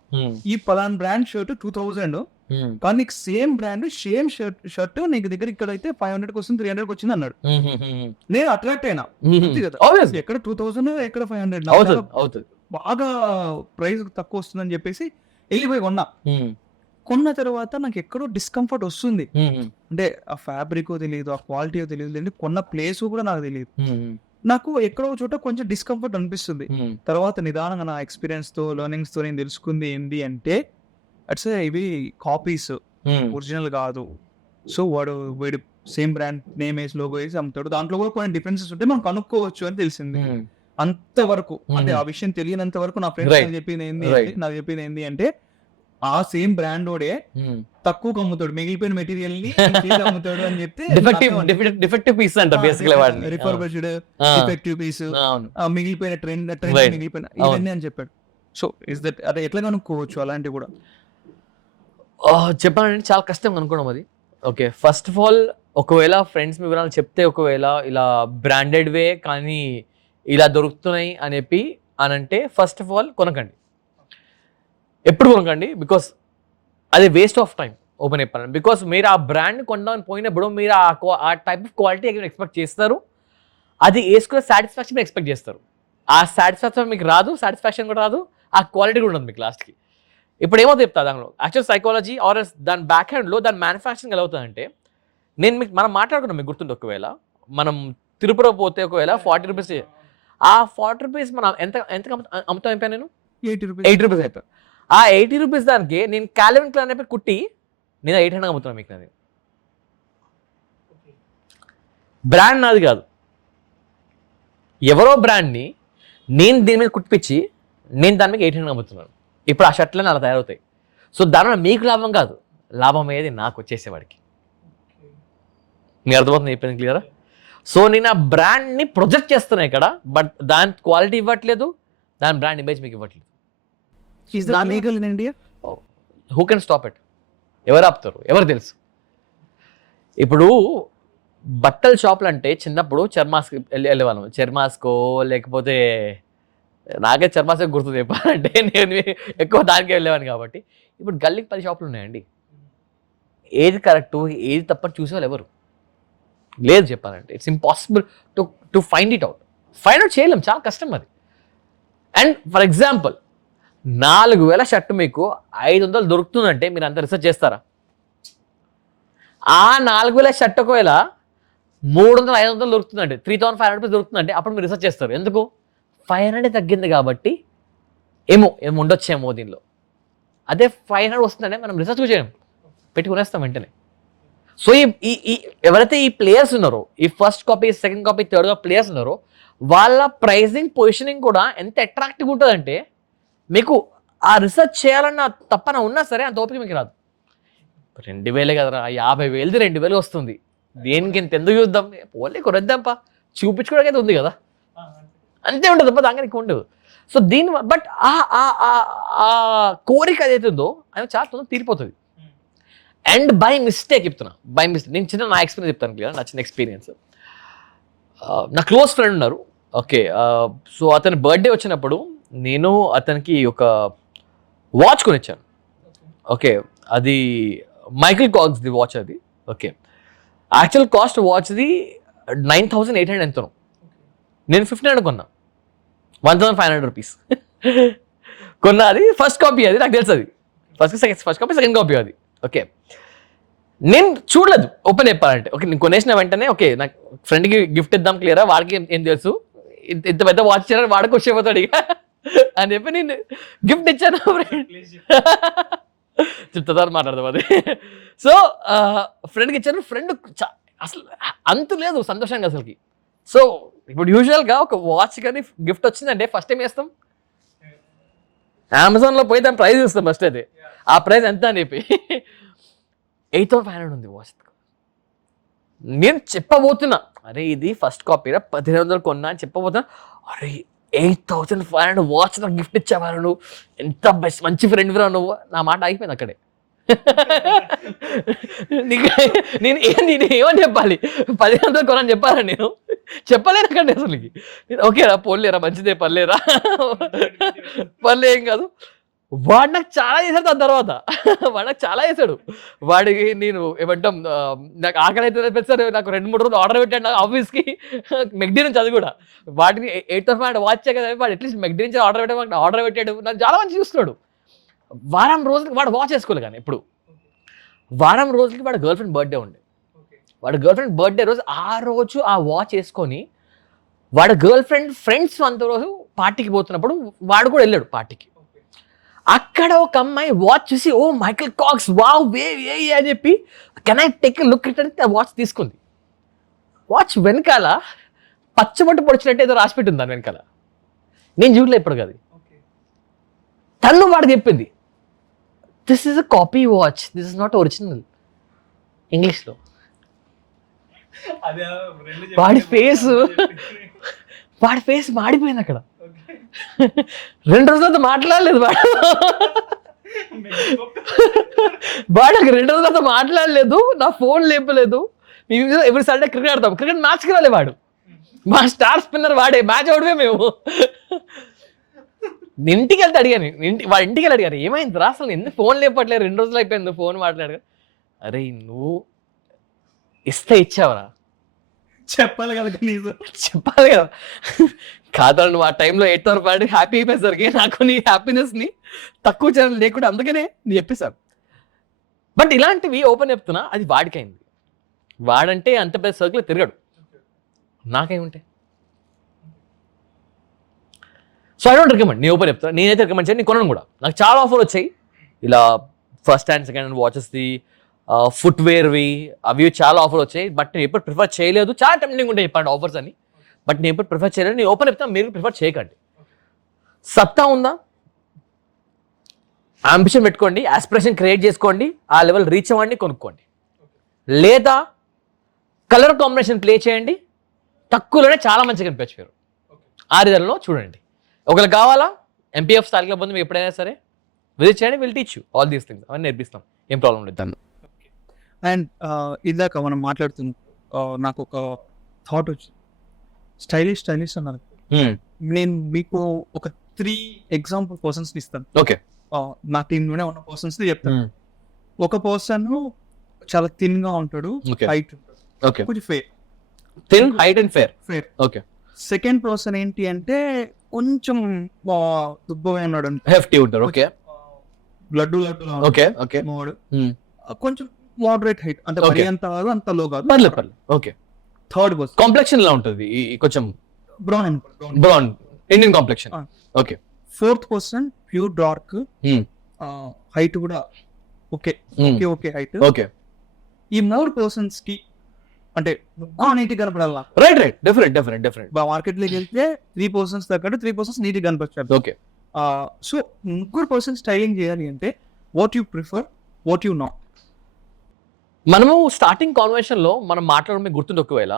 ఈ పలాన్ బ్రాండ్ షర్ట్ 2000, కానీ నీకు సేమ్ బ్రాండ్ సేమ్ షర్ట్ నీకు దగ్గర ఇక్కడ అయితే 500కి వస్తుంది, 300కి వచ్చింది అన్నాడు. నేను అట్రాక్ట్ అయినా కదా, ఎక్కడ 2000 ఎక్కడ 500, బాగా ప్రైస్ తక్కువ వస్తుందని చెప్పేసి వెళ్ళిపోయి కొన్న తర్వాత నాకు ఎక్కడో డిస్కంఫర్ట్ వస్తుంది. అంటే ఆ ఫ్యాబ్రిక్ తెలియదు, ఆ క్వాలిటీ తెలియదు, కొన్న ప్లేస్ కూడా నాకు తెలియదు. నాకు ఎక్కడో చోట కొంచెం డిస్కంఫర్ట్ అనిపిస్తుంది. తర్వాత నిదానంగా నా ఎక్స్పీరియన్స్ తో లెర్నింగ్స్ తో నేను తెలుసుకుంది ఏంటి అంటే, అట్స్ ఇవి కాపీస్, ఒరిజినల్ కాదు. సో వీడు సేమ్ బ్రాండ్ నేమ్ వేసి లోగో వేసి అమ్ముతాడు, దాంట్లో కూడా కొన్ని డిఫరెన్సెస్ ఉంటే మనం కనుక్కోవచ్చు అని తెలిసింది. అంతవరకు అంటే ఆ విషయం తెలియనంత వరకు నా ఫ్రెండ్స్ నాకు చెప్పింది ఏంటి అంటే, ఆ సేమ్ బ్రాండ్ ఓడే తక్కువ అమ్ముతాడు, మిగిలిపోయిన మెటీరియల్ ని అమ్ముతాడు అని చెప్తే డిఫెక్టివ్ పీస్ అంట బేసికల్లీ వాడిని, రిఫర్బిష్డ్ డిఫెక్టివ్ పీస్, మిగిలిపోయిన ట్రెండ్ మిగిలిపోయిన ఇవన్నీ అని చెప్పాడు. సో ఇస్ దట్ అదే ఎట్లా కనుక్కోవచ్చు అలాంటివి కూడా? చెప్పాలంటే చాలా కష్టం కనుక్కోవడం అది. ఓకే, ఫస్ట్ ఆఫ్ ఆల్ ఒకవేళ ఫ్రెండ్స్ మీ వివరాలు చెప్తే, ఒకవేళ ఇలా బ్రాండెడ్ వే కానీ ఇలా దొరుకుతున్నాయి అని చెప్పి అని అంటే, ఫస్ట్ ఆఫ్ ఆల్ కొనకండి, ఎప్పుడు కొనకండి. బికాస్ అది వేస్ట్ ఆఫ్ టైం ఓపెన్ చెప్పాలని. బికాస్ మీరు ఆ బ్రాండ్ కొనడానికి పోయినప్పుడు మీరు ఆ టైప్ ఆఫ్ క్వాలిటీ ఎక్స్పెక్ట్ చేస్తారు, అది వేసుకునే సాటిస్ఫాక్షన్ మీరు ఎక్స్పెక్ట్ చేస్తారు. ఆ సాటిస్ఫాక్షన్ మీకు రాదు, సాటిస్ఫాక్షన్ కూడా రాదు, ఆ క్వాలిటీ కూడా ఉండదు మీకు లాస్ట్కి. ఇప్పుడు ఏమో చెప్తా దానిలో యాక్చువల్ సైకాలజీ ఆర్ దాని బ్యాక్ హ్యాండ్లో దాని మ్యానుఫ్యాక్చరింగ్ ఎలా అవుతుందంటే, మనం మాట్లాడుకున్నాం మీకు గుర్తుంటే, ఒకవేళ మనం తిరుపతి పోతే ఒకవేళ 40 రూపీస్, ఆ 40 రూపీస్ మనం ఎంత అమ్ముతాం అయిపోయా నేను 80 రూపీస్ అయిపోయాను. ఆ 80 రూపీస్ దానికి నేను కాల్విన్ క్లైన్ అయిపోయి కుట్టి నేను 800 అమ్ముతున్నాను మీకు. నాది బ్రాండ్ నాది కాదు, ఎవరో బ్రాండ్ని నేను దీని మీద కుట్టిపించి నేను దాని మీద 800 అమ్ముతున్నాను. ఇప్పుడు ఆ షర్ట్లన్నీ అలా తయారవుతాయి. సో దానివల్ల మీకు లాభం కాదు, లాభం అయ్యేది నాకు వచ్చేసేవాడికి. మీకు అర్థమవుతుంది చెప్పాను క్లియరా? సో నేను ఆ బ్రాండ్ని ప్రొజెక్ట్ చేస్తున్నాను ఇక్కడ, బట్ దాని క్వాలిటీ ఇవ్వట్లేదు, దాని బ్రాండ్ ఇమేజ్ మీకు ఇవ్వట్లేదు. Is that legal in India? Who can stop it? ఎవరు ఆపుతారు? ఎవరు తెలుసు? ఇప్పుడు బట్టల షాపులు అంటే చిన్నప్పుడు చర్మాస్కి వెళ్ళేవాళ్ళం, చర్మాస్కో లేకపోతే నాకే చర్మాస్కి గుర్తు చెప్పాలంటే నేను ఎక్కువ దానికే వెళ్ళేవాడిని. కాబట్టి ఇప్పుడు గల్లీకి 10 షాపులు ఉన్నాయండి. ఏది కరెక్టు ఏది తప్పని చూసేవాళ్ళు ఎవరు లేదు చెప్పాలంటే. It's impossible to find it out. Find out చేయలేం, చాలా కష్టం అది. అండ్ ఫర్ ఎగ్జాంపుల్ 4000 షర్ట్ మీకు 500 దొరుకుతుందంటే మీరు అంత రీసెర్చ్ చేస్తారా? ఆ 4000 షర్ట్ ఒకవేళ 300-500 దొరుకుతుందంటే 3500 రూపీస్ దొరుకుతుందంటే అప్పుడు మీరు రీసెర్చ్ చేస్తారు. ఎందుకు? 500 తగ్గింది కాబట్టి ఏమో ఉండొచ్చేమో దీనిలో. అదే 500 వస్తుందంటే మనం రీసెర్చ్ చేయం, పెట్టుకునేస్తాం వెంటనే. సో ఈ ఎవరైతే ఈ ప్లేయర్స్ ఉన్నారో, ఈ first copy, second copy, third copy players ఉన్నారో, వాళ్ళ ప్రైజింగ్ పొజిషనింగ్ కూడా ఎంత అట్రాక్టివ్గా ఉంటుందంటే మీకు ఆ రీసెర్చ్ చేయాలన్న తప్పన ఉన్నా సరే అంత ఓపిక మీకు రాదు. 2000 కదరా, 50,000ది 2000 వస్తుంది, దేనికి ఇంత ఎందుకు చూద్దాం, పోలే కొనేద్దాంపా, చూపించుకోవడానికి అయితే ఉంది కదా, అంతే ఉంటుంది తప్ప దానికి నీకు ఉండదు. సో దీని బట్ ఆ కోరిక ఏదైతే ఉందో అది చాలా తొందరగా తీరిపోతుంది. అండ్ బై మిస్టేక్ చెప్తున్నా, బై మిస్టేక్ నేను చిన్న నా ఎక్స్పీరియన్స్ చెప్తాను క్లియర్, నా చిన్న ఎక్స్పీరియన్స్. నా క్లోజ్ ఫ్రెండ్ ఉన్నారు, ఓకే. సో అతని బర్త్డే వచ్చినప్పుడు నేను అతనికి ఒక వాచ్ కొనిచ్చాను, ఓకే. అది మైకిల్ కాగ్స్ది వాచ్ అది, ఓకే. యాక్చువల్ కాస్ట్ వాచ్ది 9800 ఎంతనో, నేను 1500 కొన్నా, 1500 రూపీస్ కొన్నా. అది ఫస్ట్ కాపీ, అది నాకు తెలుసు, అది ఫస్ట్ కాపీ సెకండ్ కాపీ అది, ఓకే. నేను చూడలేదు ఓపెన్ చెప్పాలంటే, ఓకే. నేను కొనేసిన వెంటనే ఓకే నాకు ఫ్రెండ్కి గిఫ్ట్ ఇద్దాం క్లియరా, వాడికి ఏం తెలుసు ఇంత పెద్ద వాచ్ ఇచ్చారని వాడికి వచ్చేపోతాడు ఇక అని చెప్పి నేను గిఫ్ట్ ఇచ్చాను. చెప్తారు మాట్లాడదాం అది. సో ఫ్రెండ్కి ఇచ్చాను, ఫ్రెండ్ అసలు అంత లేదు సంతోషంగా అసలుకి. సో ఇప్పుడు యూజువల్గా ఒక వాచ్ కానీ గిఫ్ట్ వచ్చిందంటే ఫస్ట్ ఏం చేస్తాం, అమెజాన్లో పోయి దాని ప్రైస్ ఇస్తాం ఫస్ట్. అయితే ఆ ప్రైస్ ఎంత అని చెప్పి 8500 ఉంది వాచ్. నేను చెప్పబోతున్నా, అరే ఇది ఫస్ట్ కాపీరా 1500 కొన్నా అని చెప్పబోతున్నా, అరే 8500 వాచ్ నాకు గిఫ్ట్ ఇచ్చేవారు, నువ్వు ఎంత బెస్ట్ మంచి ఫ్రెండ్ రా నువ్వు. నా మాట ఆగిపోయింది అక్కడే. నేను ఏమని చెప్పాలి, 1500 కొనని చెప్పాలా? నేను చెప్పలేను అక్కడ అసలుకి. ఓకేరా పోలేరా, మంచిదే, పర్లేరా, పర్లే, ఏం కాదు. వాడు నాకు చాలా చేశాడు, దాని తర్వాత వాడు నాకు చాలా చేశాడు. వాడికి నేను ఏమంటాం, నాకు ఆకలి అయితే పెడతారు, నాకు 2-3 రోజులు ఆర్డర్ పెట్టాడు నాకు ఆఫీస్కి, మెగ్డీ నుంచి. అది కూడా వాటిని 8500 వాచ్ కదా, వాడు అట్లీస్ట్ మెగ్డీ నుంచి ఆర్డర్ పెట్టాడు, నాకు చాలా మంచి చూస్తున్నాడు. వారం రోజులకి వాడు వాచ్ వేసుకోలేదు, కానీ ఇప్పుడు వారం రోజులకి వాడు గర్ల్ ఫ్రెండ్ బర్త్డే ఉండే, వాడు గర్ల్ ఫ్రెండ్ బర్త్డే రోజు ఆ రోజు ఆ వాచ్ వేసుకొని వాడు గర్ల్ ఫ్రెండ్ ఫ్రెండ్స్ అంత రోజు పార్టీకి పోతున్నప్పుడు వాడు కూడా వెళ్ళాడు పార్టీకి. అక్కడ ఒక అమ్మాయి వాచ్ చూసి, ఓ మైకిల్ కాగ్స్, వావ్ వే అని చెప్పి, can I take look it అని ఆ వాచ్ తీసుకుంది. వాచ్ వెనకాల పచ్చబొట్టు పొడిచినట్టు ఏదో రాసిపెట్టింది దాని వెనకాల, నేను చూడలే ఇప్పుడు కదా. తను వాడికి చెప్పింది, this is a copy watch, this is not original, ఇంగ్లీష్లో. వాడి ఫేస్ మాడిపోయింది అక్కడ. 2 రోజులతో మాట్లాడలేదు వాడు 2 రోజులతో మాట్లాడలేదు, నా ఫోన్ లేపలేదు. ఎవ్రీ సండే క్రికెట్ ఆడతాం, క్రికెట్ మ్యాచ్కి రాలే వాడు, మా స్టార్ స్పిన్నర్ వాడే, మ్యాచ్ ఆడమే మేము. ఇంటికి వెళ్తే అడిగాను, వాడి ఇంటికి వెళ్ళి అడిగాను, ఏమైంది రా అసలు ఎందుకు ఫోన్ లేపట్లేదు, 2 రోజులు అయిపోయింది ఫోన్ మాట్లాడగా. అరే నువ్వు ఇస్తే ఇచ్చావరా, చెప్పాలి కదా, చెప్పాలి కదా. కాదు నువ్వు ఆ టైంలో 8,000 హ్యాపీ అయిపోయేసరికి నాకు నీ హ్యాపీనెస్ని తక్కువ చేయడం లేకుండా, అందుకనే నీ చెప్పేశాను. బట్ ఇలాంటివి ఓపెన్ చెప్తున్నా, అది వాడికైంది. వాడంటే అంత పెద్ద సర్కిల్ తిరగడు, నాకేముంటాయి? So I don't recommend. నేను ఓపెన్ చెప్తాను, నేనైతే రికమెండ్ చేయను, నేను కొనను కూడా. నాకు చాలా ఆఫర్ వచ్చాయి ఇలా ఫస్ట్ హ్యాండ్ సెకండ్ హ్యాండ్ వాచెస్ది, ఫుట్వేర్వి, అవి చాలా ఆఫర్ వచ్చాయి. బట్ నేను ఎప్పుడు ప్రిఫర్ చేయలేదు. చాలా టెంప్టింగ్ ఉంటాయి చెప్పండి ఆఫర్స్ అని, బట్ నేను ఎప్పుడు ప్రిఫర్ చేయలేదు. నేను ఓపెన్ చెప్తాను, మీరు ప్రిఫర్ చేయకండి. సత్తా ఉందా, అంబిషన్ పెట్టుకోండి, ఆస్పిరేషన్ క్రియేట్ చేసుకోండి, ఆ లెవెల్ రీచ్ అవ్వండి, కొనుక్కోండి. లేదా కలర్ కాంబినేషన్ ప్లే చేయండి, తక్కువలోనే చాలా మంచిగా కనిపించు మీరు. ఆ రిజల్ట్లో చూడండి. ఒకరికి కావాలా ఎంపీఎఫ్ స్టైల్ క్లబ్ ఉంది, మీకు ఎప్పుడైనా సరే విజిట్ చేయండి, will teach you all these things. అవన్నీ నేర్పిస్తాం, ఏం ప్రాబ్లం లేదు దాన్ని. అండ్ ఇందాక మనం మాట్లాడుతున్నాం, నాకు ఒక థాట్ వచ్చింది, స్టైలిష్ అన్నారు. నేను మీకు ఒక 3 ఎగ్జాంపుల్ పర్సన్స్ ఇస్తాను. ఓకే, నా టీంలోనే ఉన్న పర్సన్స్ చెప్తాను. ఒక పర్సన్ చాలా థిన్ గా ఉంటాడు, హైట్ ఉంటాడు, ఓకే, కొంచెం fair, thin height and fair. Okay. Second person ఏంటి అంటే కొంచెం దుబ్బగా ఉన్నాడు, హెఫ్టీ ఉంటారు. ఓకే, లడ్డు ఓకే, ఓకే, కొంచెం మోడరేట్ హైట్, అంటే మరీ అంత కాదు అంత లో కాదు. పర్లేదు. ఓకే. థర్డ్ పర్సన్ కాంప్లెక్షన్ లా ఉంటుంది, కొంచెం brown Indian complexion. Okay. Fourth person pure dark, height కూడా ఓకే హైట్. ఓకే. ఈ 3 పర్సన్స్ కి అంటే నీట్ కనపడాలా? Right, definite. మార్కెట్ లోకి వెళ్తే 3 పర్సన్స్ దగ్గర 3 పర్సన్స్ నీట్ కనిపించారు. ఓకే. సో 3 పర్సన్స్ స్టైలింగ్ చేయాలి అంటే what you prefer, what you not? మనము స్టార్టింగ్ కాన్వర్సేషన్ లో మనం మాట్లాడడం మీకు గుర్తుండే, ఒకవేళ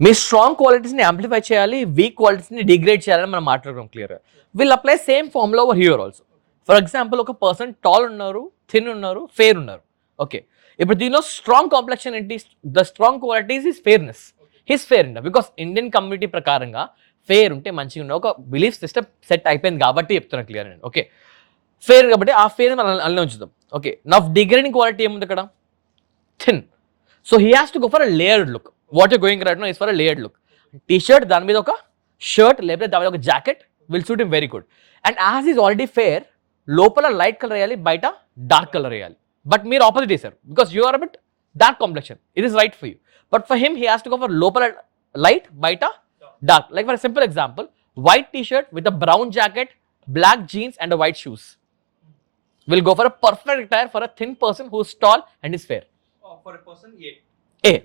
మీ స్ట్రాంగ్ క్వాలిటీస్ ని యాంప్లిఫై చేయాలి, వీక్ క్వాలిటీస్ ని డిగ్రేడ్ చేయాలని మనం మాట్లాడడం clear. Will apply same formula over here also. For example, ఒక పర్సన్ టాల్ ఉన్నారు, థిన్ ఉన్నారు, ఫేర్ ఉన్నారు. ఓకే. ఇప్పుడు దీనిలో స్ట్రాంగ్ కాంప్లెక్షన్ ఏంటి? The strong qualities is fairness. His fair ఉండ, బికాస్ ఇండియన్ కమ్యూనిటీ ప్రకారంగా ఫేర్ ఉంటే మంచిగా ఉండే ఒక బిలీఫ్ సిస్టమ్ సెట్ అయిపోయింది కాబట్టి చెప్తున్నాను క్లియర్ అండి. ఓకే, ఫేర్ కాబట్టి ఆ ఫేర్ మనం అల్లనే ఉంచుదాం. ఓకే. నా డిగ్రేడింగ్ క్వాలిటీ ఏముంది ఇక్కడ? Thin. So he has to go for a layered look. What you going right now is for a layered look. T shirt, దాని మీద ఒక షర్ట్, లేకపోతే దాని మీద ఒక jacket will suit him very good. And as is already fair, లోపల లైట్ కలర్ వేయాలి, బయట డార్క్ కలర్ వేయాలి. బట్ మీరు ఆపోజిట్ చేశారు, because you are a bit dark complexion. It is right for you. But for him he has to go for లోపల లైట్, బయట dark. Like for simple example, white T shirt with a brown jacket, black jeans and white shoes will go for a perfect attire for a thin person who is tall and is fair. For a person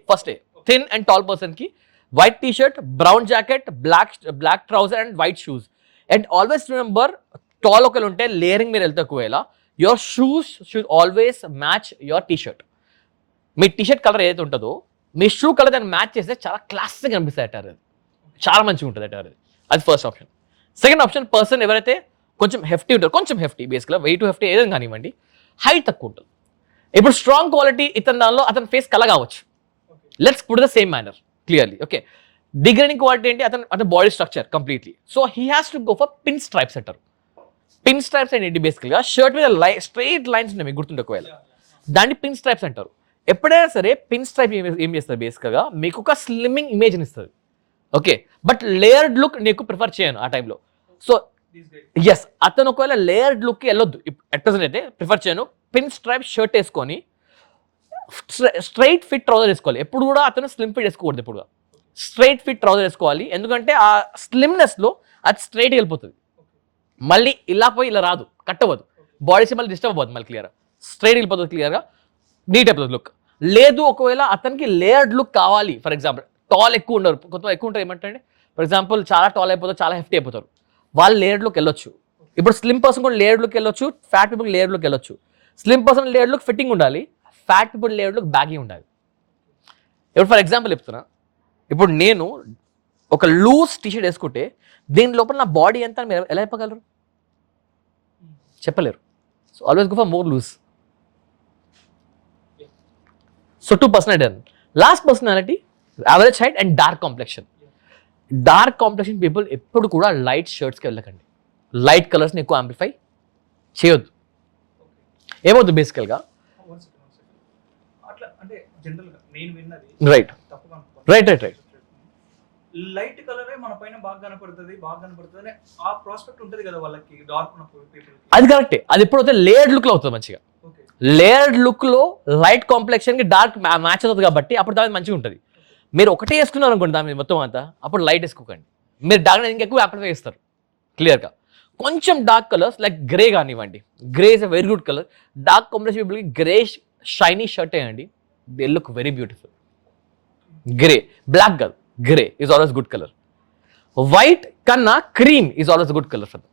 first A. Thin and tall person ki white t-shirt, brown jacket, black trouser and white shoes. And always remember, tall okal unte layering meer elta kuela, your shoes should always match your t-shirt. Me t-shirt colour ఏదైతే ఉంటుందో మీ షూ కలర్ దాన్ని మ్యాచ్ చేస్తే చాలా క్లాసిక్గా అనిపిస్తుంది అటార్. చాలా మంచిగా ఉంటుంది అటార్. అది first option. Second option, person ఎవరైతే కొంచెం హెఫ్టీ ఉంటారు, కొంచెం హెఫ్టీ, బేసిక్గా వెయిట్ హెఫ్టీ ఏదైనా కానివ్వండి, హైట్ తక్కువ ఉంటుంది. ఇప్పుడు స్ట్రాంగ్ క్వాలిటీ ఇతని దానిలో అతని ఫేస్ కల కావచ్చు. Let's put the same manner clearly. Okay. Degrading quality ఏంటి? అతని body structure completely. So he has to go for pin stripes అంటారు. పిన్ స్ట్రైప్స్ ఏంటి? బేసిక్గా షర్ట్ మీద స్ట్రైట్ లైన్స్ ఉన్నాయి, మీకు గుర్తుండే ఒకవేళ, దాన్ని పిన్ స్ట్రైప్స్ అంటారు. ఎప్పుడైనా సరే పిన్ స్ట్రైప్ ఏం చేస్తారు? బేసిక్గా మీకు ఒక స్లిమ్మింగ్ ఇమేజ్ని ఇస్తుంది. ఓకే. బట్ లేయర్డ్ లుక్ నీకు ప్రిఫర్ చేయను ఆ టైంలో. సో ఎస్, అతను ఒకవేళ లేయర్డ్ లుక్కి వెళ్ళొద్దు. అట్ ప్రెసెంట్ అయితే ప్రిఫర్ చేయను. పిన్ స్ట్రైప్ షర్ట్ వేసుకొని స్ట్రైట్ ఫిట్ ట్రౌజర్ వేసుకోవాలి. ఎప్పుడు కూడా అతను స్లిమ్ ఫిట్ వేసుకోకూడదు. ఎప్పుడు స్ట్రైట్ ఫిట్ ట్రౌజర్ వేసుకోవాలి. ఎందుకంటే ఆ స్లిమ్నెస్లో అది స్ట్రైట్గా వెళ్ళిపోతుంది. మళ్ళీ ఇలా పోయి ఇలా రాదు, కట్ అవ్వదు, బాడీస్ మళ్ళీ డిస్టర్బ్ అవ్వదు, మళ్ళీ క్లియర్గా స్ట్రైట్ వెళ్ళిపోతుంది, క్లియర్గా నీట్ అయిపోతుంది లుక్. లేదు ఒకవేళ అతనికి లేయర్డ్ లుక్ కావాలి, ఫర్ ఎగ్జాంపుల్ టాల్ ఎక్కువ ఉండరు, కొంత ఎక్కువ ఉంటారు, ఏమంటే ఫర్ ఎగ్జాంపుల్ చాలా టాల్ అయిపోతారు, చాలా హెఫ్టీ అయిపోతారు, వాళ్ళు లేయర్డ్ లుక్ వెళ్ళొచ్చు. ఇప్పుడు స్లిమ్ పర్సన్ కూడా లేయర్డ్ లుక్ వెళ్ళొచ్చు, ఫ్యాట్ పీపుల్ లేయర్డ్ లుక్ వెళ్ళొచ్చు. Slim person layered look fitting ఉండాలి, fat people layered look baggy ఉండాలి. ఇప్పుడు ఫర్ ఎగ్జాంపుల్ చెప్తున్నా, ఇప్పుడు నేను ఒక లూజ్ టీషర్ట్ వేసుకుంటే దీని లోపల నా బాడీ ఎంత మీరు ఎలా చెప్పగలరు? చెప్పలేరు. So always go for more loose. So 2 personality. Last personality, average height and dark complexion. Dark complexion people ఎప్పుడు కూడా లైట్ షర్ట్స్కి వెళ్ళకండి. లైట్ కలర్స్ని ఎక్కువ యాంప్లిఫై చేయొద్దు. ఏమవుతుంది బేసికల్గా? Right right right right light కలరే మన పైన బాగా కనపడుతుంది ఆ ప్రాస్పెక్ట్ ఉంటుంది కదా వాళ్ళకి, డార్క్ ఉన్న పీపుల్. అది కరెక్టే. అది ఎప్పుడైతే లేయర్డ్ లుక్లో అవుతుంది మంచిగా. లేయర్డ్ లుక్లో లైట్ కాంప్లెక్షన్కి డార్క్ మ్యాచ్ అవుతుంది కాబట్టి అప్పుడు దాని మంచిగా ఉంటుంది. మీరు ఒకటే వేసుకున్నారు అనుకోండి దాని మీద మొత్తం అంతా, అప్పుడు లైట్ వేసుకోకండి. మీరు డార్క్ ఇంకెక్కువ యాంప్లిఫై చేస్తారు క్లియర్గా. కొంచెం డార్క్ కలర్స్ లైక్ గ్రే కానివ్వండి, grey is a very good colour. Dark combination పీపుల్కి గ్రే షైనీ షర్ట్ వేయండి, they look very beautiful. Grey, black కాదు, grey is always good colour. White కన్నా cream is always good colour for.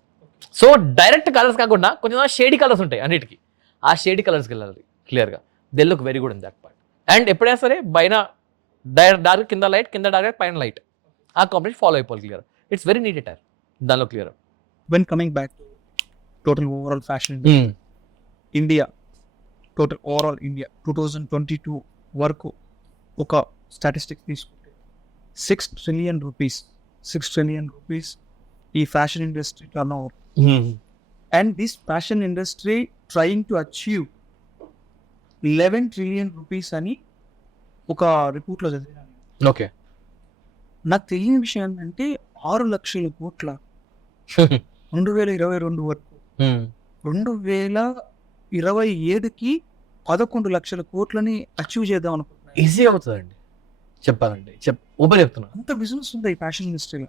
So direct colours కాకుండా కొంచెం షేడీ కలర్స్ ఉంటాయి అన్నిటికీ, ఆ షేడీ కలర్స్కి వెళ్ళాలి క్లియర్గా. They look very good in that part. And ఎప్పుడైనా సరే పైన డార్క్, కింద లైట్, కింద డార్క్, పైన లైట్, ఆ కాంబినేషన్ ఫాలో అయిపోవాలి clear. It's very neat attire దానిలో clear. when coming back to total overall fashion India, total overall India 2022 వరకు ఒక స్టాటిస్టిక్స్ తీసుకుంటే 6 trillion rupees ఈ fashion industry turn over. And this fashion industry trying to achieve 11 trillion rupees అని ఒక రిపోర్ట్లో చదివాను. ఓకే, నాకు తెలియని విషయం ఏంటంటే 6 లక్షల కోట్ల 2022 వరకు 2027కి 11 లక్షల కోట్లని అచీవ్ చేద్దాం అనుకుంటున్నాను. ఈజీ అవుతుందండి చెప్పాలంటే, ఓపెన్ చెప్తున్నా. అంత బిజినెస్ ఉంది ఈ ఫ్యాషన్ ఇండస్ట్రీలో.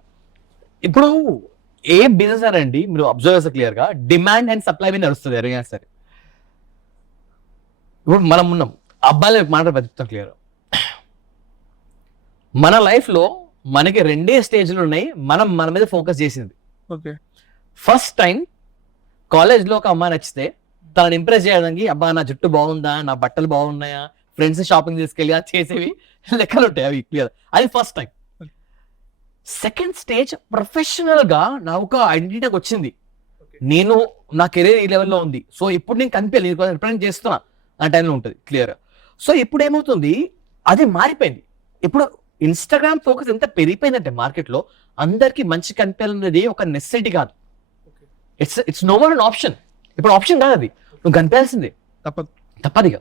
ఇప్పుడు ఏ బిజినెస్ అండి మీరు అబ్జర్వ్ చేస్తే క్లియర్గా డిమాండ్ అండ్ సప్లై మీద నడుస్తుంది ఎవరైనా సరే. ఇప్పుడు మనం ఉన్నాం, అబ్బాయిల మాట బతుకుతాం క్లియర్. మన లైఫ్లో మనకి 2 స్టేజ్లు ఉన్నాయి, మనం మన మీద ఫోకస్ చేసింది. ఓకే, ఫస్ట్ టైం కాలేజ్లో ఒక అమ్మాయి నచ్చితే తనని ఇంప్రెస్ చేయడానికి, అబ్బా నా జుట్టు బాగుందా, నా బట్టలు బాగున్నాయా, ఫ్రెండ్స్ షాపింగ్ తీసుకెళ్ళి చేసేవి లెక్కలు ఉంటాయి, అవి క్లియర్. అది first time. Second stage professional గా నా ఒక ఐడెంటిటీకి వచ్చింది, నేను నా కెరీర్ ఈ లెవెల్లో ఉంది, సో ఇప్పుడు నేను కనిపించాలి, నేను రిప్రజెంట్ చేస్తున్నా ఆ టైంలో ఉంటుంది క్లియర్. సో ఇప్పుడు ఏమవుతుంది, అది మారిపోయింది. ఇప్పుడు ఇన్స్టాగ్రామ్ ఫోకస్ ఎంత పెరిగిపోయిందంటే మార్కెట్లో అందరికీ మంచి కనిపించాలనేది ఒక నెసెసిటీ కాదు, it's no more an option. ఇప్పుడు ఆప్షన్ కాదు, అది నువ్వు కనిపించాల్సిందే, తప్పదిగా.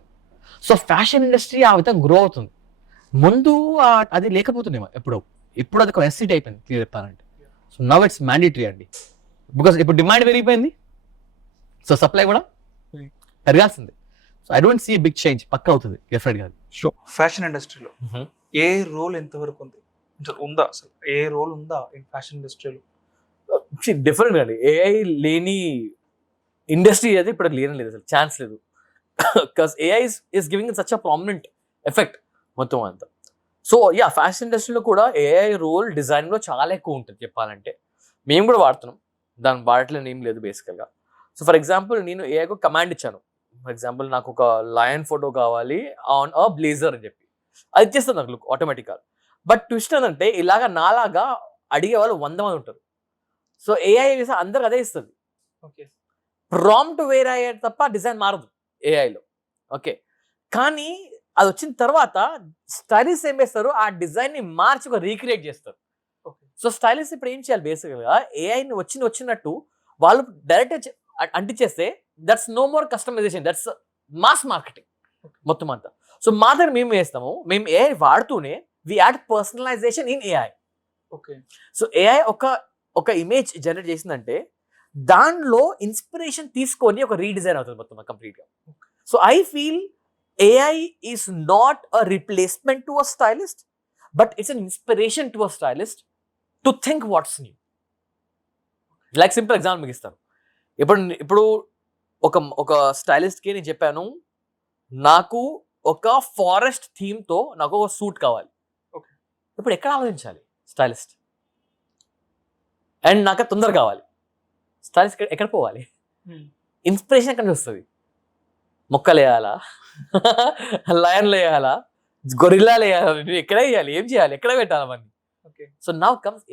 సో ఫ్యాషన్ ఇండస్ట్రీ ఆ విధంగా గ్రో అవుతుంది. ముందు అది లేకపోతుందేమో ఇప్పుడు అది ఒక నెసెసిటీ అయిపోయింది క్లియర్ చెప్పాలంటే. సో నవ్ ఇట్స్ మ్యాండేటరీ అండి, బికాస్ ఇప్పుడు డిమాండ్ పెరిగిపోయింది, సో సప్లై కూడా పెరగాల్సిందే. So I don't see big change, పక్కా అవుతుంది డెఫినెట్ గా. సో ఫ్యాషన్ ఇండస్ట్రీలో ఏ రోల్ ఎంతవరకు ఉంది, ఉందా అసలు ఏ రోల్ ఉందా ఈ ఫ్యాషన్ ఇండస్ట్రీలో? డిఫరెంట్ అండి, ఏఐ లేని ఇండస్ట్రీ అయితే ఇప్పుడు లేని లేదు, అసలు ఛాన్స్ లేదు. Because AI is giving such a prominent effect మొత్తం అంతా. సో యా, ఫ్యాషన్ ఇండస్ట్రీలో కూడా ఏఐ రోల్ డిజైన్లో చాలా ఎక్కువ ఉంటుంది చెప్పాలంటే. మేము కూడా వాడుతున్నాం, దాని వాడట్లేదు ఏం లేదు బేసికల్గా. సో ఫర్ ఎగ్జాంపుల్ నేను ఏఐకు కమాండ్ ఇచ్చాను, ఫర్ ఎగ్జాంపుల్ నాకు ఒక లయన్ ఫోటో కావాలి ఆన్ అ బ్లేజర్ అని చెప్పి, అది ఇచ్చేస్తుంది నాకు లుక్ ఆటోమేటిక్గా. బట్ ట్విస్ట్ ఏంటంటే ఇలాగా నాలాగా అడిగే వాళ్ళు 100 మంది ఉంటారు. సో ఏఐ అందరికి అదే ఇస్తుంది, ప్రాంప్ట్ వేరే అయ్యే తప్ప డిజైన్ మారదు ఏఐలో. ఓకే, కానీ అది వచ్చిన తర్వాత స్టైలిస్ట్ ఏం చేస్తారు, ఆ డిజైన్ ని మార్చి ఒక రీక్రియేట్ చేస్తారు. సో స్టైలిస్ట్ ఇప్పుడు ఏం చేయాలి, బేసిక్గా ఏఐని వచ్చినట్టు వాళ్ళు డైరెక్ట్ అంటించేస్తే that's no more customization, that's mass marketing మొత్తం అంతా. సో మా దగ్గర మేము చేస్తాము, మేము ఏఐ వాడుతూనే we add personalization in AI. Okay, so AI ఒక ఇమేజ్ జనరేట్ చేసిందంటే దానిలో ఇన్స్పిరేషన్ తీసుకొని ఒక రీడిజైన్ అవుతుంది మొత్తం కంప్లీట్గా. So I feel AI is not a replacement to a stylist, but it's an inspiration to a stylist to think what's new. Like simple example మీకు ఇస్తాను. ఇప్పుడు ఒక స్టైలిస్ట్కి నేను చెప్పాను, నాకు ఒక ఫారెస్ట్ థీమ్తో నాకు ఒక సూట్ కావాలి. ఇప్పుడు ఎక్కడ ఆలోచించాలి స్టైలిస్ట్, అండ్ నాకు తొందర కావాలి, స్టైలిస్ట్ ఎక్కడ పోవాలి, ఇన్స్పిరేషన్ ఎక్కడ వస్తుంది, మొక్కలు వేయాలా, లయన్లు వేయాలా, గొరిల్లాలు వేయాలా, ఎక్కడ వేయాలి, ఏం చేయాలి, ఎక్కడ పెట్టాలి అవన్నీ. సో నౌ కమ్స్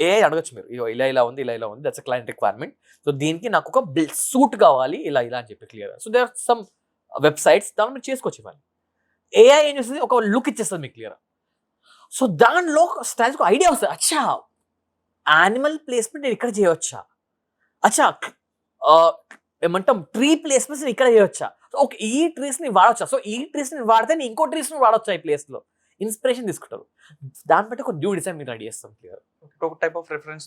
ఏఐ అడగచ్చు మీరు, ఇలా ఉంది, that's a client requirement. So దీనికి నాకు ఒక సూట్ కావాలి ఇలా అని చెప్పి clear. So there are some websites దాన్ని మీరు చేసుకోవచ్చు ఇవ్వాలి. ఏఐ ఏం చేస్తుంది, ఒక లుక్ ఇచ్చేస్తుంది మీకు క్లియర్. సో దానిలో స్టైల్స్కి ఐడియా వస్తుంది, అచ్చా యానిమల్ ప్లేస్మెంట్ నేను ఇక్కడ చేయవచ్చా, అచ్చా ఏమంటాం ట్రీ ప్లేస్మెంట్స్ ఇక్కడ చేయవచ్చా, ఓకే ఈ ట్రీస్ ని వాడవచ్చా, సో ఈ ట్రీస్ ని వాడితే నేను ఇంకో ట్రీస్ ని వాడవచ్చా ఈ ప్లేస్ లో, ఇన్స్పిరేషన్ తీసుకుంటారు. దాన్ని బట్టి ఒక న్యూ డిజైన్ మీరు రెడీ చేస్తాం clear, type of reference.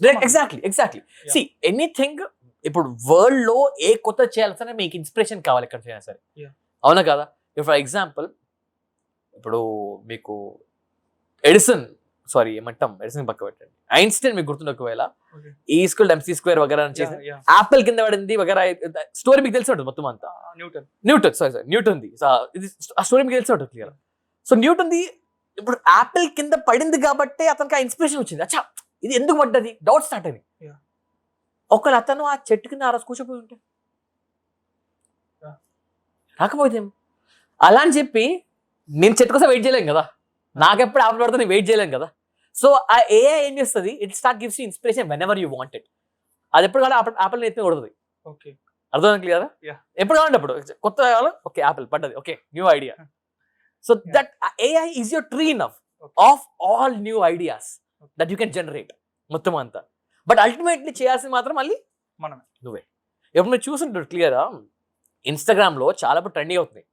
Exactly see anything. ఇప్పుడు వరల్డ్ లో ఏ కొత్త చేయాల్సిన మీకు ఇన్స్పిరేషన్ కావాలి ఎక్కడ చేయాలి సరే, అవునా కదా. ఫర్ ఎగ్జాంపుల్ ఇప్పుడు మీకు ఎడిసన్ సారీ ఏమంటాం ఎడిసన్ పక్క పెట్టండి, ఐన్స్టైన్ మీకు గుర్తుండే ఒకవేళ Okay. ఈ స్క్వేర్ ఎంసీ స్క్వేర్ వగేరా అని చేసి యాపిల్ కింద పడింది వగేరా స్టోరీ మీకు తెలిసి ఉంటుంది మొత్తం అంతా. న్యూటన్ సారీ న్యూటన్ ది ఇది ఆ స్టోరీ మీకు తెలిసి ఉంటుంది క్లియర్. సో న్యూటన్ ది ఇప్పుడు యాపిల్ కింద పడింది కాబట్టి అతనికి ఆ ఇన్స్పిరేషన్ వచ్చింది, అచ్చా ఇది ఎందుకు పడ్డది డౌట్ స్టార్ట్ అయింది. Yeah. ఒకవేళ అతను ఆ చెట్టు కింద ఆ రోజు కూర్చోపోయి ఉంటే రాకపోతే అలా అని చెప్పి నేను చెట్టు కోసం వెయిట్ చేయలేను కదా, నాకెప్పుడు యాపిల్ పడితే నేను వెయిట్ చేయలేను కదా. సో ఆ ఏఐ ఏం చేస్తుంది, it start gives you inspiration when ever you wanted. అది ఎప్పుడు కావాలి యాపిల్ ఎత్తి కొడుతుంది. ఓకే, అర్థం క్లియర్. Yeah. ఎప్పుడు కావాలంటే అప్పుడు కొత్త కావాలి, ఓకే యాపిల్ పడ్డది, okay new idea. So that AI is your tree now of all new ideas that you can generate మొత్తం అంతా. బట్ అల్టిమేట్లీ చేయాల్సింది మాత్రం మళ్ళీ మనమే. నువ్వే. ఎప్పుడు మీరు చూస్తుంటారు క్లియరా, ఇన్స్టాగ్రామ్ లో చాలా ట్రెండింగ్ అవుతుంది.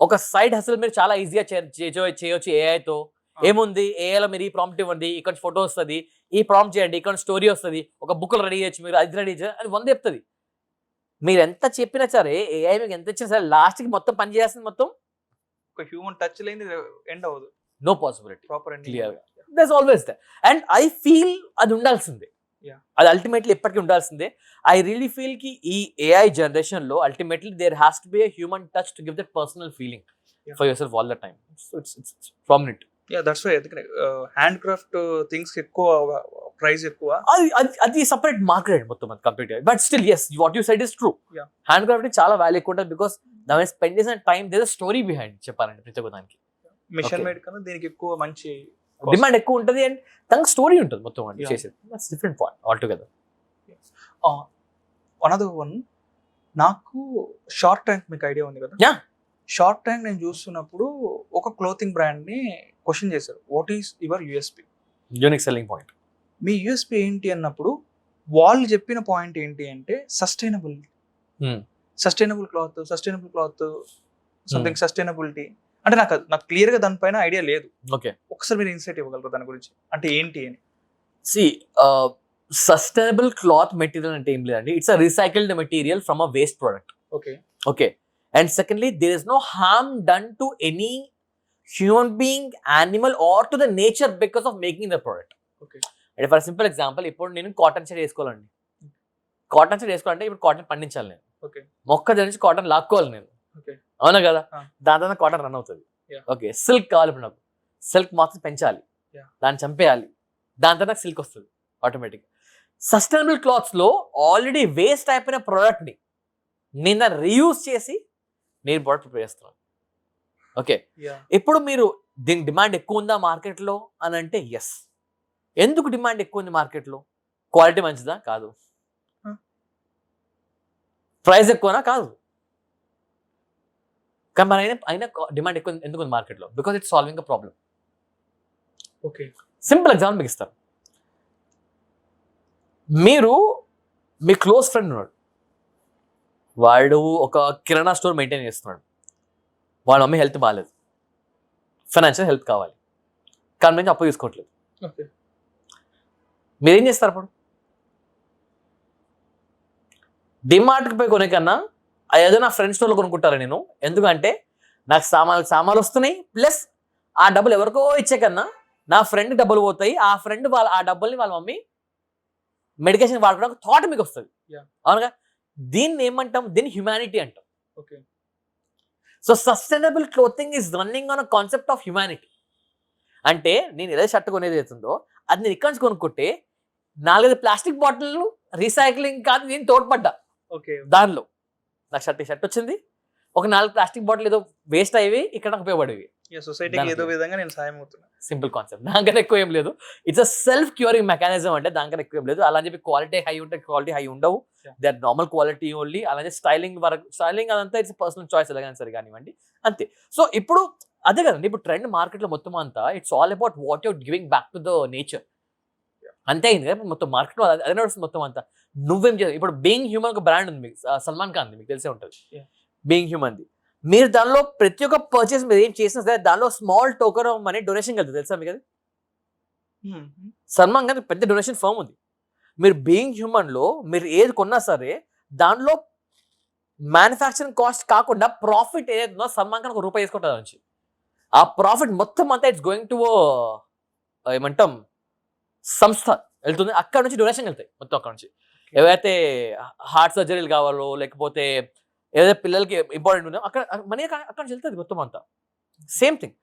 ఒక సైడ్ హసల్ మీరు చాలా ఈజీగా చేయొచ్చు ఏఐతో. ఏముంది, ఏఐలో మీరు ఈ ప్రాంప్ట్ ఇవ్వండి, ఇక్కడ ఫోటో వస్తుంది, ఈ ప్రాంప్ట్ చేయండి, ఇక్కడ స్టోరీ వస్తుంది, ఒక బుక్ రెడీ చేయొచ్చు, మీరు అది రెడీ చేయొచ్చు, అది 100 చెప్తుంది. మీరు ఎంత చెప్పినా సరే ఏఐ మీకు ఎంత ఇచ్చినా సరే లాస్ట్కి మొత్తం పని చేయాల్సింది మొత్తం ఒక హ్యూమన్ టచ్ లేని ఎండ్ అవ్వదు. No possibility. Proper end clear గా that's always that. And I feel అది ఉండాల్సిందే, అది అల్టిమేట్లీ ఎప్పటికీ ఉండాల్సిందే. ఐ రియలీ ఫీల్ కి ఈ ఏఐ జనరేషన్ లో ultimately there has to be a human touch to give that personal feeling for your self all the time. So it's prominent. That's why hand craft things ఎక్కువ ప్రైస్ ఎక్కువ, అది సపరేట్ మార్కెట్ మొత్తం అది complete. But still yes what you said is true. Hand craft చాలా వాల్యూ ఎక్కువ ఉంటుంది బికాస్ దాని స్పెండ్ చేసిన time there is story behind చెప్పాలంటే ప్రతి ఒక్క దానికి. మిషన్ మేడ్ కన్నా దీనికి ఎక్కువ మంచి డిమాండ్ ఎక్కువ ఉంటుంది అండ్ దానికి స్టోరీ ఉంటుంది మొత్తం అంటే చేసేది. That's different point all together. Another one, నాకు షార్క్ ట్యాంక్ మీకు ఐడియా ఉంది కదా? Yeah. షార్క్ ట్యాంక్ నేను చూస్తున్నప్పుడు ఒక క్లోతింగ్ బ్రాండ్ ని క్వశ్చన్ చేశారు, what is your USP, unique selling point. Me USP ఏంటి అన్నప్పుడు వాళ్ళు చెప్పిన పాయింట్ ఏంటి అంటే సస్టైనబుల్ క్లాత్ సంథింగ్ సస్టైనబిలిటీ. అంటే నాకు క్లియర్ గా దానిపైన ఐడియా లేదు. ఓకే, ఒకసారి మీరు ఇన్సైట్ ఇవ్వగలరు దాని గురించి, అంటే ఏంటి అని? సస్టైనబుల్ క్లాత్ మెటీరియల్ అంటే ఏం లేదండి, it's a recycled material from a waste product. Okay and secondly there is no harm done to any human being, animal or to the nature because of making the product. అంటే ఫర్ సింపుల్ ఎగ్జాంపుల్, ఇప్పుడు నేను కాటన్ షర్ట్ వేసుకోవాలండి, కాటన్ షర్ట్ వేసుకోవాలంటే ఇప్పుడు కాటన్ పండించాలి నేను, మొక్క నుంచి కాటన్ లాక్కోవాలి నేను, అవునా కదా? దాని తర్వాత కాటన్ రన్ అవుతుంది. ఓకే, సిల్క్ కావాలి ఇప్పుడు నాకు, సిల్క్ మాత్రం పెంచాలి, దాన్ని చంపేయాలి, దాని తర్వాత సిల్క్ వస్తుంది ఆటోమేటిక్. సస్టైనబుల్ క్లాత్స్ లో ఆల్రెడీ వేస్ట్ అయిపోయిన ప్రోడక్ట్ ని నేను దాన్ని రీయూజ్ చేసి నేను ప్రోడక్ట్ ప్రిపేర్ చేస్తున్నాను. ఓకే, ఇప్పుడు మీరు దీని డిమాండ్ ఎక్కువ ఉందా మార్కెట్లో అని అంటే ఎస్. ఎందుకు డిమాండ్ ఎక్కువ ఉంది మార్కెట్లో? క్వాలిటీ మంచిదా? కాదు. ప్రైస్ ఎక్కువనా? కాదు. కానీ మరి అయినా డిమాండ్ ఎక్కువ ఎందుకు ఉంది మార్కెట్లో? Because it's solving a problem. Okay, simple example మీకు ఇస్తాను. మీరు మీ క్లోజ్ ఫ్రెండ్ ఉన్నాడు, వాడు ఒక కిరాణా స్టోర్ మెయింటైన్ చేస్తున్నాడు, వాడి మమ్మీ హెల్త్ బాగాలేదు, ఫైనాన్షియల్ హెల్ప్ కావాలి, కానీ మేము అప్పు తీసుకోవట్లేదు. మీరేం చేస్తారు అప్పుడు? డిమార్ట్కి పోయి కొనే కన్నా ఏదో నా ఫ్రెండ్ స్టోర్లో కొనుక్కుంటారా నేను, ఎందుకంటే నాకు సామాన్లు వస్తున్నాయి, ప్లస్ ఆ డబ్బులు ఎవరికో ఇచ్చే కన్నా నా ఫ్రెండ్ డబ్బులు పోతాయి, ఆ ఫ్రెండ్ ఆ డబ్బుల్ని వాళ్ళ మమ్మీ మెడికేషన్ వాడుకోవడానికి థాట్ మీకు వస్తుంది. అవునుగా? దీన్ని ఏమంటాం? దీన్ని హ్యుమానిటీ అంటాం. Okay, so sustainable clothing is running on a concept of humanity. అంటే నేను ఏదైతే షర్ట్ కొనేది అవుతుందో అది నేను ఇక్కడి నుంచి కొనుక్కుంటే 4-5 ప్లాస్టిక్ బాటిల్ రీసైక్లింగ్ కాదు నేను తోడ్పడ్డా. దానిలో నాకు షర్ట్ వచ్చింది, ఒక 4 ప్లాస్టిక్ బాటిల్ ఏదో వేస్ట్ అయ్యేవి ఇక్కడ నాకు ఉపయోగపడేవి. సొసైటీకి ఏదో విధంగా నేను సాయం అవుతున్నా. సింపుల్ కాన్సెప్ట్, దానికన్నా ఎక్కువ ఏం లేదు. It's a self curing mechanism, అంటే దానికన్నా ఎక్కువ ఏం లేదు. అలా అని చెప్పి క్వాలిటీ హై ఉంటే క్వాలిటీ హై ఉండవు, they are normal quality only. అలాగే స్టైలింగ్ అదంతా ఇట్స్ పర్సనల్ చాయిస్ ఎలాగైనా సరే కానివ్వండి, అంతే. సో ఇప్పుడు అదే కదండి, ఇప్పుడు ట్రెండ్ మార్కెట్లో మొత్తం అంతా it's all about what your giving back to the nature. అంతే అయింది కదా మొత్తం మార్కెట్లో, అదే నడుస్తుంది మొత్తం అంతా. నువ్వేం చేయాలి? ఇప్పుడు బీయింగ్ హ్యూమన్ ఒక బ్రాండ్ ఉంది, మీకు సల్మాన్ ఖాన్ మీకు తెలిసే ఉంటుంది, బీయింగ్ హ్యూమన్ది. మీరు దానిలో ప్రతి ఒక్క పర్చేస్ మీరు ఏం చేసినా సరే దానిలో small token of money donation కలుగుతుంది, తెలుసా మీకు అది? సల్మాన్ ఖాన్ పెద్ద డొనేషన్ ఫర్మ్ ఉంది. మీరు బీయింగ్ హ్యూమన్ లో మీరు ఏది కొన్నా సరే దానిలో మ్యానుఫ్యాక్చరింగ్ కాస్ట్ కాకుండా ప్రాఫిట్ ఏదైతుందో సల్మాన్ ఖాన్ ₹1 వేసుకుంటారు నుంచి. ఆ ప్రాఫిట్ మొత్తం అంతా ఇట్స్ గోయింగ్ టు ఏమంటాం సంస్థ వెళ్తుంది, అక్కడ నుంచి డొనేషన్ వెళ్తాయి మొత్తం. అక్కడ నుంచి ఏవైతే హార్ట్ సర్జరీలు కావాలో లేకపోతే ఏదైతే పిల్లలకి ఇంపార్టెంట్ ఉందో అక్కడ మనీ అక్కడ నుంచి వెళ్తుంది మొత్తం అంతా. Same thing.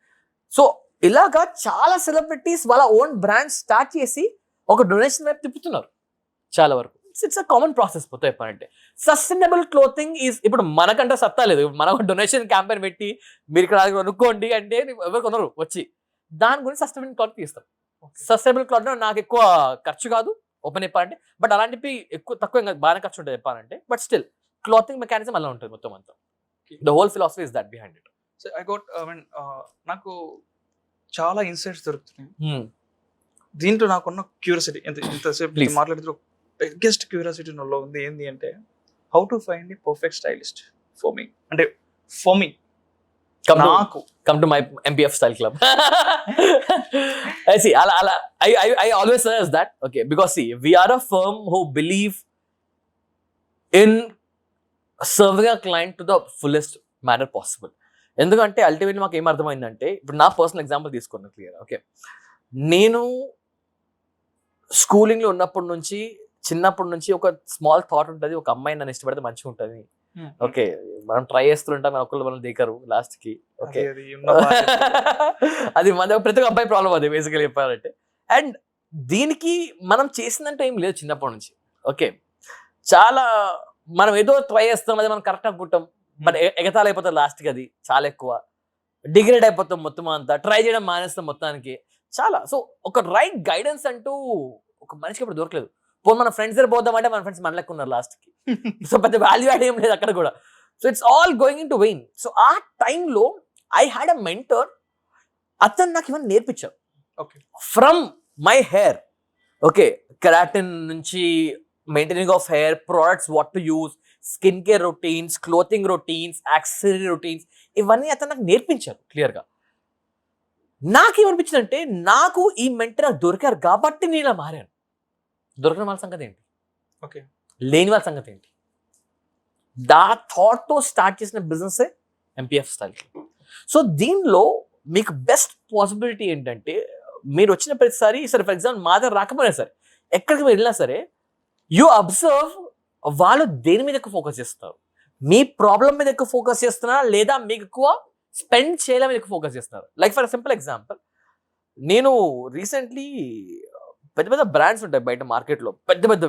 సో ఇలాగా చాలా సెలబ్రిటీస్ వాళ్ళ ఓన్ బ్రాండ్ స్టార్ట్ చేసి ఒక డొనేషన్ వైపు తిప్పుతున్నారు చాలా వరకు. ఇట్స్ అ కామన్ ప్రాసెస్ మొత్తం చెప్పాలంటే. సస్టైనబుల్ క్లోతింగ్ ఈజ్, ఇప్పుడు మనకంటే సత్తా లేదు, మనం డొనేషన్ క్యాంపెయిన్ పెట్టి మీరు ఇక్కడ కొనుక్కోండి అంటే ఎవరు కొనరు వచ్చి. దాని గురించి సస్టైనబుల్ క్లాత్ తీస్తాం. సస్టైనబుల్ క్లాత్ నాకు ఎక్కువ ఖర్చు కాదు ఓపెన్ చెప్పాలంటే, బట్ అలాంటివి ఎక్కువ తక్కువ బాగానే ఖర్చు ఉంటుంది చెప్పాలంటే. బట్ స్టిల్ క్లాతింగ్ మెకానిజం అలా ఉంటుంది మొత్తం అంతా. The whole philosophy is that behind it. So నాకు చాలా ఇన్సైట్స్ దొరుకుతున్నాయి దీంట్లో. నాకున్న క్యూరియాసిటీ ఇంతసేపు మాట్లాడుతూ బిగ్గెస్ట్ క్యూరియాసిటీ నాలో ఉంది ఏంటి అంటే, how to find the perfect stylist for me. అంటే ఫర్ మీ నాకు come to my MPF style club. I see. I always say that, okay, because see, we are a firm who believe in serving a client to the fullest manner possible. ఎందుకంటే అల్టిమేట్లీ మాకు ఏం అర్థమైందంటే, ఇప్పుడు నా పర్సనల్ ఎగ్జాంపుల్ తీసుకున్నా క్లియర్. ఓకే, నేను స్కూలింగ్లో ఉన్నప్పటి నుంచి చిన్నప్పటి నుంచి ఒక స్మాల్ థాట్ ఉంటుంది, ఒక అమ్మాయి నన్ను ఇష్టపడితే మంచిగా ఉంటుంది. ఓకే, మనం ట్రై చేస్తుంటాం, మన ఒక్కళ్ళు మనం దిగరు లాస్ట్ కి. ఓకే, అది మన ప్రతి ఒక్క అబ్బాయి ప్రాబ్లం అది బేసికలీ చెప్పాలంటే. అండ్ దీనికి మనం చేసిందంటే ఏం లేదు చిన్నప్పటి నుంచి. ఓకే, చాలా మనం ఏదో ట్రై చేస్తాం, అది మనం కరెక్ట్ అనుకుంటాం, బట్ ఎగతాలు అయిపోతాం లాస్ట్కి, అది చాలా ఎక్కువ డిగ్రేడ్ అయిపోతాం మొత్తం అంతా, ట్రై చేయడం మానేస్తాం మొత్తానికి చాలా. సో ఒక రైట్ గైడెన్స్ అంటూ ఒక మనిషికి ఇప్పుడు దొరకలేదు. పోనీ మన ఫ్రెండ్స్ దగ్గర పోదామంటే మన ఫ్రెండ్స్ మన లెక్క ఉన్నారు లాస్ట్కి. సో పెద్ద వాల్యూ యాడ్ ఏం లేదు అక్కడ కూడా. So it's all going into vain. So ఆ టైంలో ఐ హ్యాడ్ అ మెంటర్. అతను నాకు ఇవన్నీ నేర్పించారు. Okay, from my hair, okay, keratin నుంచి maintaining of hair, products what to use, skin care routines, clothing routines, accessory routines, ఇవన్నీ అతను నాకు నేర్పించారు క్లియర్గా. నాకేమనిపించిందంటే, నాకు ఈ మెంటర్ నాకు దొరికారు కాబట్టి నేను ఇలా మారాను. దొరికిన వాళ్ళ సంగతి ఏంటి, ఓకే, లేని వాళ్ళ సంగతి ఏంటి? దా థాట్తో స్టార్ట్ చేసిన బిజినెస్ MPF స్టైల్. సో దీనిలో మీకు బెస్ట్ పాసిబిలిటీ ఏంటంటే, మీరు వచ్చిన ప్రతిసారి సరే ఫర్ ఎగ్జాంపుల్ మా దగ్గర రాకపోయినా సరే, ఎక్కడికి వెళ్ళినా సరే, యూ అబ్జర్వ్ వాళ్ళు దేని మీద ఎక్కువ ఫోకస్ చేస్తున్నారు. మీ ప్రాబ్లం మీద ఎక్కువ ఫోకస్ చేస్తున్నారా, లేదా మీకు ఎక్కువ స్పెండ్ చేయడం మీద ఎక్కువ ఫోకస్ చేస్తున్నారు. లైక్ ఫర్ సింపుల్ ఎగ్జాంపుల్, నేను రీసెంట్లీ పెద్ద పెద్ద బ్రాండ్స్ ఉంటాయి బయట మార్కెట్లో, పెద్ద పెద్ద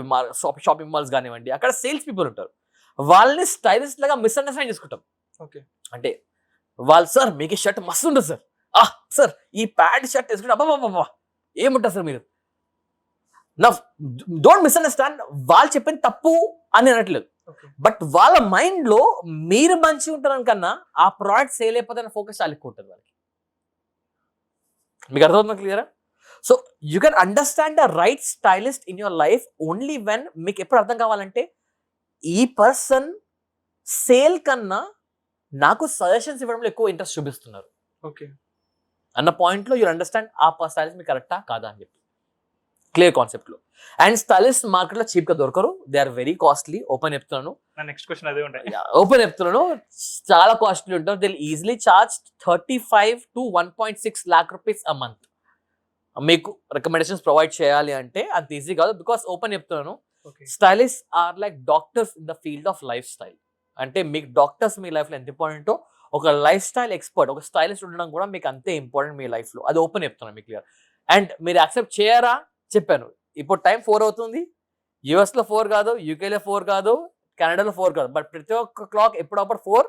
షాపింగ్ మాల్స్ కానివ్వండి, అక్కడ సేల్స్ పీపుల్ ఉంటారు. వాళ్ళని స్టైలిస్ట్ లాగా మిస్అండర్స్టాండ్ చేసుకుంటాం. ఓకే, అంటే వాళ్ళు, సార్ మీకు షర్ట్ మస్తు ఉంటుంది సార్, సార్ ఈ ప్యాంట్ షర్ట్ వేసుకుంటే అబ్బాబా ఏముంటుంది సార్ మీరు. నా డోంట్ మిస్అండర్స్టాండ్, వాళ్ళు చెప్పింది తప్పు అని అనట్లేదు, బట్ వాళ్ళ మైండ్ లో మీరు మంచిగా ఉంటారని కన్నా ఆ ప్రోడక్ట్ సేల్ అయిపోతే ఫోకస్ చాలా ఎక్కువ ఉంటుంది వాళ్ళకి. మీకు అర్థమవుతుందా క్లియరా? So you can understand the right stylist in your life only when మీకు ఎప్పుడు అర్థం కావాలంటే, ఈ పర్సన్ సేల్ కన్నా నాకు సజెషన్స్ ఇవ్వడంలో ఎక్కువ ఇంట్రెస్ట్ చూపిస్తున్నారు. ఓకే, అన్న పాయింట్లో యూ అండర్స్టాండ్ ఆ స్టైలిస్ట్ మీకు కరెక్టా కాదా అని చెప్పి క్లియర్ కాన్సెప్ట్లో. అండ్ స్టైలిస్ట్ మార్కెట్లో చీప్గా దొరకరు, they are very costly. Open చెప్తున్నాను, నెక్స్ట్ క్వశ్చన్ అదే ఉంటాయి. ఓపెన్ చెప్తున్నాను, చాలా కాస్ట్లీ ఉంటారు. They easily charge 35 to 1.6 lakh rupees a month. మీకు రికమెండేషన్స్ ప్రొవైడ్ చేయాలి అంటే అంత ఈజీ కాదు. బికాస్ ఓపెన్ చెప్తున్నాను, stylist are like doctors in the field of life style. అంటే మీకు డాక్టర్స్ మీ లైఫ్లో ఎంత ఇంపార్టెంటో, ఒక లైఫ్ స్టైల్ ఎక్స్పర్ట్, ఒక స్టైలిస్ట్ ఉండడం కూడా మీకు అంతే ఇంపార్టెంట్ మీ లైఫ్లో. అది ఓపెన్ చెప్తున్నాను మీకు క్లియర్. అండ్ మీరు యాక్సెప్ట్ చేయరా చెప్పాను. ఇప్పుడు టైం 4 అవుతుంది. యూఎస్లో 4 కాదు, యూకేలో 4 కాదు, కెనడాలో 4 కాదు, బట్ ప్రతి ఒక్క క్లాక్ ఎప్పుడప్పుడు 4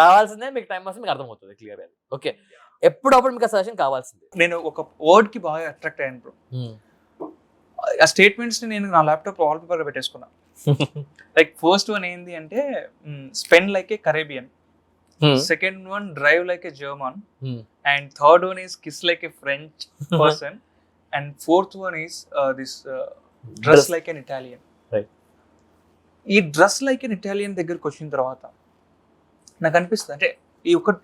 కావాల్సిందే. మీకు టైం వస్తే మీకు అర్థమవుతుంది క్లియర్. ఓకే, ఎప్పుడప్పుడు మీకు సజెషన్ కావాల్సిందే. నేను ఒక వర్డ్ కి బాగా అట్రాక్ట్ అయ్యాను బ్రో. ఆ స్టేట్మెంట్స్ ని నేను నా ల్యాప్టాప్ వాల్ పేపర్ పెట్టేసుకున్నా. లైక్ ఫస్ట్ వన్ ఏంది అంటే, spend like a Caribbean, second one drive like a German, and third one is kiss like a French person, and fourth one is this dress like an Italian. ఈ డ్రెస్ లైక్ ఎన్ ఇటాలియన్ దగ్గరకు వచ్చిన తర్వాత నాకు అనిపిస్తుంది, అంటే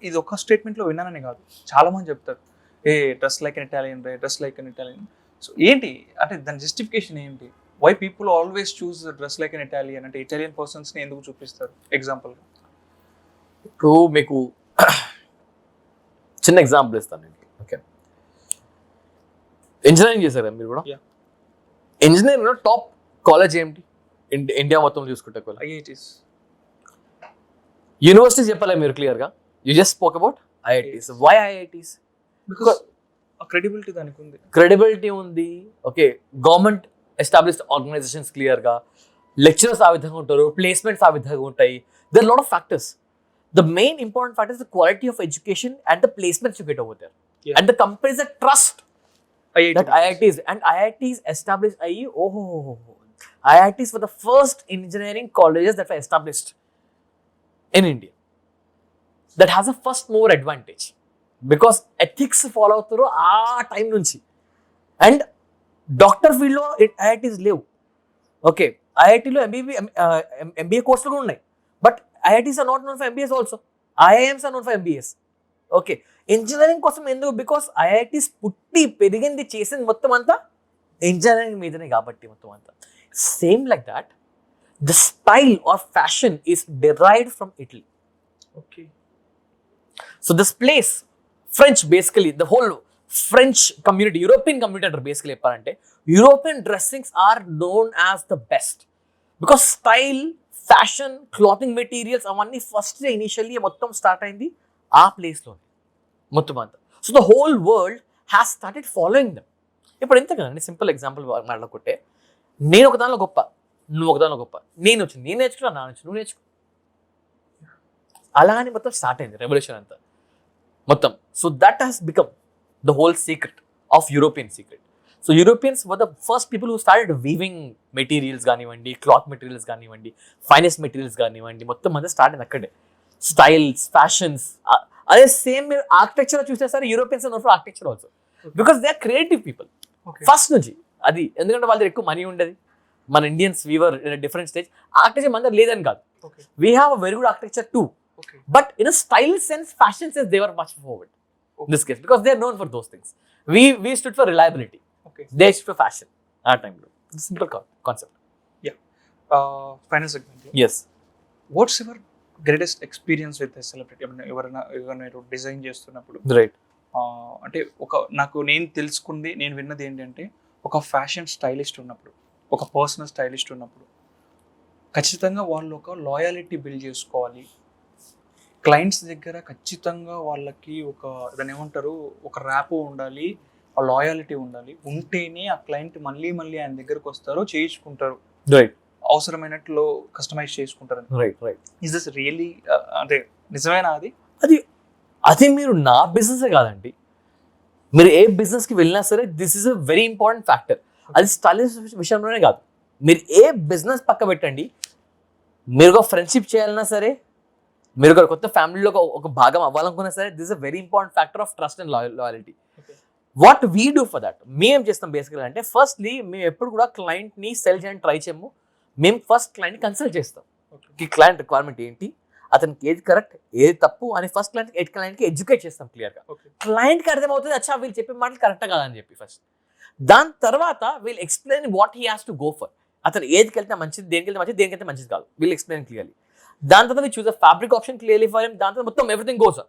ఇది ఒక స్టేట్మెంట్లో విన్నానని కాదు, చాలా మంది చెప్తారు a dress like an Italian రే, dress like an Italian. So ఏంటి అంటే దాని జస్టిఫికేషన్ ఏంటి? Why people always choose dress like an Italian? అంటే ఇటాలియన్ పర్సన్స్ని ఎందుకు చూపిస్తారు? ఎగ్జాంపుల్గా ఇప్పుడు మీకు చిన్న ఎగ్జాంపుల్ ఇస్తాను. ఓకే, ఇంజనీరింగ్ చేశారా మీరు కూడా? Yeah. ఇంజనీరింగ్ టాప్ కాలేజ్ ఏంటి ఇండియా మొత్తం చూసుకుంటే? ఐఐటీస్. యూనివర్సిటీస్ చెప్పాలి మీరు క్లియర్గా. You just spoke about IITs. Why IITs? Because credibility దానికి ఉంది. క్రెడిబిలిటీ ఉంది. ఓకే, గవర్నమెంట్ ఎస్టాబ్లిష్డ్ ఆర్గనైజేషన్స్ క్లియర్గా, లెక్చరర్స్ ఆ విధంగా ఉంటారు, ప్లేస్మెంట్స్ ఆ విధంగా ఉంటాయి. There lot of factors. The main important factor is the quality of education and the placements you get over there. Yeah. And the companies that trust that IITs and IITs established IITs were the first engineering colleges that were established in India. That has a first mover advantage because ethics follow through time nunchi. And doctor field lo IITs levu. Okay, IIT lo MBA course lo unnai, but IITs are not known for MBAs also. IIMs are known for MBAs. Okay, engineering కోసం ఎందుకు? బికాస్ ఐఐటీస్ పుట్టి పెరిగింది చేసింది మొత్తం అంతా ఇంజనీరింగ్ మీదనే కాబట్టి మొత్తం అంతా. Same like that the style or fashion is derived from Italy. Okay, so this place French, basically the whole French community, European community అంటారు బేసికలీ చెప్పాలంటే. European dressings are known as the best because style, fashion, clothing materials అవన్నీ ఫస్ట్ ఇనిషియల్లీ మొత్తం స్టార్ట్ అయింది ఆ ప్లేస్లో మొత్తం అంతా. So the whole world has started following them. ఇప్పుడు ఎంత కదండి, సింపుల్ ఎగ్జాంపుల్ మాట్లాడుకుంటే, నేను ఒక దానిలో గొప్ప, నువ్వు ఒక దానిలో గొప్ప, నేను వచ్చింది నేను నేర్చుకున్నా, నా నుంచి నువ్వు నేర్చుకో, అలా అని మొత్తం స్టార్ట్ అయింది రెవల్యూషన్ అంతా మొత్తం. So that has become the whole secret of European secret. So Europeans were the first people who started weaving materials కానివ్వండి, క్లాత్ మెటీరియల్స్ కానివ్వండి, ఫైనెస్ట్ మెటీరియల్స్ కానివ్వండి, మొత్తం అంతా స్టార్ట్ అయింది అక్కడే. స్టైల్స్, ఫ్యాషన్స్, అదే సేమ్ మీరు ఆర్కిటెక్చర్ చూసేసరి Europeans are architecture also because they are creative people first నుంచి. అది ఎందుకంటే వాళ్ళ దగ్గర ఎక్కువ మనీ ఉండేది. మన Indians weaver in different stage. Architecture మన దగ్గర లేదని కాదు, we have a very good architecture too, but in a style sense, fashion sense they were much forward in this case because they are known for those things. We stood for reliability, they stood for fashion ఆ టైంలో. Simple concept. Final segment. Yes, what's your greatest experience with celebrity? ఎవరైనా మీరు డిజైన్ చేస్తున్నప్పుడు, రైట్, అంటే నాకు నేను తెలుసుకుంది, నేను విన్నది ఏంటంటే, ఒక ఫ్యాషన్ స్టైలిస్ట్ ఉన్నప్పుడు, ఒక పర్సనల్ స్టైలిస్ట్ ఉన్నప్పుడు ఖచ్చితంగా వాళ్ళు ఒక లాయాలిటీ బిల్డ్ చేసుకోవాలి. క్లయింట్స్ దగ్గర ఖచ్చితంగా వాళ్ళకి దాన్ని ఏమంటారు, ఒక ర్యాపో ఉండాలి, ఆ లాయాలిటీ ఉండాలి. ఉంటేనే ఆ క్లయింట్ మళ్ళీ మళ్ళీ ఆయన దగ్గరకు వస్తారు, చేయించుకుంటారు, రైట్, అవసరమైనట్లు కస్టమైజ్ చేసుకుంటారు. Right, right. Is this really అంటే నిజమేనా? అది మీరు నా బిజినెసే కాదండి, మీరు ఏ బిజినెస్కి వెళ్ళినా సరే this is a very important factor. అది స్టైలిష్ విషయంలోనే కాదు, మీరు ఏ బిజినెస్ పక్క పెట్టండి, మీరు ఒక ఫ్రెండ్షిప్ చేయాలన్నా సరే, మీరు ఒక కొత్త ఫ్యామిలీలో ఒక భాగం అవ్వాలనుకున్నా సరే, this is a very important factor of trust and loyalty. What we do for that, మేము చేస్తాం బేసికల్గా అంటే, ఫస్ట్లీ మేము ఎప్పుడు కూడా క్లయింట్ని సెల్ చేయడానికి ట్రై చేయము. మేము ఫస్ట్ క్లయింట్ని కన్సల్ట్ చేస్తాం. ఈ క్లయింట్ రిక్వైర్మెంట్ ఏంటి, అతనికి ఏది కరెక్ట్, ఏది తప్పు అని ఫస్ట్ క్లయింట్కి ఎడ్యుకేట్ చేస్తాం క్లియర్గా. క్లయింట్కి అర్థమవుతుంది, అచ్చా వీళ్ళు చెప్పే మాటలు కరెక్ట్ కాదని చెప్పి ఫస్ట్. దాని తర్వాత వీళ్ళు explain what he has to go for. అతను ఏదికి వెళ్తే మంచిది, దేనికి వెళ్తే మంచిది, దేనికి వెళ్తే మంచిది కాదు, వీళ్ళు ఎక్స్ప్లెయిన్ క్లియర్లీ. దాని తర్వాత choose fabric option clearly for him. దాని తర్వాత మొత్తం ఎవ్రీథింగ్ గోస్.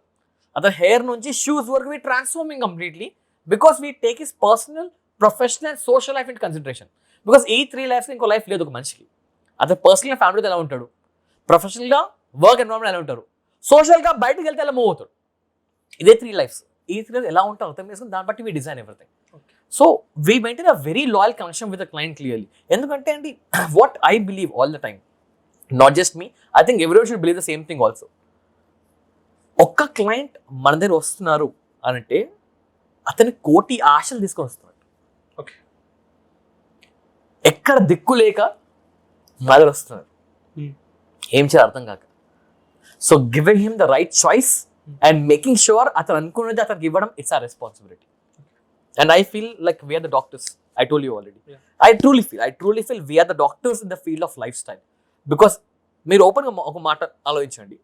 అతను హెయిర్ నుంచి షూస్ వరకు we transforming completely because we take his personal, professional and social life in consideration. Because ఈ 3 లైఫ్స్ ఇంకో లైఫ్ లేదు ఒక మనిషికి. అతను పర్సనల్గా ఫ్యామిలీతో ఎలా ఉంటాడు, ప్రొఫెషనల్గా వర్క్ ఎన్వైరన్మెంట్ ఎలా ఉంటారు, సోషల్గా బయటకు వెళ్తే ఎలా మూవ్ అవుతాడు, ఇదే 3 లైఫ్స్. ఈ 3 లైఫ్స్ ఎలా ఉంటారు అర్థం చేసుకుని దాన్ని బట్టి we design everything. So we maintain a very loyal connection with the client clearly. ఎందుకంటే అండి, what I believe all the time, not just me, I think everyone should believe the same thing also. ఒక్క క్లయింట్ మన దగ్గర వస్తున్నారు అనంటే అతని కోటి ఆశలు తీసుకొని వస్తున్నాడు. ఓకే, ఎక్కడ దిక్కు లేక మా దగ్గర వస్తున్నారు, ఏం చేయాలి అర్థం కాక. So giving him the right choice and making sure అతను అనుకున్నది అతనికి ఇవ్వడం, it's our responsibility. And I feel like we're the doctors. I told you already. Yeah. I truly feel we are the doctors in the field of lifestyle. Because మీరు ఓపెన్గా ఒక మాట ఆలోచించండి,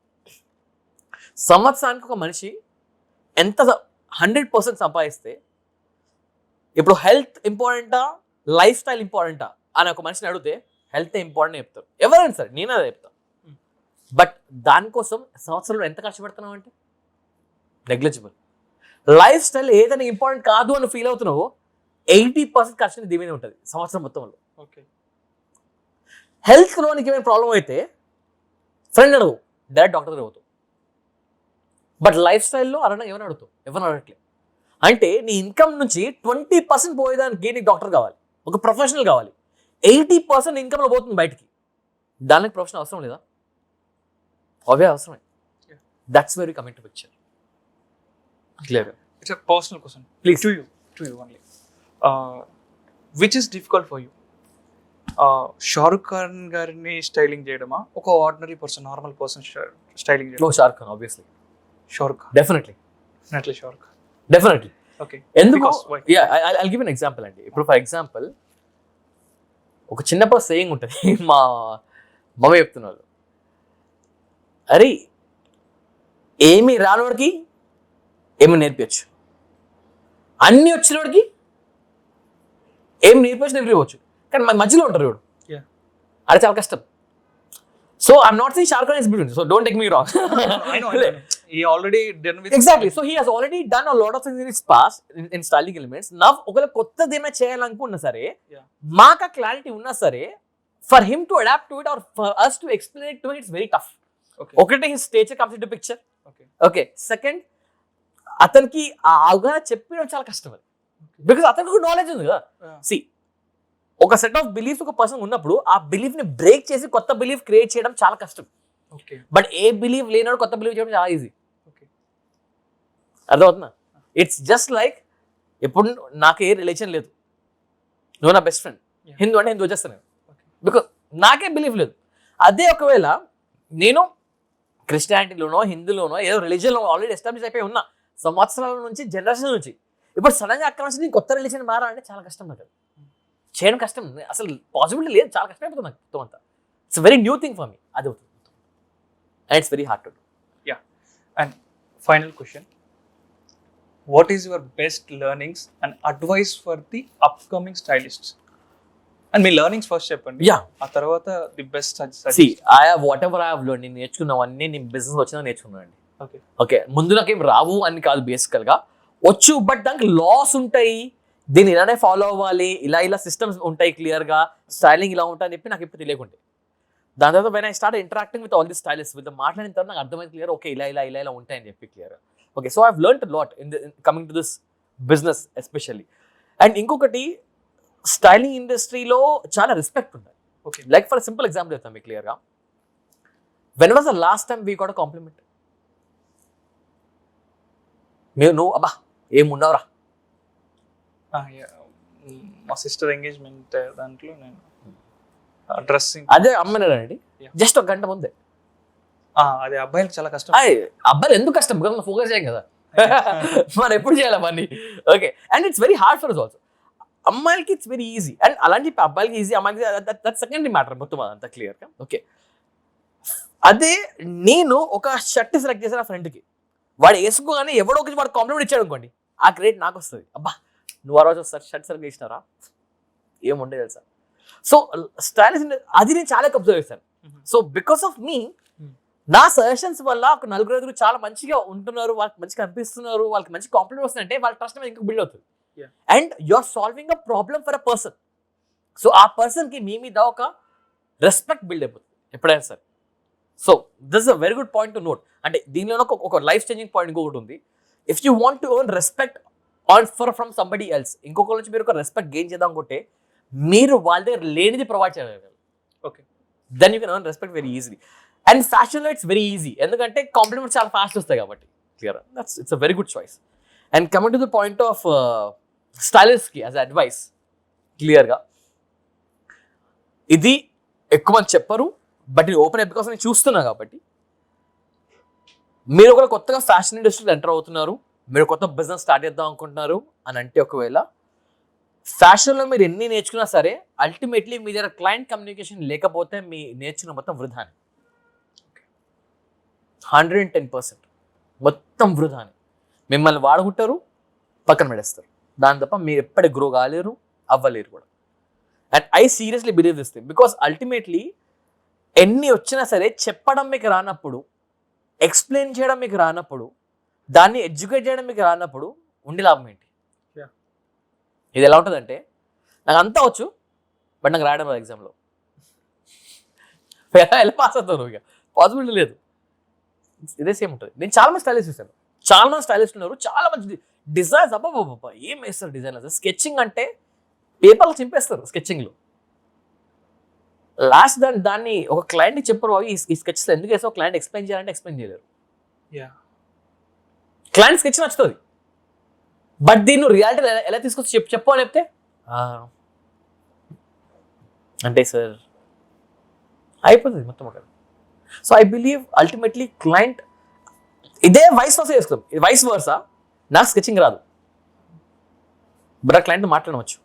సంవత్సరానికి ఒక మనిషి ఎంత 100% సంపాదిస్తే, ఇప్పుడు హెల్త్ ఇంపార్టెంటా, లైఫ్ స్టైల్ ఇంపార్టెంటా అని ఒక మనిషిని అడిగితే హెల్త్ ఇంపార్టెంట్ చెప్తారు ఎవరైనా సరే, నేను అదే చెప్తాను. బట్ దానికోసం సంవత్సరంలో ఎంత ఖర్చు పెడుతున్నావు అంటే నెగ్లిజిబుల్. లైఫ్ స్టైల్ ఏదైనా ఇంపార్టెంట్ కాదు అని ఫీల్ అవుతున్నావో 80% ఖర్చు దీని మీద ఉంటుంది సంవత్సరం మొత్తంలో. ఓకే. హెల్త్లో నీకు ఏమైనా ప్రాబ్లం అయితే ఫ్రెండ్ అడుగు, డైరెక్ట్ డాక్టర్ దగ్గర అవుతావు. బట్ లైఫ్ స్టైల్లో అలా ఎవరు అడుగుతావు? ఎవరు అడగట్లేదు. అంటే నీ ఇన్కమ్ నుంచి 20% పోయేదానికి నీకు డాక్టర్ కావాలి, ఒక ప్రొఫెషనల్ కావాలి. 80% ఇన్కమ్లో పోతుంది బయటికి. దానికి ప్రొఫెషన్ అవసరం లేదా? అవే అవసరమే. That's very coming to picture. Clear. It's a personal question. Please. To you only. Which is difficult for you? Shahrukh Khan గారిని స్టైలింగ్ చేయడమా, ఒక ordinary person, normal person styling చేయడం? Shahrukh Khan obviously. Shahrukh Khan. Definitely Shahrukh Khan. Definitely. Okay. ఎందుకు? Because why? I give an example అండి. ఇప్పుడు ఫర్ ఎగ్జాంపుల్ ఒక చిన్నప్పుడు సేయింగ్ ఉంటుంది, మా మమ్మీ చెప్తున్నారు, అరే ఏమి రానివాడికి ఏమి నేర్పించచ్చు, అన్నీ వచ్చినవాడికి ఏం నేర్పించవచ్చు, కానీ మధ్యలో ఉంటారు చూడు, Yeah. అది చాలా కష్టం. So I'm not saying Shahrukh Khan is beautiful, so don't take me wrong. I know. He already done with. Exactly. So he has already done a lot of things in his past in styling elements. Now ఒకవేళ కొత్తది ఏమైనా చేయాలనుకున్నా సరే, Yeah. మాకు క్లారిటీ ఉన్నా సరే, for him to adapt to it or for us to explain it to him, it's very tough. Okay. ఒకటి his stature comes into picture. Okay. Okay. Second, అతనికి ఆ అవగాహన చెప్పడం చాలా కష్టం అది, బికాస్ అతనికి నాలెడ్జ్ ఉంది కదా. Yeah. సి, ఒక సెట్ ఆఫ్ బిలీఫ్స్ ఒక పర్సన్ ఉన్నప్పుడు ఆ బిలీఫ్ ని బ్రేక్ చేసి కొత్త బిలీఫ్ క్రియేట్ చేయడం చాలా కష్టం. Okay. బట్ ఏ బిలీఫ్ లేనాడు కొత్త బిలీఫ్ చేయడం చాలా ఈజీ. Okay. అర్థమవుతుందా? ఇట్స్ జస్ట్ లైక్, ఎప్పుడు నాకు ఏ రిలేషన్ లేదు, నువ్వు నా బెస్ట్ ఫ్రెండ్, Yeah. హిందూ అంటే హిందూ వచ్చేస్తాను నేను, Okay. బికాస్ నాకే బిలీఫ్ లేదు. అదే ఒకవేళ నేను క్రిస్టియానిటీలోనో హిందూలోనో ఏదో రిలీజియన్లో ఆల్రెడీ ఎస్టాబ్లిష్ అయిపోయి ఉన్నా సంవత్సరాల నుంచి, జనరేషన్ నుంచి, ఇప్పుడు సడన్గా అక్కడ నుంచి నేను కొత్త రిలీజన్ మారాలంటే చాలా కష్టం నాకు. చేయడం కష్టం, అసలు పాసిబిలిటీ లేదు, చాలా కష్టం అయిపోతుంది నాకు మొత్తం అంతా. It's very new thing for me, అది అవుతుంది, and it's very hard to do. Yeah. And final question. What is your best learnings and advice for the upcoming stylists? And me learnings first చెప్పండి. Yeah. ఆ తర్వాత the best See, I have whatever I have learned, నేను నేర్చుకున్నవన్నీ నేను బిజినెస్ వచ్చినా నేర్చుకున్నానండి. ఓకే. ఓకే, ముందు నాకేం రావు అని కాదు, బేసికల్గా వచ్చు, బట్ దానికి లాస్ ఉంటాయి, దీన్ని ఇలానే ఫాలో అవ్వాలి, ఇలా సిస్టమ్స్ ఉంటాయి, క్లియర్గా స్టైలింగ్ ఇలా ఉంటాయని చెప్పి నాకు ఇప్పుడు తెలియకుంటే, దాని తర్వాత when I start interacting with all the stylist, with మాట్లాడిన తర్వాత నాకు అర్థమైంది క్లియర్, ఓకే ఇలా ఉంటాయని చెప్పి clear. Okay, so I have learned lot in coming to this business especially. And ఇంకొకటి, స్టైలింగ్ ఇండస్ట్రీలో చాలా రెస్పెక్ట్ ఉంది. Okay. Like for simple example చెప్తాను మీకు క్లియర్గా. When was the last time we got a compliment? నువ్వు అబ్బా ఏమున్నావురా. మా సిస్టర్ ఎంగేజ్మెంట్ దాంట్లో నేను డ్రెస్సింగ్ అదే అమ్మనారండి, Yeah. జస్ట్ ఒక గంట ముందే. అదే అబ్బాయిలకు చాలా కష్టం. అబ్బాయిలు ఎందుకు కష్టం, బికాస్ మనం ఫోకస్ చేయం కదా, మనం ఎప్పుడు చేయాలి అవన్నీ. Okay, and it's very hard for us also. అమ్మాయిలకి ఇట్స్ వెరీ ఈజీ, అండ్ అలాంటి అబ్బాయిలకి ఈజీ, అమ్మాయిలకి దట్ సెకండరీ మ్యాటర్ మొత్తం అదంతా క్లియర్గా. ఓకే, అదే నేను ఒక షర్ట్ సెలెక్ట్ చేసిన ఫ్రెండ్కి, వాడు వేసుకోగానే ఎవడో ఒకటి వాడు కాంప్లిమెంట్ ఇచ్చాడు అనుకోండి, ఆ క్రెడిట్ నాకు వస్తుంది. అబ్బా నువ్వు ఆ రోజు షర్ట్ సెలెక్ట్ చేసినారా, ఏముండే తెలుసా. సో స్టైలిష్ అది నేను చాలా అబ్జర్వ్ చేశాను. సో బికాస్ ఆఫ్ మీ, నా సజెషన్స్ వల్ల ఒక 4-5 చాలా మంచిగా ఉంటున్నారు, వాళ్ళకి మంచిగా అనిపిస్తున్నారు, వాళ్ళకి మంచి కాంప్లిమెంట్ వస్తుందంటే వాళ్ళ ట్రస్ట్ మీద ఇంకా బిల్డ్ అవుతుంది. And you are solving a problem for a person. So ఆ పర్సన్కి మీ మీద ఒక రెస్పెక్ట్ బిల్డ్ అయిపోతుంది ఎప్పుడైనా సరే. So this is a very good point to note. అంటే దీనిలో ఒక లైఫ్ చేంజింగ్ పాయింట్ ఇంకొకటి ఉంది. If you want to earn respect from somebody else, ఇంకొకరి నుంచి మీరు ఒక రెస్పెక్ట్ గెయిన్ చేద్దాం అనుకుంటే, మీరు వాళ్ళ దగ్గర లేనిది ప్రొవైడ్ చేయగలరు. Okay, then you can earn respect very easily. And ఫ్యాషన్లో ఇట్స్ వెరీ ఈజీ, ఎందుకంటే కాంప్లిమెంట్స్ చాలా ఫాస్ట్ వస్తాయి కాబట్టి. Clear, it's a very good choice. And coming to the point of స్టైలిస్ట్కి యాజ్ అడ్వైస్, క్లియర్గా ఇది ఎక్కువ మంది చెప్పరు, బట్ ఇది ఓపెన్ బికాస్ నేను చూస్తున్నా కాబట్టి. మీరు ఒకవేళ కొత్తగా ఫ్యాషన్ ఇండస్ట్రీలో ఎంటర్ అవుతున్నారు, మీరు కొత్త బిజినెస్ స్టార్ట్ చేద్దాం అనుకుంటున్నారు అని అంటే, ఒకవేళ ఫ్యాషన్లో మీరు ఎన్ని నేర్చుకున్నా సరే, అల్టిమేట్లీ మీ దగ్గర క్లయింట్ కమ్యూనికేషన్ లేకపోతే మీ నేర్చుకున్న మొత్తం వృధాని. 110% మొత్తం వృధాని. మిమ్మల్ని వాడుకుంటారు, పక్కన పెడేస్తారు. దాని తప్ప మీరు ఎప్పటి గ్రో కాలేరు, అవ్వలేరు కూడా. And I seriously believe this thing, because ultimately ఎన్ని వచ్చినా సరే చెప్పడం మీకు రానప్పుడు, ఎక్స్ప్లెయిన్ చేయడం మీకు రానప్పుడు, దాన్ని ఎడ్యుకేట్ చేయడం మీకు రానప్పుడు ఉండి లాభం ఏంటి? ఇది ఎలా ఉంటుందంటే నాకు అంతా వచ్చు బట్ నాకు రాయడం రాదు ఎగ్జామ్లో. ఎలా పాస్ అవుతావు నువ్వు? ఇక పాసిబిలిటీ లేదు. ఇదే సేమ్ ఉంటుంది. నేను చాలా మంది స్టైలిస్ట్ చూశాను, చాలా మంది స్టైలిస్ట్ ఉన్నారు, చాలా మంది డిజైన్స్ అబ్బాబ్బా ఏం వేస్తారు డిజైనర్స్. స్కెచింగ్ అంటే పేపర్లు చింపేస్తారు స్కెచింగ్లో. లాస్ట్ దాన్ని ఒక క్లయింట్కి చెప్పరు, ఈ స్కెచ్స్ ఎందుకు వేసావు క్లయింట్ ఎక్స్ప్లెయిన్ చేయాలంటే ఎక్స్ప్లెయిన్ చేయలేరు. క్లయింట్ స్కెచ్ నచ్చుతుంది బట్ దీన్ని రియాలిటీ ఎలా తీసుకొచ్చి చెప్పు అని చెప్తే అంటే సార్ అయిపోతుంది మొత్తం అక్కడ. So I believe ultimately client ఇదే వైస్ వర్సా చేసుకుందాం, ఇది వైస్ వర్సా. నాకు స్కెచింగ్ రాదు బట్ ఆ క్లయింట్తో మాట్లాడవచ్చు.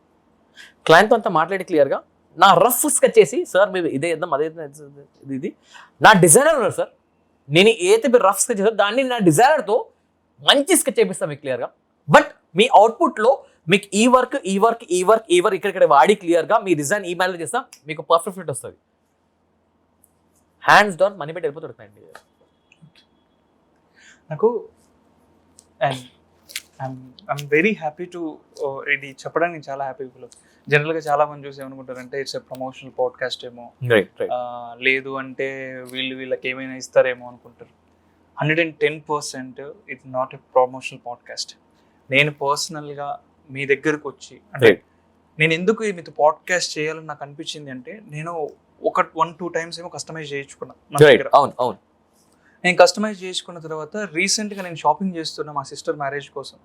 క్లయింట్తో అంతా మాట్లాడి క్లియర్గా నా రఫ్ స్కెచ్ చేసి సార్ మీరు ఇదే ఇద్దాం అదే ఇది నా డిజైనర్ ఉన్నారు సార్, నేను ఏదైతే మీరు రఫ్ స్కెచ్ చేస్తారో దాన్ని నా డిజైనర్తో మంచి స్కెచ్ చేపిస్తాను మీకు క్లియర్గా. బట్ మీ అవుట్పుట్లో మీకు ఈ వర్క్ ఇక్కడ వాడి క్లియర్గా మీ డిజైన్ ఈ మేనేజ్ చేస్తా మీకు పర్ఫెక్ట్ ఫిట్ వస్తుంది. హ్యాండ్స్ డౌన్ మనీ పెట్టి వెళ్ళిపోతాడు క్లయింట్. నాకు ఐఎమ్ వెరీ హ్యాపీ టు ఇది చెప్పడానికి నేను చాలా హ్యాపీ ఫీల్. జనరల్గా చాలా మంది చూసి ఏమనుకుంటారంటే ఇట్స్ ఎ ప్రమోషనల్ పాడ్కాస్ట్ ఏమో, లేదు అంటే వీళ్ళకి ఏమైనా ఇస్తారేమో అనుకుంటారు. 110% it's not a promotional podcast. నేను పర్సనల్గా మీ దగ్గరకు వచ్చి అంటే నేను ఎందుకు మీతో పాడ్కాస్ట్ చేయాలని నాకు అనిపించింది అంటే నేను 1-2 టైమ్స్ ఏమో కస్టమైజ్ చేయించుకున్నాను. నేను కస్టమైజ్ చేసుకున్న తర్వాత రీసెంట్గా నేను షాపింగ్ చేస్తున్నా మా సిస్టర్ మ్యారేజ్ కోసం.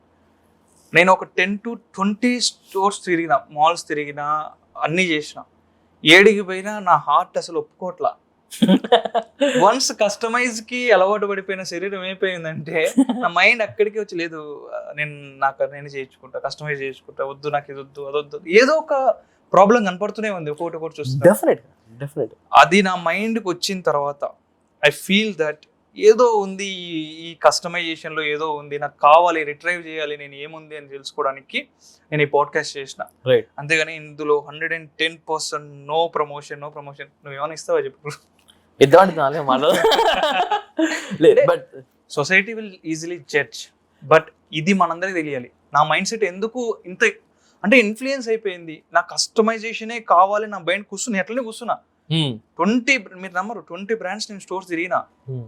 నేను ఒక 10-20 స్టోర్స్ తిరిగిన, మాల్స్ తిరిగిన, అన్నీ చేసిన, ఏడికి పోయినా నా హార్ట్ అసలు ఒప్పుకోవట్లా. వన్స్ కస్టమైజ్కి అలవాటు పడిపోయిన శరీరం ఏమైపోయిందంటే నా మైండ్ అక్కడికి వచ్చి లేదు నేను చేయించుకుంటా, కస్టమైజ్ చేసుకుంటా, వద్దు నాకు ఇది వద్దు అదొద్దు, ఏదో ఒక ప్రాబ్లం కనపడుతూనే ఉంది ఒకటి చూస్తా. అది నా మైండ్కి వచ్చిన తర్వాత ఐ ఫీల్ దట్ ఏదో ఉంది ఈ కస్టమైజేషన్ లో, ఏదో ఉంది నాకు కావాలి, రిట్రైవ్ చేయాలి, నేను ఏముంది అని తెలుసుకోవడానికి నేను ఈ పాడ్కాస్ట్ చేసిన. అంతేగాని ఇందులో 110% నో ప్రమోషన్. నువ్వు ఏమైనా ఇస్తావా చెప్పు? But society will easily judge, but ఇది మనందరికీ తెలియాలి. నా మైండ్ సెట్ ఎందుకు ఇంత అంటే ఇన్ఫ్లుయెన్స్ అయిపోయింది, నా కస్టమైజేషనే కావాలి, నా మైండ్ కూర్చుని ఎట్లనే కూర్చున్నా. 20 బ్రాండ్స్ నేను స్టోర్స్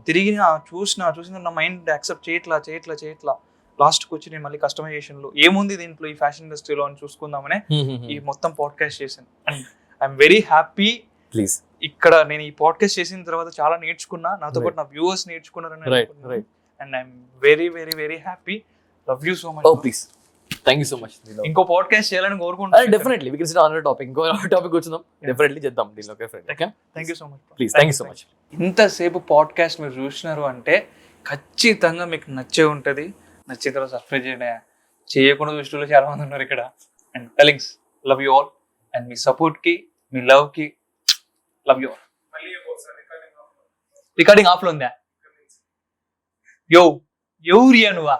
తిరిగినా చూసిన నా మైండ్ యాక్సెప్ట్ చేయట్లా. లాస్ట్కి వచ్చి నేను మళ్ళీ కస్టమైజేషన్ లో ఏముంది దీంట్లో ఈ ఫ్యాషన్ ఇండస్ట్రీలో అని చూసుకుందామనే ఈ మొత్తం పాడ్కాస్ట్ చేశాను. And I'm very happy. Please ఇక్కడ నేను ఈ పాడ్కాస్ట్ చేసిన తర్వాత చాలా నేర్చుకున్నా, నాతో పాటు నా వ్యూవర్స్ నేర్చుకున్నారని. And I'm very very very happy. Love you so much. Please thank you so much. ఇంకో పాడ్కాస్ట్ చేయాలని కోరుకుంటున్నాను. Definitely we can sit on topic, ఇంకో టాపిక్ వచ్చుదాం, డెఫినెట్లీ చేద్దాం దీనిలో. Thank you so much. Please thank you so much. ఇంతసేపు పాడ్కాస్ట్ మీరు చూసినారు అంటే ఖచ్చితంగా మీకు నచ్చే ఉంటుంది. నచ్చిన తర్వాత సబ్స్క్రైబ్ చేయండి. చేయకుండా చూసిన చాలా మంది ఉన్నారు ఇక్కడ. అండ్ టెలింగ్స్ లవ్ యూ ఆల్. అండ్ మీ సపోర్ట్ కి, మీ లవ్ కి love you all. Recording off లో ఉందా? ఎవరియా నువ్వా?